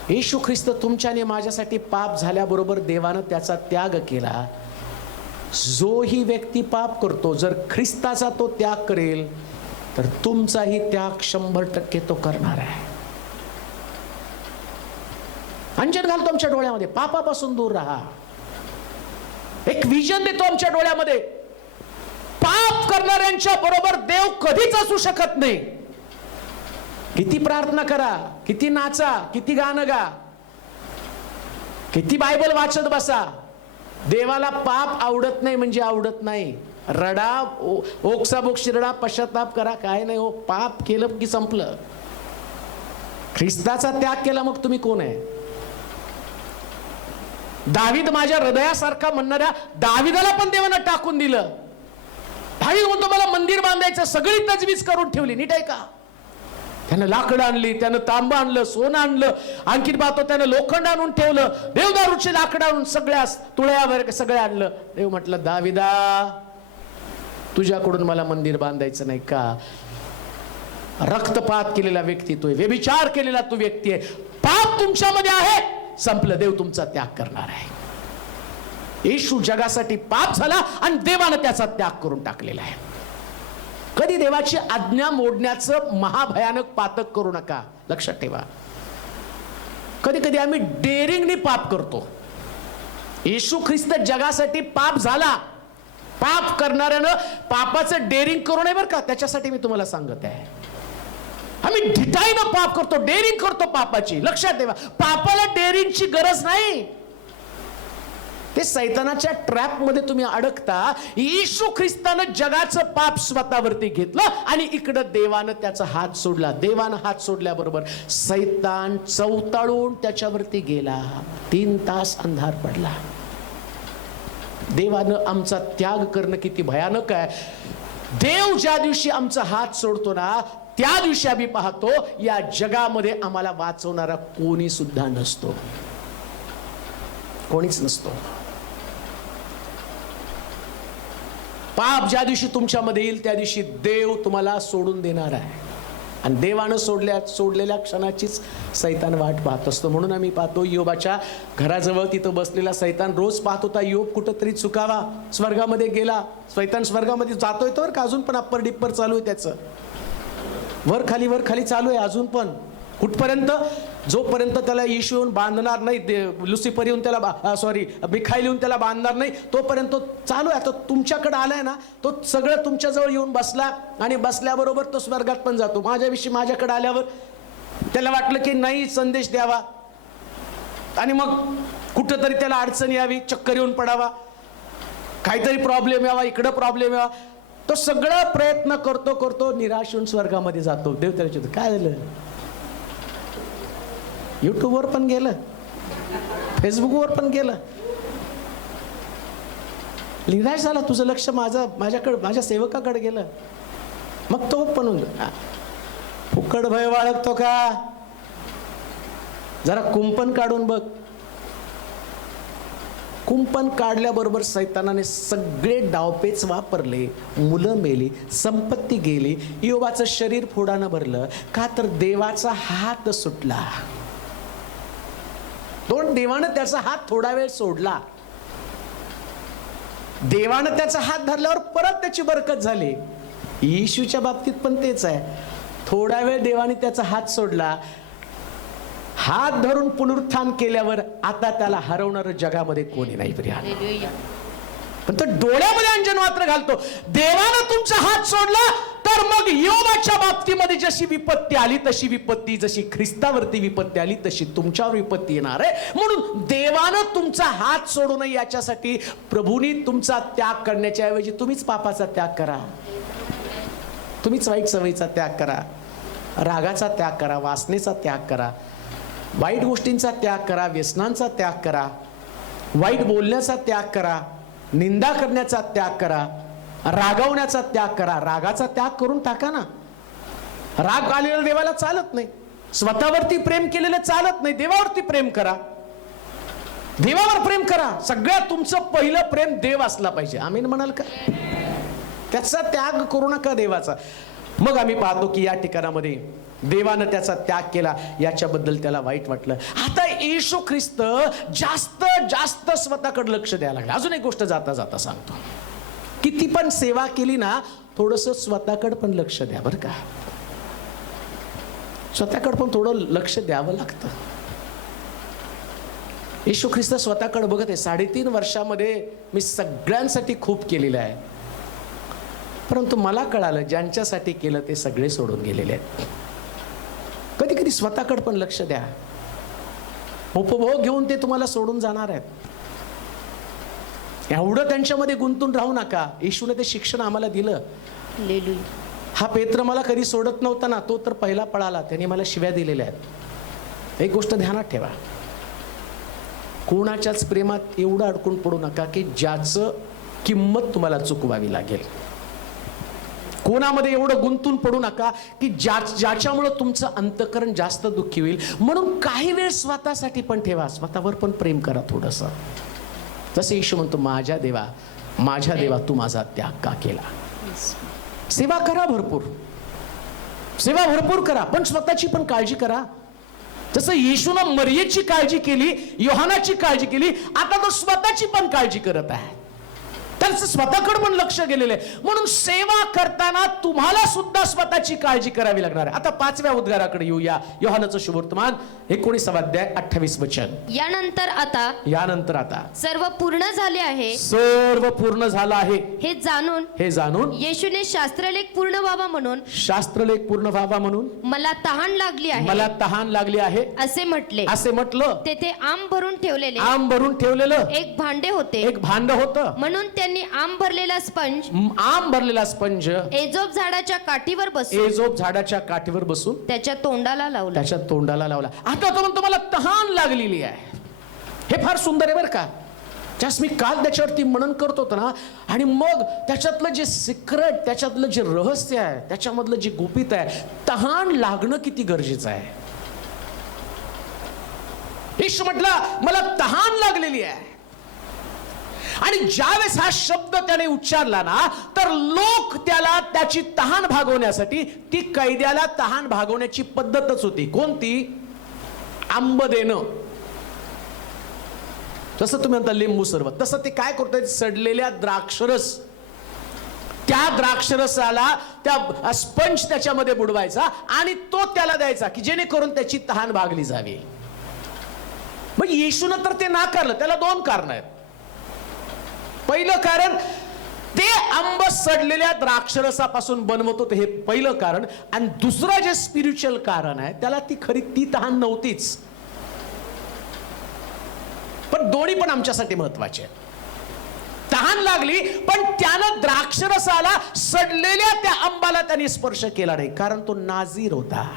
येशू ख्रिस्त तुमच्याने माझ्यासाठी पाप झाल्याबरोबर देवानं त्याचा त्याग केला. जो ही व्यक्ती पाप करतो, जर ख्रिस्ताचा तो त्याग करेल तर तुमचाही त्याग 100% तो करणार आहे. अंजन घालतो आमच्या डोळ्यामध्ये, पापापासून दूर राहा. एक विजन देतो आमच्या डोळ्यामध्ये, पाप करणाऱ्यांच्या बरोबर देव कधीच असू शकत नाही. किती प्रार्थना करा, किती नाचा, किती गाणं गा, किती बायबल वाचत बसा, देवाला पाप आवडत नाही म्हणजे आवडत नाही. रडा, ओक्साबोक्शी रडा, पश्चाताप करा, काय नाही हो. पाप केलं की संपलं. ख्रिस्ताचा त्याग केला मग तुम्ही कोण आहे? दावीद माझ्या हृदयासारखा म्हणणाऱ्या दाविदाला पण देवानं टाकून दिलं. दावीद म्हणतो मला मंदिर बांधायचं, सगळी तजवीज करून ठेवली. नीट आहे का? त्यानं लाकडं आणली, त्यानं तांबं आणलं, सोनं आणलं, आणखी पाहतो त्यानं लोखंड आणून ठेवलं, देवदारूचे लाकडं आणून सगळ्या तुळ्यावर सगळं आणलं. देव म्हटलं दाविदा तुझ्याकडून मला मंदिर बांधायचं नाही का? रक्तपात केलेला व्यक्ती तू आहे, व्यभिचार केलेला तू व्यक्ती आहे, पाप तुमच्यामध्ये आहे, संपलं. देव तुमचा त्याग करणार आहे. येशू जगासाठी पाप झाला आणि देवानं त्याचा त्याग करून टाकलेला आहे. कधी देवाची आज्ञा मोडण्याचं महाभयानक पातक करू नका. लक्षात ठेवा, कधी कधी आम्ही डेअरिंगने पाप करतो. येशू ख्रिस्त जगासाठी पाप झाला. पाप करणाऱ्यानं पापाचं डेअरिंग करू नये बरं का. त्याच्यासाठी मी तुम्हाला सांगत आहे, आम्ही ढिटाईनं पाप करतो, डेअरिंग करतो पापाची. लक्षात ठेवा, पापाला डेअरिंगची गरज नाही. ते सैतानाच्या ट्रॅप मध्ये तुम्ही अडकता. येशू ख्रिस्तानं जगाचं पाप स्वतःवरती घेतलं आणि इकडं देवानं त्याचा हात सोडला. देवानं हात सोडल्याबरोबर सैतान चवताळून त्याच्यावरती गेला. 3 तास अंधार पडला. देवानं आमचा त्याग करणं किती भयानक आहे. देव ज्या दिवशी आमचा हात सोडतो ना, त्या दिवशी आम्ही पाहतो या जगामध्ये आम्हाला वाचवणारा कोणी सुद्धा नसतो. कोणीच नसतो. पाप ज्या दिवशी तुमच्यामध्ये येईल त्या दिवशी देव तुम्हाला सोडून देणार आहे. आणि देवानं सोडलेल्या क्षणाचीच सैतान वाट पाहत असतो. म्हणून आम्ही पाहतो योबाच्या घराजवळ तिथं बसलेला सैतान रोज पाहत होता योब कुठंतरी चुकावा, स्वर्गामध्ये गेला. सैतान स्वर्गामध्ये जातोय तर का अजून पण अप्पर डिप्पर चालू आहे त्याचं. वर खाली चालू आहे अजून पण. कुठपर्यंत? जोपर्यंत त्याला येशू येऊन बांधणार नाही, लुसिफर येऊन त्याला मिखाईल येऊन त्याला बांधणार नाही, तोपर्यंत चालू आहे. आता तुमच्याकडे आलाय ना, तो सगळं तुमच्याजवळ येऊन बसला आणि बसल्याबरोबर तो स्वर्गात पण जातो. माझ्याविषयी माझ्याकडे आल्यावर त्याला वाटलं की नाही संदेश द्यावा आणि मग कुठंतरी त्याला अडचण यावी, चक्कर येऊन पडावा, काहीतरी प्रॉब्लेम यावा, इकडं प्रॉब्लेम यावा, तो सगळं प्रयत्न करतो करतो निराश होऊन स्वर्गामध्ये जातो. देव त्याला विचारतो, काय झालं? युट्यूबवर पण गेलं, फेसबुकवर पण गेलं, निराश झाला, तुझं लक्ष माझ्याकडे माझ्या सेवकाकडे गेलं. मग तो पण फुकट भय बाळगतो का? जरा कुंपण काढून बघ. कुंपण काढल्याबरोबर सैतानाने सगळे डावपेच वापरले, मुलं मेली, संपत्ती गेली, योबाचं शरीर फोडानं भरलं. का तर देवाचा हात सुटला. देवानं त्याचा हात थोडा वेळ सोडला. देवानं त्याचा हात धरल्यावर परत त्याची बरकत झाली. येशूच्या बाबतीत पण तेच आहे. थोडा वेळ देवाने त्याचा हात सोडला, हात धरून पुनरुत्थान केल्यावर आता त्याला हरवणार जगामध्ये कोणी नाही प्रिया. पण तो डोळ्यामध्ये अंजन मात्र घालतो. देवानं तुमचा हात सोडला तर मग योबाच्या बाबतीमध्ये जशी विपत्ती आली तशी विपत्ती, जशी ख्रिस्तावरती विपत्ती आली तशी तुमच्यावर विपत्ती येणार आहे. म्हणून देवानं तुमचा हात सोडू नये याच्यासाठी प्रभूंनी तुमचा त्याग करण्याच्या ऐवजी तुम्हीच पापाचा त्याग करा, तुम्हीच वाईट सवयीचा त्याग करा, रागाचा त्याग करा, वासनेचा त्याग करा, वाईट गोष्टींचा त्याग करा, व्यसनांचा त्याग करा, वाईट बोलण्याचा त्याग करा, निंदा करण्याचा त्याग करा, रागवण्याचा त्याग करा. रागाचा त्याग करून टाका ना. राग आलेला देवाला चालत नाही. स्वतःवरती प्रेम केलेलं चालत नाही. देवावरती प्रेम करा, देवावर प्रेम करा. सगळ्यात तुमचं पहिलं प्रेम देव असला पाहिजे. आमीन म्हणाल का? त्याचा त्याग करू नका देवाचा. मग आम्ही पाहतो की या ठिकाणामध्ये देवानं त्याचा त्याग केला, याच्याबद्दल त्याला वाईट वाटलं. आता येशू ख्रिस्त जास्त जास्त स्वतःकडे लक्ष द्यायला लागला. अजून एक गोष्ट जाता जाता सांगतो, किती पण सेवा केली ना, थोडस स्वतःकडे पण लक्ष द्या बरं का. स्वतःकडे पण थोडं लक्ष द्यावं लागतं. येशू ख्रिस्त स्वतःकडे बघत आहे. 3.5 वर्षामध्ये मी सगळ्यांसाठी खूप केलेलं आहे, परंतु मला कळालं ज्यांच्यासाठी केलं ते सगळे सोडून गेलेले आहेत. कधी कधी स्वतःकडे पण लक्ष द्या. उपभोग घेऊन ते तुम्हाला सोडून जाणार आहेत. एवढं त्यांच्यामध्ये गुंतून राहू नका. येशूने ते शिक्षण आम्हाला दिलं. हा पेत्र मला कधी सोडत नव्हता ना, तो तर पहिला पळाला. त्यांनी मला शिव्या दिलेल्या आहेत. एक गोष्ट ध्यानात ठेवा, कोणाच्याच प्रेमात एवढं अडकून पडू नका की ज्याचं किंमत तुम्हाला चुकवावी लागेल. कोणामध्ये एवढं गुंतून पडू नका की ज्याच्यामुळे तुमचं अंतःकरण जास्त दुःखी होईल. म्हणून काही वेळ स्वतःसाठी पण ठेवा, स्वतःवर पण प्रेम करा थोडंसं. जसं येशू म्हणतो, माझ्या देवा तू माझा त्याग का केला. सेवा करा, भरपूर सेवा भरपूर करा, पण स्वतःची पण काळजी करा. जसं येशूनं मरियेची काळजी केली, योहानाची काळजी केली, आता तो स्वतःची पण काळजी करत आहे. त्याचं स्वतःकडे पण लक्ष गेलेलं आहे. म्हणून सेवा करताना तुम्हाला सुद्धा स्वतःची काळजी करावी लागणार आहे. आता 5व्या उद्गाराकडे येऊया. योहानाचं शुभवर्तमान 19 अध्याय 28 वचन. यानंतर आता सर्व पूर्ण झाले आहे, सर्व पूर्ण झालं आहे हे जाणून येशूने शास्त्रलेख पूर्ण व्हावा म्हणून मला तहान लागली आहे असे म्हटलं. तेथे आंब भरून ठेवलेलं एक भांडे होतं. म्हणून त्यांनी आंब भरलेला स्पंज एजोप झाडाच्या काठीवर बसून त्याच्या तोंडाला लावला. आता तो म्हणतो मला तहान लागलेली आहे. हे फार सुंदर आहे बरं का. ज्यास मी काल त्याच्यावरती मनन करत होतो ना, आणि मग त्याच्यातलं जे सिक्रेट, त्याच्यातलं जे रहस्य आहे, त्याच्यामधलं जे गुपित आहे, तहान लागणं किती गरजेचं आहे. येशू म्हटला मला तहान लागलेली आहे. आणि ज्यावेळेस हा शब्द त्याने उच्चारला ना, तर लोक त्याला त्याची तहान भागवण्यासाठी, ती कैद्याला तहान भागवण्याची पद्धतच होती. कोणती? आंब देणं. जसं तुम्ही म्हणता लिंबू सरबत, तसं ते काय करतात, सडलेल्या द्राक्षरस, त्या द्राक्षरसाला त्या स्पंज त्याच्यामध्ये बुडवायचा आणि तो त्याला द्यायचा की जेणेकरून त्याची तहान भागली जावी. मग येशूनं तर ते नाकारलं. त्याला 2 कारण आहेत. पहिलं कारण, ते आंब सडलेल्या द्राक्षरसापासून बनवत होते, हे पहिलं कारण. आणि दुसरं जे स्पिरिच्युअल कारण आहे, त्याला ती तहान नव्हतीच. पण पण दोन्ही पण आमच्यासाठी महत्वाचे आहेत. तहान लागली पण त्यानं द्राक्षरसाला सडलेल्या त्या आंबाला त्याने स्पर्श केला नाही, कारण तो नाझीर होता.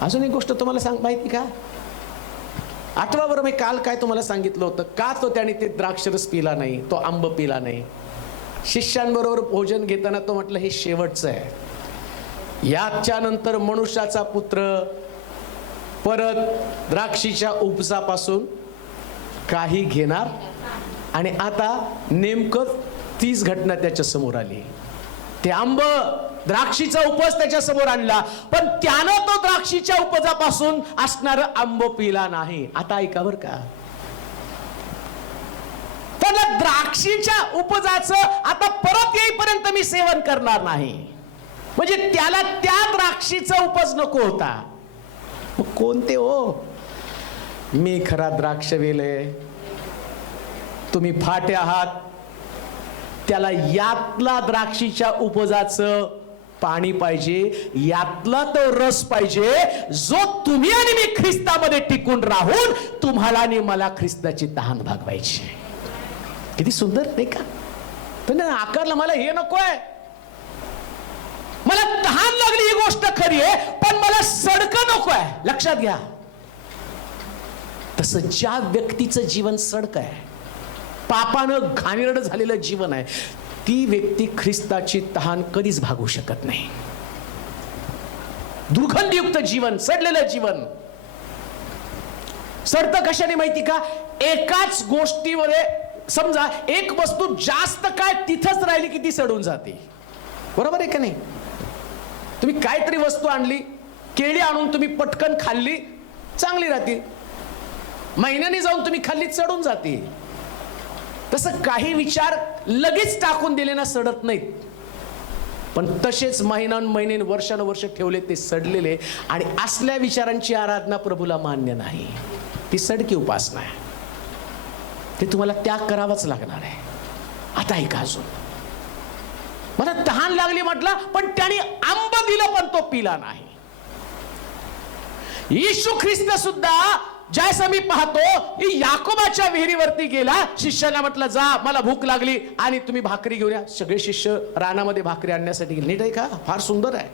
अजून एक गोष्ट तुम्हाला माहिती का? आठवा बरं, मी काल काय तुम्हाला सांगितलं होतं, का तो त्याने ते द्राक्षरस पिला नाही, तो आंब पिला नाही. शिष्यांबरोबर भोजन घेताना तो म्हटलं हे शेवटचं आहे, याच्या नंतर मनुष्याचा पुत्र परत द्राक्षीच्या उपसापासून काही घेणार. आणि आता नेमकं तीच घटना त्याच्या समोर आली. ते आंब द्राक्षीचा उपज त्याच्या समोर आणला, पण त्यानं तो द्राक्षीच्या उपजापासून असणार आंब पिला नाही. आता ऐका बर का, त्याला द्राक्षीच्या उपजाचं आता परत येईपर्यंत मी सेवन करणार नाही, म्हणजे त्याला त्या द्राक्षीचा उपज नको होता. मग कोणते हो? मी खरा द्राक्षवेल आहे, तुम्ही फाटे आहात. त्याला यातला द्राक्षीच्या उपजाचं पाणी पाहिजे, यातला तो रस पाहिजे, जो तुम्ही आणि मी ख्रिस्तामध्ये टिकून राहून तुम्हाला आणि मला ख्रिस्ताची तहान भागवायची. किती सुंदर नाही का? तर आकारला मला हे नकोय, मला तहान लागली ही गोष्ट खरी आहे, पण मला सडकं नकोय. लक्षात घ्या, तसं ज्या व्यक्तीचं जीवन सडक आहे, पापानं घाणेरडं झालेलं जीवन आहे, ती व्यक्ती ख्रिस्ताची तहान कधीच भागवू शकत नाही. दुर्गंधयुक्त जीवन, सडलेलं जीवन. सडतं कशाने माहिती का? एकाच गोष्टीवर, समजा एक वस्तू जास्त काय तिथंच राहिली की ती सडून जाते. बरोबर आहे का नाही? तुम्ही काहीतरी वस्तू आणली, केळी आणून तुम्ही पटकन खाल्ली, चांगली राहते. महिन्याने जाऊन तुम्ही खाल्ली, सडून जाते. तसं काही विचार लगेच टाकून दिले ना सडत नाहीत, पण तसेच महिने वर्षानुवर्ष ठेवले ते सडलेले. आणि असल्या विचारांची आराधना प्रभूला मान्य नाही, ती सडकी उपासना आहे. ते तुम्हाला त्याग करावाच लागणार आहे. आता ऐका, अजून मला तहान लागली म्हटलं, पण त्याने आंब दिलं पण तो पिला नाही. येशू ख्रिस्त सुद्धा ज्यावेळेस मी पाहतो याकोबाच्या विहिरीवरती गेला, शिष्याला म्हटलं जा मला भूक लागली आणि तुम्ही भाकरी घेऊन या. सगळे शिष्य रानामध्ये भाकरी आणण्यासाठी गेले. नीट आहे का? फार सुंदर आहे.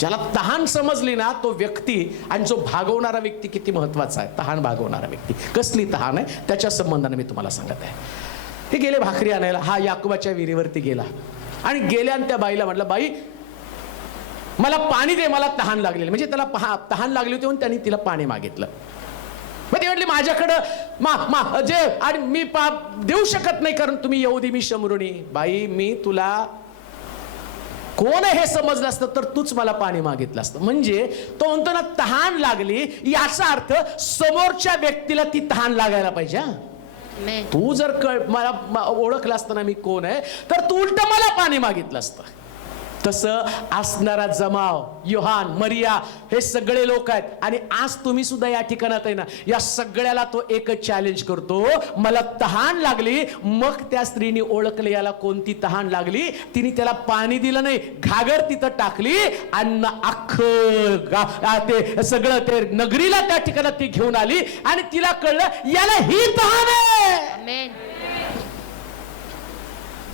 ज्याला तहान समजली ना तो व्यक्ती, आणि जो भागवणारा व्यक्ती किती महत्वाचा आहे. तहान भागवणारा व्यक्ती, कसली तहान आहे त्याच्या संबंधाने मी तुम्हाला सांगत आहे. ते गेले भाकरी आणायला. हा याकोबाच्या विहिरीवरती गेला आणि गेल्या आणि त्या बाईला म्हटलं, बाई मला पाणी दे, मला तहान लागलेली. म्हणजे त्याला तहान लागली होती म्हणून त्यांनी तिला पाणी मागितलं. मग ती म्हटली माझ्याकडं जे आणि मी देऊ शकत नाही, कारण तुम्ही यहुदी, मी शमरुणी. बाई मी तुला कोण आहे हे समजलं असतं तर तूच मला पाणी मागितलं असतं. म्हणजे तो म्हणतो ना तहान लागली, याचा अर्थ समोरच्या व्यक्तीला ती तहान लागायला पाहिजे. तू जर मला ओळखलं असतं ना मी कोण आहे, तर तू उलट मला पाणी मागितलं असतं. तसं असणारा जमाव, योहान, मरिया, हे सगळे लोक आहेत. आणि आज तुम्ही सुद्धा या ठिकाणात आहे ना, या सगळ्याला तो एकच चॅलेंज करतो, मला तहान लागली. मग त्या स्त्रीने ओळखलं याला कोणती तहान लागली. तिने त्याला पाणी दिलं नाही, घागर तिथं टाकली आणि अख्खं ते सगळं ते नगरीला त्या ठिकाणात ती घेऊन आली. आणि तिला कळलं याला ही तहान आहे.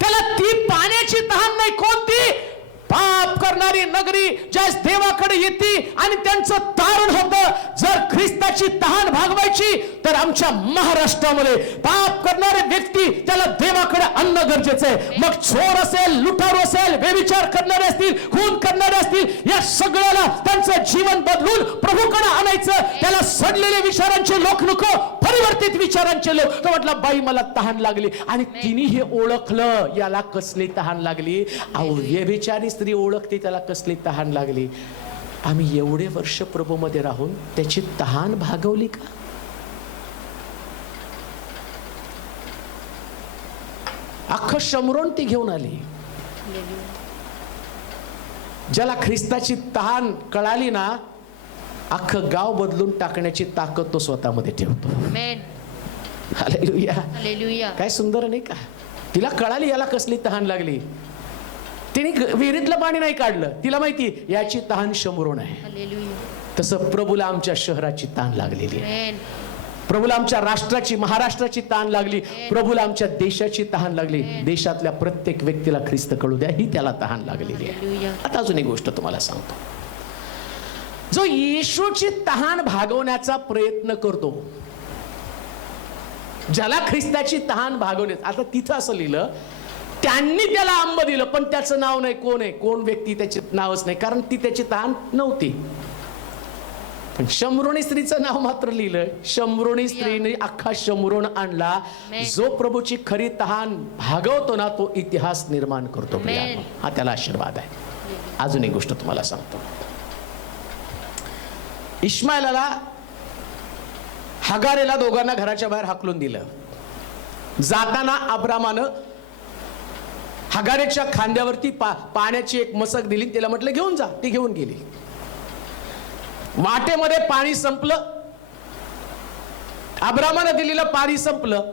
त्याला ती पाण्याची तहान नाही, कोणती? पाप करणारी नगरी ज्यास देवाकडे येते आणि त्यांचं तारण होतं. जर ख्रिस्ताची तहान भागवायची तर आमच्या महाराष्ट्रामध्ये पाप करणारे व्यक्ती, त्याला देवाकडे आणणं गरजेचं आहे. मग चोर असेल, लुटारू असेल, व्यभिचार करणारे असतील, खून करणारे असतील, या सगळ्याला त्यांचं जीवन बदलून प्रभूकडे आणायचं. त्याला सडलेले विचारांचे लोक नको, परिवर्तित विचारांचे लोक. तो म्हटला बाई मला तहान लागली. आणि तिने हे ओळखलं याला कसली तहान लागली. अहो व्यभिचारी स्त्री ओळखते त्याला कसली तहान लागली. आम्ही एवढे वर्ष प्रभूमध्ये राहून त्याची तहान भागवली का? अख्खं शमरोन ती घेऊन आली. ज्याला ख्रिस्ताची तहान कळाली ना, अख्खं गाव बदलून टाकण्याची ताकद तो स्वतःमध्ये ठेवतो. Hallelujah, hallelujah. काय सुंदर नाही का? तिला कळाली याला कसली तहान लागली. तिने विहिरीतलं पाणी नाही काढलं, तिला माहिती याची तहान शमरोन आहे. तसं प्रभूला आमच्या शहराची तहान लागलेली आहे. प्रभूला आमच्या राष्ट्राची, महाराष्ट्राची तहान लागली. प्रभूला आमच्या देशाची तहान लागली. देशातल्या प्रत्येक व्यक्तीला ख्रिस्त कळू द्या, ही त्याला तहान लागलेली आहे. आता अजून एक गोष्ट तुम्हाला सांगतो. जो येशूची तहान भागवण्याचा प्रयत्न करतो, ज्याला ख्रिस्ताची तहान भागवणे, आता तिथं असं लिहिलं, त्यांनी त्याला आंब दिलं, पण त्याचं नाव नाही. कोण आहे, कोण व्यक्ती, त्याचे नावच नाही, कारण ती त्याची तहान नव्हती. पण शमरोणी स्त्रीचं नाव मात्र लिहिलं. शमरोणी स्त्रीने अख्खा शमरोन आणला. जो प्रभूची खरी तहान भागवतो ना, तो इतिहास निर्माण करतो. हा त्याला आशीर्वाद आहे. अजून एक गोष्ट तुम्हाला सांगतो. इश्माएलाला, हगारेला, दोघांना घराच्या बाहेर हाकलून दिलं. जाताना अब्रामानं हगारेच्या खांद्यावरती पाण्याची एक मसक दिली. तिला म्हटलं घेऊन जा. ती घेऊन गेली. वाटेमध्ये पाणी संपलं. अब्रामानं दिलेलं पाणी संपलं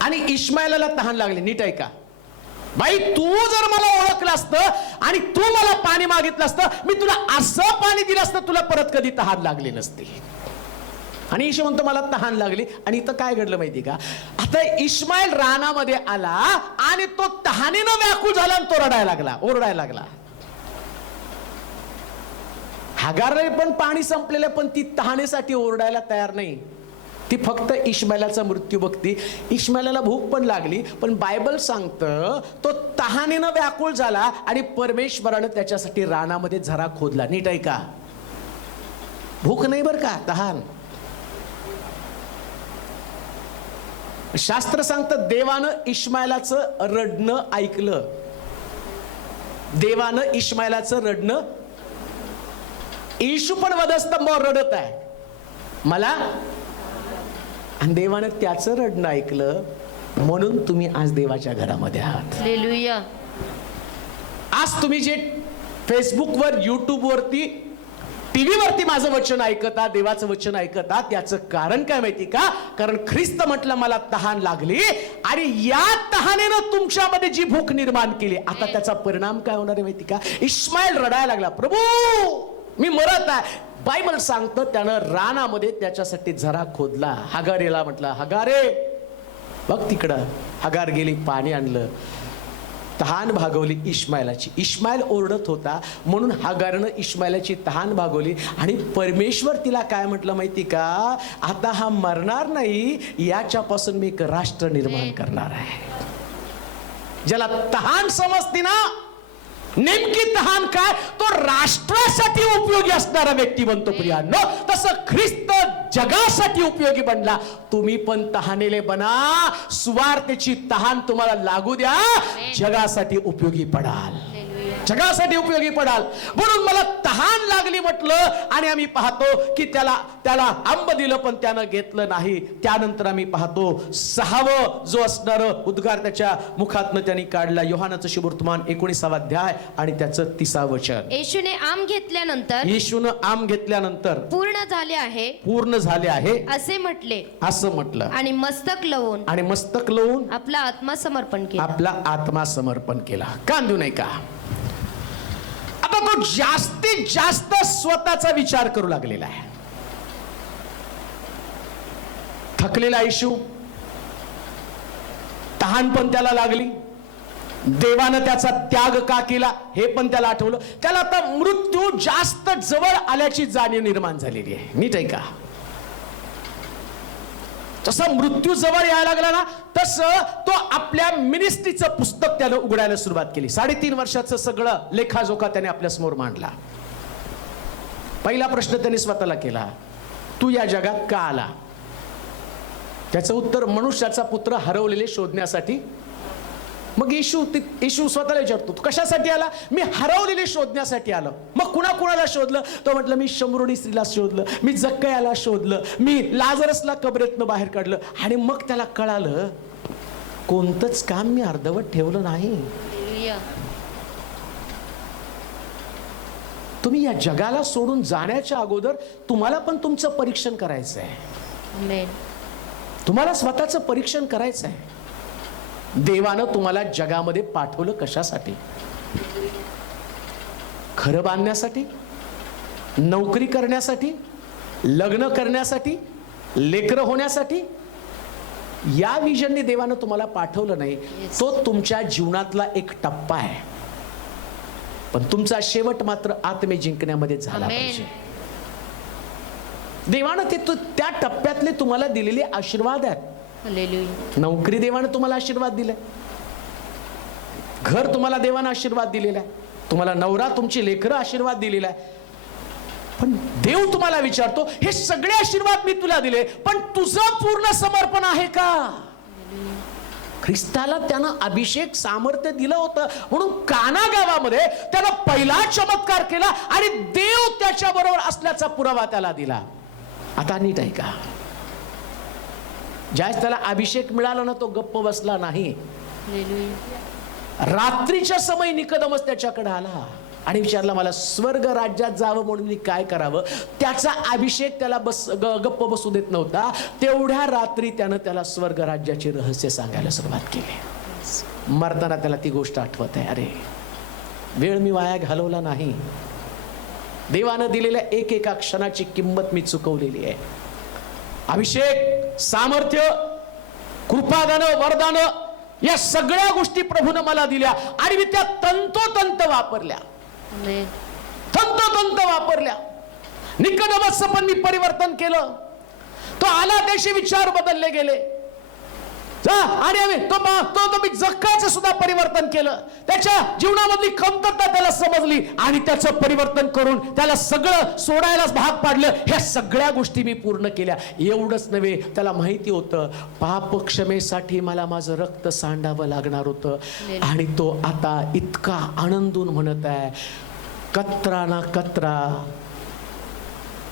आणि इश्माएलाला तहान लागली. नीट ऐका बाई, तू जर मला ओळखलं असतं आणि तू मला पाणी मागितलं असतं, मी तुला असं पाणी दिलं असतं, तुला परत कधी तहान लागली नसती. आणि ईशू म्हणतो मला तहान लागली. आणि इथं काय घडलं माहिती का, आता इश्माएल रानामध्ये आला आणि तो तहानेनं व्याकुळ झाला आणि तो रडायला लागला, ओरडायला लागला. हगारने पण पाणी संपलेलं, पण ती तहानेसाठी ओरडायला तयार नाही. ती फक्त इश्माएलाचा मृत्यू बघती. इश्माएलाला भूक पण लागली, पण बायबल सांगतं तो तहानेनं व्याकुळ झाला आणि परमेश्वरानं त्याच्यासाठी रानामध्ये झरा खोदला. नीट ऐका, भूक नाही बर का, तहान. शास्त्र सांगतं देवानं इश्माएलाचं रडणं ऐकलं. देवानं इश्माएलाचं रडणं, येशू पण वधस्तंभावर रडत आहे मला, आणि देवानं त्याचं रडणं ऐकलं, म्हणून तुम्ही आज देवाच्या घरामध्ये आहात. हालेलुया. आज तुम्ही जे फेसबुकवर, युट्यूबवरती, टीव्हीवरती माझं वचन ऐकता, देवाचं वचन ऐकता, त्याचं कारण काय माहिती का, कारण ख्रिस्त म्हटलं मला तहान लागली आणि या तहानेनं तुमच्यामध्ये जी भूक निर्माण केली, आता त्याचा परिणाम काय होणार आहे माहिती का. इश्माएल रडायला लागला, प्रभू मी मरत आहे. बायबल सांगतं त्यानं रानामध्ये त्याच्यासाठी झरा खोदला. हगारेला म्हटलं, हगारे बघ तिकडं. हगार गेली, पाणी आणलं, तहान भागवली इश्माएलाची. इश्माएल ओरडत होता म्हणून हगारनं इश्माएलाची तहान भागवली. आणि परमेश्वर तिला काय म्हटलं माहिती का, आता हा मरणार नाही, याच्यापासून मी एक राष्ट्र निर्माण करणार आहे. ज्याला तहान समजते ना, नेमकी तहान काय, तो राष्ट्रासाठी उपयोगी असणारा व्यक्ती बनतो. प्रियांनो, तसं ख्रिस्त जगासाठी उपयोगी बनला. तुम्ही पण तहानेले बना. सुवार्तेची तहान तुम्हाला लागू द्या. जगासाठी उपयोगी पडाल, जगासाठी उपयोगी पडाल. म्हणून मला तहान लागली म्हटलं आणि आम्ही पाहतो की त्याला आंब दिलं, पण त्यानं घेतलं नाही. त्यानंतर आम्ही पाहतो 6वं जो असणारं उद्गार त्याच्या मुखातनं त्यांनी काढला. योहानाचं शुभवर्तमान 19 अध्याय आणि त्याचं 30 वचन. येशूने आंब घेतल्यानंतर, येशूनं आंब घेतल्यानंतर पूर्ण झाले आहे, पूर्ण झाले आहे असे म्हटले, असं म्हटलं आणि मस्तक लवून, आणि मस्तक लावून आपला आत्मा समर्पण केला. आपला आत्मा समर्पण केला. कांदू नाही का. आता तो जास्तीत जास्त स्वतःचा विचार करू लागलेला आहे. थकलेला येशू, तहान पण त्याला लागली, देवानं त्याचा त्याग का केला हे पण त्याला आठवलं. त्याला आता मृत्यू जास्त जवळ आल्याची जाणीव निर्माण झालेली आहे. नीट आहे का. जसं मृत्यू जवळ यायला लागला ना, तसं तो आपल्या मिनिस्ट्रीचं पुस्तक त्यानं उघडायला सुरुवात केली. 3.5 वर्षाचं सगळं लेखाजोखा त्याने आपल्या समोर मांडला. पहिला प्रश्न त्याने स्वतःला केला, तू या जगात का आला. त्याचं उत्तर, मनुष्याचा पुत्र हरवलेले शोधण्यासाठी. मग येशू स्वतःला विचारतो, तू कशासाठी आला. मी हरवलेले शोधण्यासाठी आलो. मग कुणाला शोधलं. तो म्हटलं, मी शमरोणी स्त्रीला शोधलं, मी जक्कयाला शोधलं, मी लाजरसला कबरेतनं बाहेर काढलं. आणि मग त्याला कळालं, कोणतंच काम मी अर्धवट ठेवलं नाही. तुम्ही या जगाला सोडून जाण्याच्या अगोदर तुम्हाला पण तुमचं परीक्षण करायचं आहे. तुम्हाला स्वतःचं परीक्षण करायचं आहे. देवानं तुम्हाला जगामध्ये पाठवलं कशासाठी. खरं बांधण्यासाठी, नोकरी करण्यासाठी, लग्न करण्यासाठी, लेकरं होण्यासाठी या विजनने देवानं तुम्हाला पाठवलं नाही. तो तुमच्या जीवनातला एक टप्पा आहे, पण तुमचा शेवट मात्र आत्मे जिंकण्यामध्ये झाला पाहिजे. देवानं ते त्या टप्प्यातले तुम्हाला दिलेले आशीर्वाद आहेत. नोकरी देवानं तुम्हाला आशीर्वाद दिलाय, घर तुम्हाला देवानं आशीर्वाद दिलेला आहे, तुम्हाला नवरा तुमची लेकरं आशीर्वाद दिलेला आहे. पण देव तुम्हाला विचारतो, हे सगळे आशीर्वाद मी तुला दिले, पण तुझं पूर्ण समर्पण आहे का? ख्रिस्ताला त्यानं अभिषेक सामर्थ्य दिलं होतं म्हणून काना गावामध्ये त्यानं पहिला चमत्कार केला आणि देव त्याच्या बरोबर असल्याचा पुरावा त्याला दिला. आता नीट आहे का? ज्यावेळेस त्याला अभिषेक मिळाला ना, तो गप्प बसला नाही. रात्रीच्या समय निकोदेमस त्याच्याकडे आला आणि विचारला, मला स्वर्ग राज्यात जावं म्हणून मी काय करावं? त्याचा अभिषेक त्याला गप्प बसू देत नव्हता. तेवढ्या रात्री त्यानं त्याला स्वर्ग राज्याचे रहस्य सांगायला सुरुवात केली. मरताना त्याला ती गोष्ट आठवत आहे, अरे वेळ मी वाया घालवला नाही, देवानं दिलेल्या एक एका क्षणाची किंमत मी चुकवलेली आहे. अभिषेक, सामर्थ्य, कृपादानं, वरदानं, या सगळ्या गोष्टी प्रभूनं मला दिल्या आणि मी त्या तंतोतंत वापरल्या. तंतोतंत वापरल्या. निकोदेमसचं पण मी परिवर्तन केलं. तो आला, त्याचे विचार बदलले गेले. आणि तो मी जक्काचं सुद्धा परिवर्तन केलं. त्याच्या जीवनामधली कमतरता त्याला समजली आणि त्याचं परिवर्तन करून त्याला सगळं सोडायलाच भाग पाडलं. ह्या सगळ्या गोष्टी मी पूर्ण केल्या. एवढंच नव्हे, त्याला माहिती होतं पाप क्षमेसाठी मला माझं रक्त सांडावं लागणार होतं आणि तो आता इतका आनंदून म्हणत आहे, कतरा ना कतरा,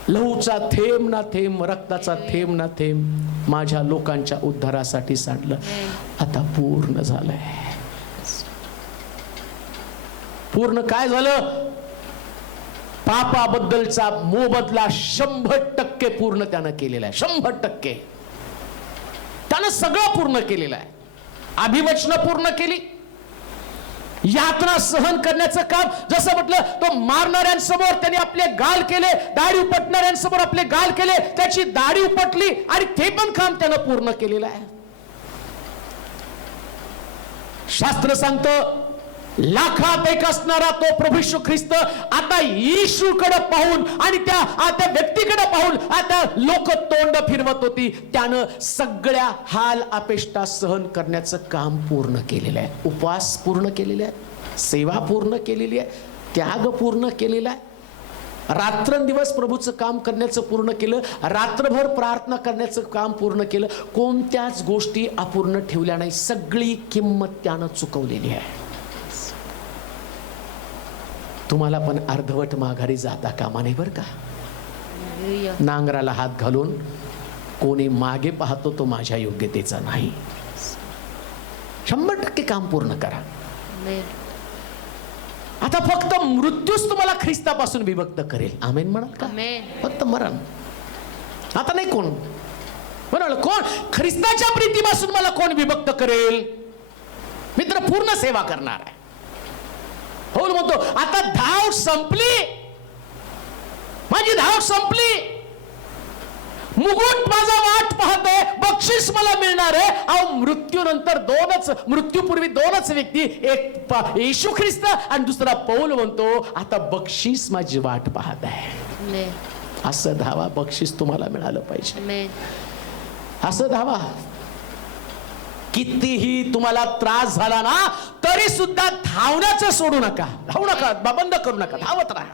लहूचा थेंब ना थेंब, रक्ताचा थेंब ना थेंब माझ्या लोकांच्या उद्धारासाठी सांडलं, आता पूर्ण झालंय. पूर्ण काय झालं? पापाबद्दलचा मोबदला 100% पूर्ण त्यानं केलेला आहे. 100% त्यानं सगळं पूर्ण केलेलं आहे. अभिवचनं पूर्ण केली, यातना सहन करण्याचं काम, जसं म्हटलं, तो मारणाऱ्यांसमोर त्याने आपले गाल केले, दाढी उपटणाऱ्यांसमोर आपले गाल केले, त्याची दाढी उपटली आणि ते पण काम त्यानं पूर्ण केलेलं आहे. शास्त्र सांगतं, लाखात एक असणारा तो प्रभू येशू ख्रिस्त आता येशूकडे पाहून आणि त्या व्यक्तीकडे पाहून आता लोक तोंड फिरवत होती. त्यानं सगळ्या हाल अपेष्टा सहन करण्याचं काम पूर्ण केलेलं आहे. उपवास पूर्ण केलेले आहे, सेवा पूर्ण केलेली आहे, त्याग पूर्ण केलेला आहे, रात्रंदिवस प्रभूचं काम करण्याचं पूर्ण केलं, रात्रभर प्रार्थना करण्याचं काम पूर्ण केलं. कोणत्याच गोष्टी अपूर्ण ठेवल्या नाही. सगळी किंमत त्यानं चुकवलेली आहे. तुम्हाला पण अर्धवट माघारी जाता कामा नये बरं का. नांगराला हात घालून कोणी मागे पाहतो तो माझ्या योग्यतेचा नाही. 100% काम पूर्ण करा. आता फक्त मृत्यूच तुम्हाला ख्रिस्तापासून विभक्त करेल. आमेन म्हणाल का? फक्त मरण. आता नाही कोण म्हणाल, कोण ख्रिस्ताच्या प्रीतीपासून मला कोण विभक्त करेल? मित्र, पूर्ण सेवा करणार आहे. पौल म्हणतो, आता धाव संपली, माझी धाव संपली, मुकुट माझा वाट पाहतोय, बक्षीस मला मिळणार आहे. अहो, मृत्यूपूर्वी दोनच व्यक्ती, एक येशू ख्रिस्त आणि दुसरा पौल म्हणतो, आता बक्षीस माझी वाट पाहत आहे. असं धावा, बक्षीस तुम्हाला मिळालं पाहिजे. असं धावा. कितीही तुम्हाला त्रास झाला ना तरी सुद्धा धावण्याचं सोडू नका. धावू नका, बंद करू नका, धावत राहा.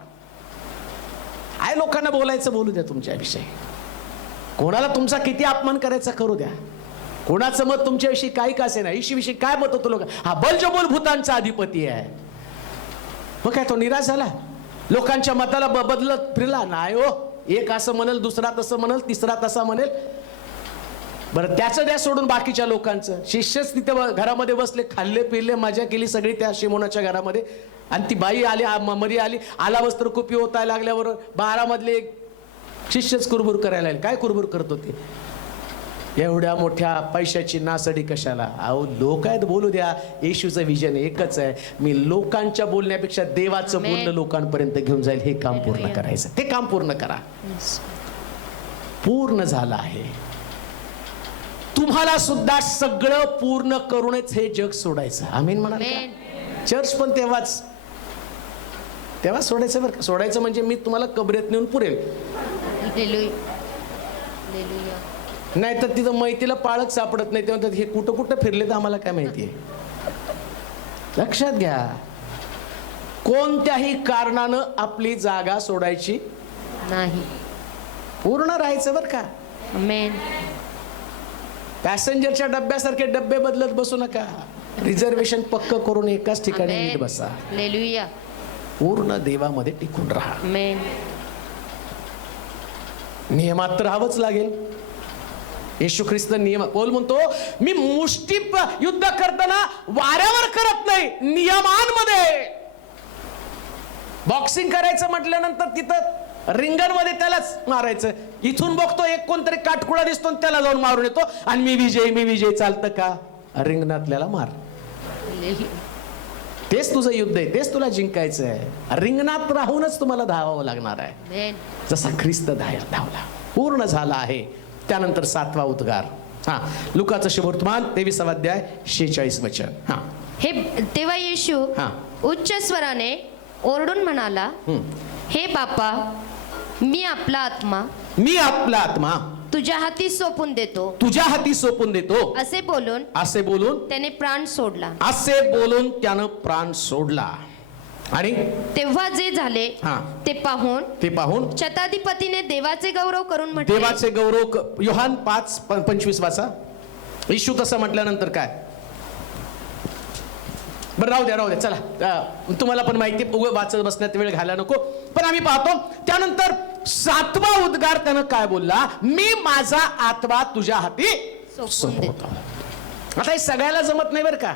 काय लोकांना बोलायचं बोलू द्या तुमच्याविषयी. कोणाला तुमचा किती अपमान करायचा करू द्या. कोणाचं मत तुमच्याविषयी काही का असे नाही. येशूविषयी काय मत होतं लोक? हा बलजबूल भूतांचा अधिपती आहे. मग काय तो निराश झाला? लोकांच्या मताला बदलत फिरला? नाही हो. एक असं म्हणेल, दुसरा तसं म्हणेल, तिसरा तसा म्हणेल. बरं, त्याचं द्या सोडून बाकीच्या लोकांचं. शिष्यच तिथे घरामध्ये बसले, खाल्ले पिल्ले, मजा केली सगळी त्या शिमोनाच्या घरामध्ये. आणि ती बाई आली, मध्ये आली, आला वस्त्र कुपी होताय लागल्यावर 12 मधले एक शिष्यच कुरबुर करायला लागले. काय कुरबुर करत होते? एवढ्या मोठ्या पैशाची नासडी कशाला? अहो, लोक आहेत, बोलू द्या. येशूचं विजन एकच आहे, मी लोकांच्या बोलण्यापेक्षा देवाचं बोलणं लोकांपर्यंत घेऊन जाईल. हे काम पूर्ण करायचं, ते काम पूर्ण करा. पूर्ण झालं आहे. तुम्हाला सुद्धा सगळं पूर्ण करूनच हे जग सोडायचं. आमीन म्हणाल का? चर्च पण तेव्हाच सोडायचं बरं का. सोडायचं म्हणजे मी तुम्हाला कबरेत नेऊन पुरेल, नाही तर तिथं मैतीला पाळक सापडत नाही. तेव्हा हे कुठं कुठं फिरले तर आम्हाला काय माहितीये. लक्षात घ्या, कोणत्याही कारणानं आपली जागा सोडायची नाही. पूर्ण राहायचं बरं का. आमेन. पॅसेंजरच्या डब्यासारखे डब्बे बदलत बसू नका. रिझर्वेशन पक्क करून एकाच ठिकाणी नीट बसा. हालेलुया. पूर्ण देवामध्ये टिकून राहा. आमेन. नियमात राहावंच लागेल. येशू ख्रिस्त नियम बोल म्हणतो, मी मुष्टी युद्ध करताना वाऱ्यावर करत नाही, नियमांमध्ये. बॉक्सिंग करायचं म्हटल्यानंतर तिथं रिंगणमध्ये त्यालाच मारायचं. इथून बघतो एक कोणतरी काटकुळा दिसतो त्याला जाऊन मारून येतो आणि मी विजय चालतं का? रिंगणातल्याला मार. तेच तुझं युद्ध आहे, तेच तुला जिंकायचं आहे. रिंगणात राहूनच तुम्हाला धावावं लागणार आहे, जसा ख्रिस्त धावला. पूर्ण झाला आहे. त्यानंतर 7वा उद्गार. लुकाचं शुभवर्तमान 23वा अध्याय 46 वचन. हे तेव्हा येशू उच्च स्वराने ओरडून म्हणाला, हे बापा, मी आपला आत्मा तुझ्या हाती सोपून देतो. असे बोलून त्याने प्राण सोडला. आणि तेव्हा जे झाले ते पाहून शताधिपतीने देवाचे गौरव करून म्हटले. देवाचे गौरव. योहान 5:25 वाचा. येशू तसं म्हटल्यानंतर काय? बरं राहू द्या चला, तुम्हाला पण माहिती, वाचत बसण्यात वेळ घाला नको. पण आम्ही पाहतो त्यानंतर 7वा उद्गार त्यानं काय बोलला? मी माझा आत्मा तुझ्या हाती सोपवतो. आता हे सगळ्याला जमत नाही बरं का.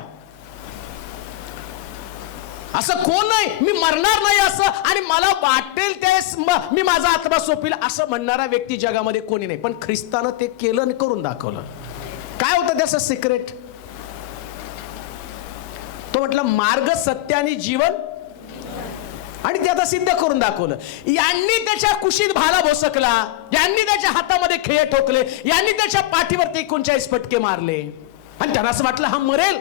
असं कोण नाही, मी मरणार नाही असं आणि मला वाटेल त्यावेळेस मी माझा आत्मा सोपील असं म्हणणारा व्यक्ती जगामध्ये कोणी नाही. पण ख्रिस्तानं ते केलं आणि करून दाखवलं. काय होतं त्याचं सिक्रेट? तो म्हटलं मार्ग, सत्य आणि जीवन, आणि ते आता सिद्ध करून दाखवलं. यांनी त्याच्या कुशीत भाला भोसकला, यांनी त्याच्या हातामध्ये खेळ ठोकले, यांनी त्याच्या पाठीवरती 39 फटके मारले आणि त्यांना असं वाटलं हा मरेल.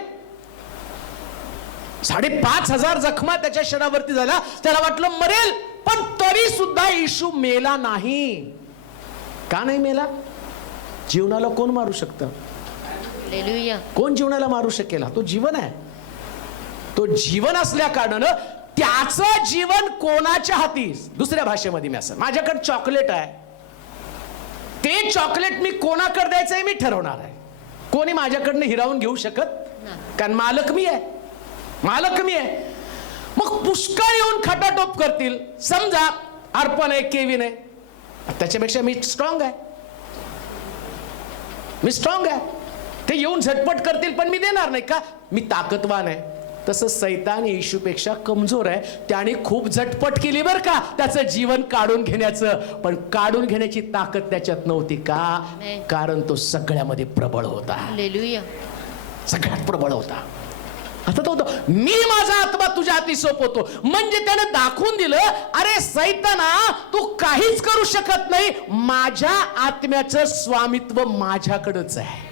5,500 जखमा त्याच्या शरीरावरती झाला. त्याला वाटलं मरेल, पण तरी सुद्धा येशू मेला नाही. का नाही मेला? जीवनाला कोण मारू शकतं? कोण जीवनाला मारू शकेल? तो जीवन आहे. तो जीवन असल्या कारणानं त्याचं जीवन कोणाच्या हाती? दुसऱ्या भाषेमध्ये मी असं, माझ्याकडे चॉकलेट आहे, ते चॉकलेट मी कोणाकडे द्यायचं हे मी ठरवणार आहे. कोणी माझ्याकडनं हिरावून घेऊ शकत, कारण मालक मी आहे. मग पुष्कळ येऊन खटाटोप करतील. समजा अर्पण आहे, केविन आहे, त्याच्यापेक्षा मी स्ट्रॉंग आहे. ते येऊन झटपट करतील पण मी देणार नाही का? मी ताकदवान आहे. तसं सैतान येशूपेक्षा कमजोर आहे. त्याने खूप झटपट केली बरं का त्याचं जीवन काढून घेण्याचं, पण काढून घेण्याची ताकद त्याच्यात नव्हती. का? कारण तो सगळ्यामध्ये प्रबळ होता. सगळ्यात प्रबळ होता. आता तो मी माझा आत्मा तुझ्या हाती सोपवतो म्हणजे त्याने दाखवून दिलं, अरे सैताना तू काहीच करू शकत नाही, माझ्या आत्म्याचं स्वामित्व माझ्याकडेच आहे.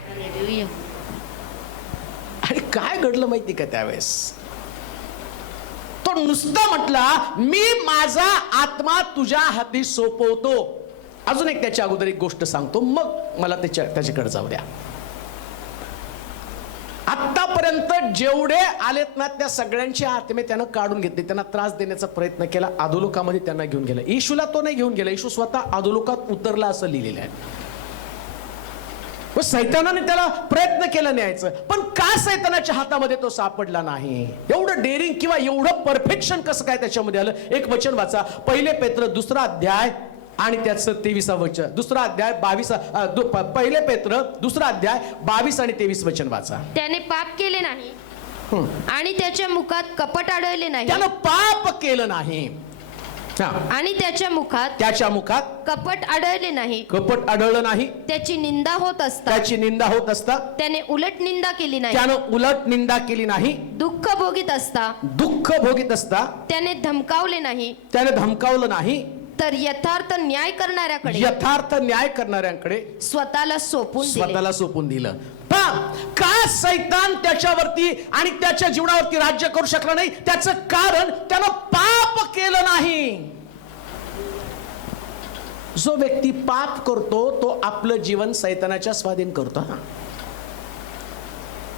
आणि काय घडलं माहिती का त्यावेळेस? तो नुसता म्हटला मी माझा आत्मा तुझ्या हाती सोपवतो. अजून एक त्याच्या अगोदर एक गोष्ट सांगतो, मग मला त्याच्याकडे जाऊ द्या. आतापर्यंत जेवढे आलेत ना त्या सगळ्यांचे आत्मे त्यानं काढून घेतले, त्यांना त्रास देण्याचा प्रयत्न केला, अधोलोकामध्ये त्यांना घेऊन गेला. येशूला तो नाही घेऊन गेला, येशू स्वतः अधोलोकात उतरला असं लिहिलेलं आहे. सैतानाने त्याला प्रयत्न केला न्यायचं, पण का सैतानाच्या हातामध्ये तो सापडला नाही? एवढं डेअरिंग किंवा एवढं परफेक्शन कसं काय त्याच्यामध्ये आलं? एक वचन वाचा, 1 पेत्र 2 अध्याय आणि त्याचं 23 वचन. 2 अध्याय 22, 1 पेत्र 2 अध्याय 22 आणि 23 वचन वाचा. त्याने पाप केले नाही आणि त्याच्या मुखात कपट आढळले नाही. त्यानं पाप केलं नाही आणि त्याच्या मुखात कपट आढळले नाही. कपट आढळलं नाही. त्याची निंदा होत असता त्याने उलट निंदा केली नाही. दुःख भोगीत असता त्याने त्याने धमकावलं नाही. तर यथार्थ न्याय करणाऱ्याकडे स्वतःला सोपून दिलं. का सैतान त्याच्यावरती आणि त्याच्या जीवनावरती राज्य करू शकला नाही? त्याचं कारण त्यानं पाप केलं नाही. जो व्यक्ती पाप करतो तो आपलं जीवन सैतानाच्या स्वाधीन करतो.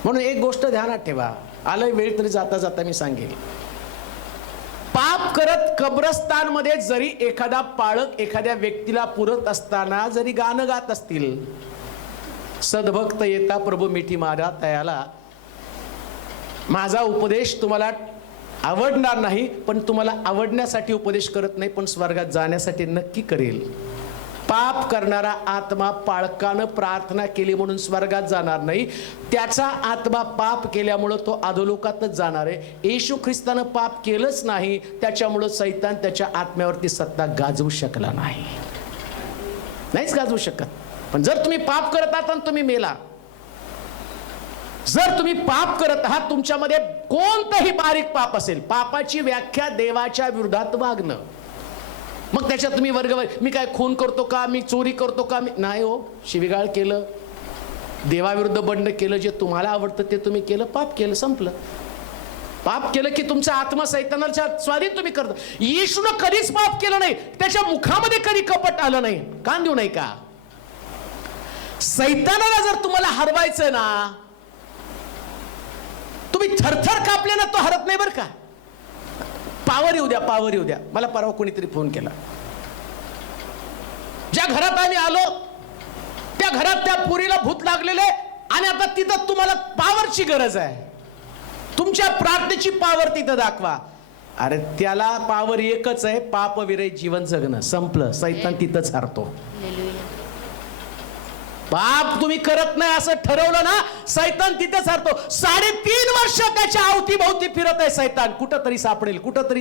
म्हणून एक गोष्ट ध्यानात ठेवा, आलंय वेळ तरी जाता जाता मी सांगेल. पाप करत कब्रस्तान मध्ये जरी एखादा पाळक एखाद्या व्यक्तीला पुरत असताना जरी गाणं गात असतील, सद्भक्त येता प्रभू मिठी मारा तयाला, माझा उपदेश तुम्हाला आवडणार नाही पण तुम्हाला आवडण्यासाठी उपदेश करत नाही, पण स्वर्गात जाण्यासाठी नक्की करेल. पाप करणारा आत्मा पाळकानं प्रार्थना केली म्हणून स्वर्गात जाणार नाही, त्याचा आत्मा पाप केल्यामुळं तो अधोलोकातच जाणार आहे. येशू ख्रिस्तानं पाप केलंच नाही, त्याच्यामुळं सैतान त्याच्या आत्म्यावरती सत्ता गाजवू शकला नाहीच गाजवू शकत. पण जर तुम्ही पाप करत आहात आणि तुम्ही मेला, जर तुम्ही पाप करत आहात, तुमच्यामध्ये कोणतंही बारीक पाप असेल, पापाची व्याख्या देवाच्या विरोधात वागणं. मग त्याच्यात तुम्ही मी काय खून करतो का, मी चोरी करतो का, मी नाही हो, शिवीगाळ केलं, देवाविरुद्ध बंड केलं, जे तुम्हाला आवडतं ते तुम्ही केलं, पाप केलं, संपलं. पाप केलं की तुमचा आत्मा सैतानाच्या स्वाधीन तुम्ही करता. येशूनं कधीच पाप केलं नाही, त्याच्या मुखामध्ये कधी कपट आलं नाही. कान देऊ नाही का? सैतानाला जर तुम्हाला हरवायचं ना, तुम्ही थरथर कापले ना, तो हरत नाही बरं का. पावर येऊ द्या. मला परवा कोणीतरी फोन केला, ज्या घरात आम्ही आलो त्या घरात त्या पुरीला भूत लागलेले आणि आता तिथं तुम्हाला पावरची गरज आहे, तुमच्या प्रार्थनेची पावर तिथं दाखवा. अरे त्याला पावर एकच आहे, पापविरहित जीवन जगणं. संपलं. सैतान तिथंच हारतो. पाप तुम्ही करत नाही असं ठरवलं ना, सैतान तिथेच हारतो. 3.5 वर्ष त्याच्या अवतीभोवती फिरत आहे सैतान. कुठंतरी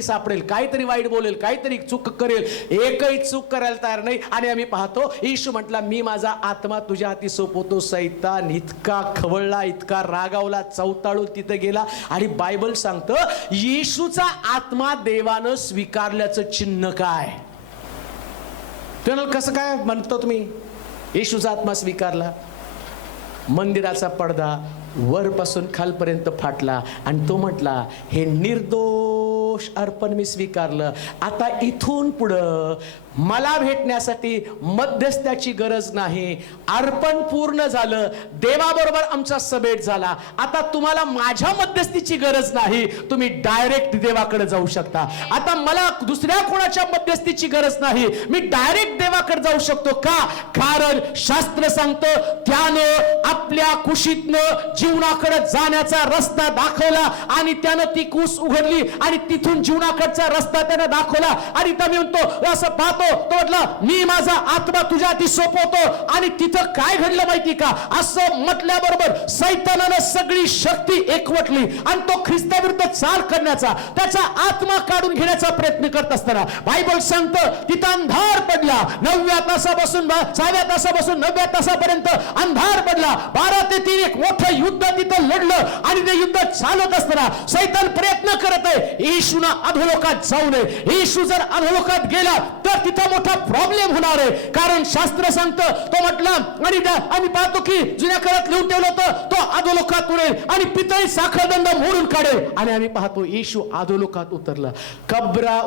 सापडेल, काहीतरी वाईट बोलेल, काहीतरी चूक करेल, एकही चूक करायला तयार नाही. आणि आम्ही पाहतो येशू म्हटला, मी माझा आत्मा तुझ्या हाती सोपवतो. सैतान इतका खवळला, इतका रागावला, चवताळून तिथे गेला. आणि बायबल सांगतं, येशूचा आत्मा देवानं स्वीकारल्याचं चिन्ह काय? कसं काय म्हणतो तुम्ही? येशूचा आत्मा स्वीकारला, मंदिराचा पडदा वरपासून खालपर्यंत फाटला आणि तो म्हटला, हे निर्दोष अर्पण मी स्वीकारलं. आता इथून पुढं मला भेटण्यासाठी मध्यस्थाची गरज नाही. अर्पण पूर्ण झालं, देवाबरोबर आमचा समेट झाला. आता तुम्हाला माझ्या मध्यस्थीची गरज नाही, तुम्ही डायरेक्ट देवाकडे जाऊ शकता. आता मला दुसऱ्या कोणाच्या मध्यस्थीची गरज नाही, मी डायरेक्ट देवाकडे जाऊ शकतो. का? कारण शास्त्र सांगतं, त्यानं आपल्या कुशीतनं जीवनाकडे जाण्याचा रस्ता दाखवला आणि त्यानं ती कुस उघडली आणि तिथून जीवनाकडचा रस्ता त्यानं दाखवला. आणि मी म्हणतो असं पाहतो, तो म्हटला, मी माझा आत्मा तुझ्या हाती सोपवतो. आणि तिथं काय घडलं माहिती का? असं म्हटल्याबरोबर सैतानानं सगळी शक्ती एकवटली आणि तो ख्रिस्ताविरुद्ध चाल करण्याचा, त्याचा आत्मा काढून घेण्याचा प्रयत्न करत असताना बायबल सांगतं, तिथं अंधार पडला. 6व्या तासापासून 9व्या तासापर्यंत अंधार पडला. 12 ते 3 एक मोठं युद्ध तिथं लढलं. आणि ते युद्ध चालत असताना सैतान प्रयत्न करत आहे, येशूना अधोलोकात जाऊ नये. येशू जर अधोलोकात गेला तर तिथं मोठा प्रॉब्लेम होणार आहे. कारण शास्त्र सांगतं, तो म्हटला, आणि आम्ही पाहतो की जुन्या काळात लिहून ठेवलं होतं, तो अधोलोकात उडेल आणि पितळी साखळदंड मोडून काढेल. आणि आम्ही पाहतो येशू अधोलोकात उतरला. कबरा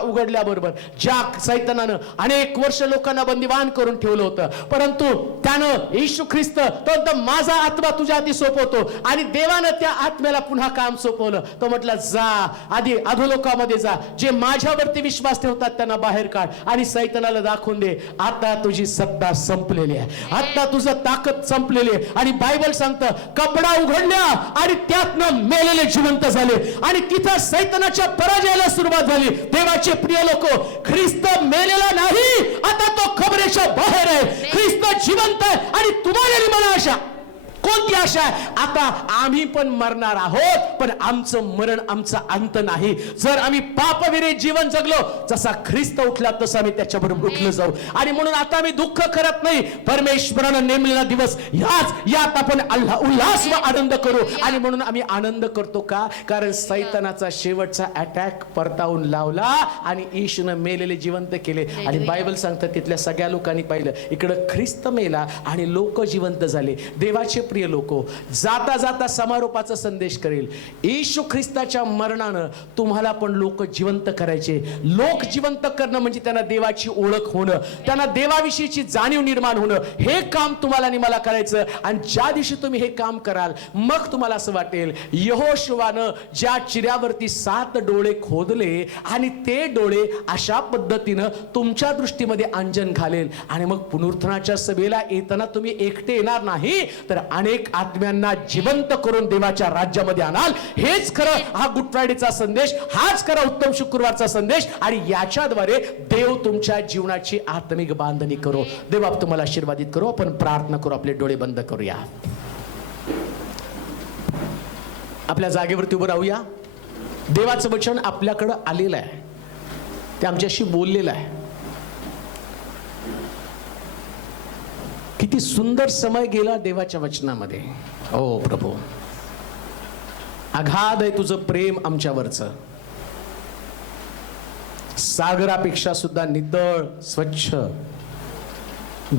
उघडल्याबरोबर ज्या सैतानानं अनेक वर्ष लोकांना बंदिवान करून ठेवलं होतं, परंतु त्यानं येशू ख्रिस्त तो माझा आत्मा तुझ्या हाती सोपवतो. आणि देवानं त्या आत्म्याला पुन्हा काम सोपवलं. तो म्हटला, जा आधी अधोलोकामध्ये जा, जे माझ्यावरती विश्वास ठेवतात त्यांना बाहेर काढ आणि सैतानाला दाखवून दे, आता तुझी सत्ता संपलेली आहे, आता तुझं ताकद संपलेली आहे. आणि बायबल सांगतं, कपडा उघडल्या आणि त्यातनं मेलेले जिवंत झाले. आणि तिथं सैतानाच्या पराजयाला सुरुवात झाली. देवाचे प्रिय लोक, ख्रिस्त मेलेला नाही, आता तो कबरेच्या बाहेर आहे. ख्रिस्त जिवंत आहे. आणि तुम्हाला मला आशा, कोणती आशा आहे? आता आम्ही पण मरणार आहोत, पण आमचं मरण आमचा अंत नाही. जर आम्ही पापविरहित जीवन जगलो, जसा ख्रिस्त उठला तसा आम्ही त्याच्याबरोबर उठलो जाऊ. आणि म्हणून आता आम्ही दुःख करत नाही. परमेश्वरानं नेमलेला दिवस यात आपण उल्हास व आनंद करू. आणि म्हणून आम्ही आनंद करतो का? कारण सैतानाचा शेवटचा अटॅक परतावून लावला आणि येशूनं मेलेले जिवंत केले. आणि बायबल सांगतात तिथल्या सगळ्या लोकांनी पाहिलं, इकडं ख्रिस्त मेला आणि लोक जिवंत झाले. देवाचे प्रिय लोक, जाता जाता समारोपाचा संदेश करेल, येशू ख्रिस्ताच्या मरणानं तुम्हाला पण लोक जिवंत करायचे. लोक जिवंत करणं म्हणजे त्यांना देवाची ओळख होणं, त्यांना देवाविषयीची जाणीव निर्माण होणं, हे काम तुम्हाला आणि मला करायचं. आणि ज्या दिवशी तुम्ही हे काम कराल, मग तुम्हाला असं वाटेल, यहोशुवानं ज्या चिऱ्यावरती 7 डोळे खोदले आणि ते डोळे अशा पद्धतीनं तुमच्या दृष्टीमध्ये अंजन घालेल. आणि मग पुनरुत्थानाच्या सभेला येताना तुम्ही एकटे येणार नाही, तर अनेक आत्म्यांना जिवंत करून देवाच्या राज्यामध्ये आणाल. हेच खरं हा गुड फ्रायडेचा संदेश, हाच खरा उत्तम शुक्रवारचा संदेश. आणि याच्याद्वारे देव तुमच्या जीवनाची आत्मिक बांधणी करो. देव आप तुम्हाला आशीर्वादित करो. आपण प्रार्थना करू, आपले डोळे बंद करूया, आपल्या जागेवरती उभं राहूया. देवाचं वचन आपल्याकडं आलेलं आहे, ते आमच्याशी बोललेलं आहे. किती सुंदर समय गेला देवाच्या वचनामध्ये. ओ प्रभू, अगाध आहे तुझं प्रेम आमच्यावरचं, सागरापेक्षा सुद्धा नितळ, स्वच्छ,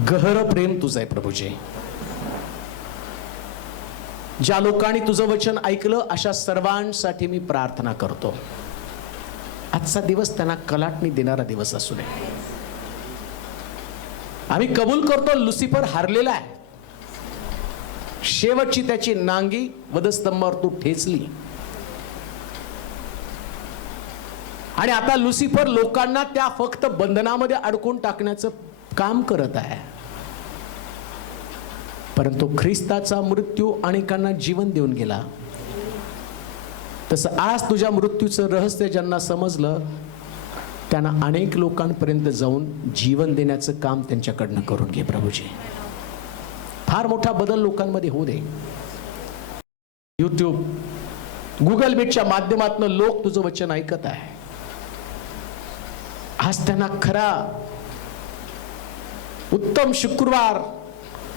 गहर प्रेम तुझं आहे प्रभूजी. ज्या लोकांनी तुझं वचन ऐकलं, अशा सर्वांसाठी मी प्रार्थना करतो. आजचा दिवस त्यांना कलाटणी देणारा दिवस असू दे. आम्ही कबूल करतो, लुसिफर हारलेला आहे. शेवटची त्याची नांगी वधस्तंभावर तू ठेचली. आणि आता लुसिफर लोकांना त्या फक्त बंधनामध्ये अडकून टाकण्याचं काम करत आहे. परंतु ख्रिस्ताचा मृत्यू अनेकांना जीवन देऊन गेला. तसं आज तुझ्या मृत्यूचं रहस्य ज्यांना समजलं, त्यांना अनेक लोकांपर्यंत जाऊन जीवन देण्याचं काम त्यांच्याकडनं करून घे प्रभूजी. फार मोठा बदल लोकांमध्ये होऊ दे. यूट्यूब, गुगल मीटच्या माध्यमातून लोक तुझं वचन ऐकत आहे. आज त्यांना खरा उत्तम शुक्रवार,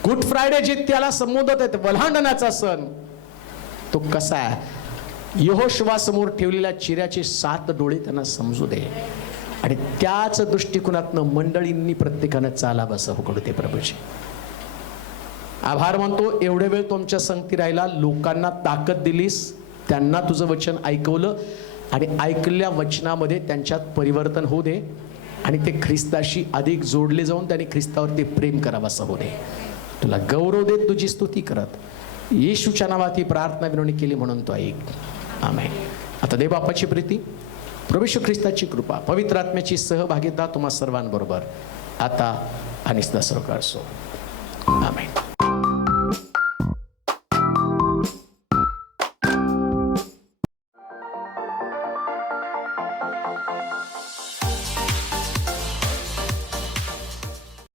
गुड फ्रायडे जे त्याला संबोधत आहेत, वल्हांडणाचा सण, तो कसा आहे? यहोशुवा समोर ठेवलेल्या चिऱ्याचे 7 डोळे त्यांना समजू दे. आणि त्याच दृष्टिकोनातनं मंडळींनी प्रत्येकानं चालावं असं उघडू दे प्रभूजी. आभार मानतो, एवढे वेळ तुमच्या संगती राहिला, लोकांना ताकद दिलीस, त्यांना तुझं वचन ऐकवलं आणि ऐकलेल्या वचनामध्ये त्यांच्यात परिवर्तन होऊ दे. आणि ते ख्रिस्ताशी अधिक जोडले जाऊन त्यांनी ख्रिस्तावरती प्रेम करावं असं होऊ दे. तुला गौरव देत तुझी स्तुती करत येशूच्या नावात ही प्रार्थना विनवणी केली म्हणून तो ऐक. आमेन. आता देवबापाची प्रीती, प्रभू येशू ख्रिस्ताची कृपा, पवित्र आत्म्याची सहभागिता तुम्हा सर्वांबरोबर आता आणि सदा सदाकाळ असो. आमेन.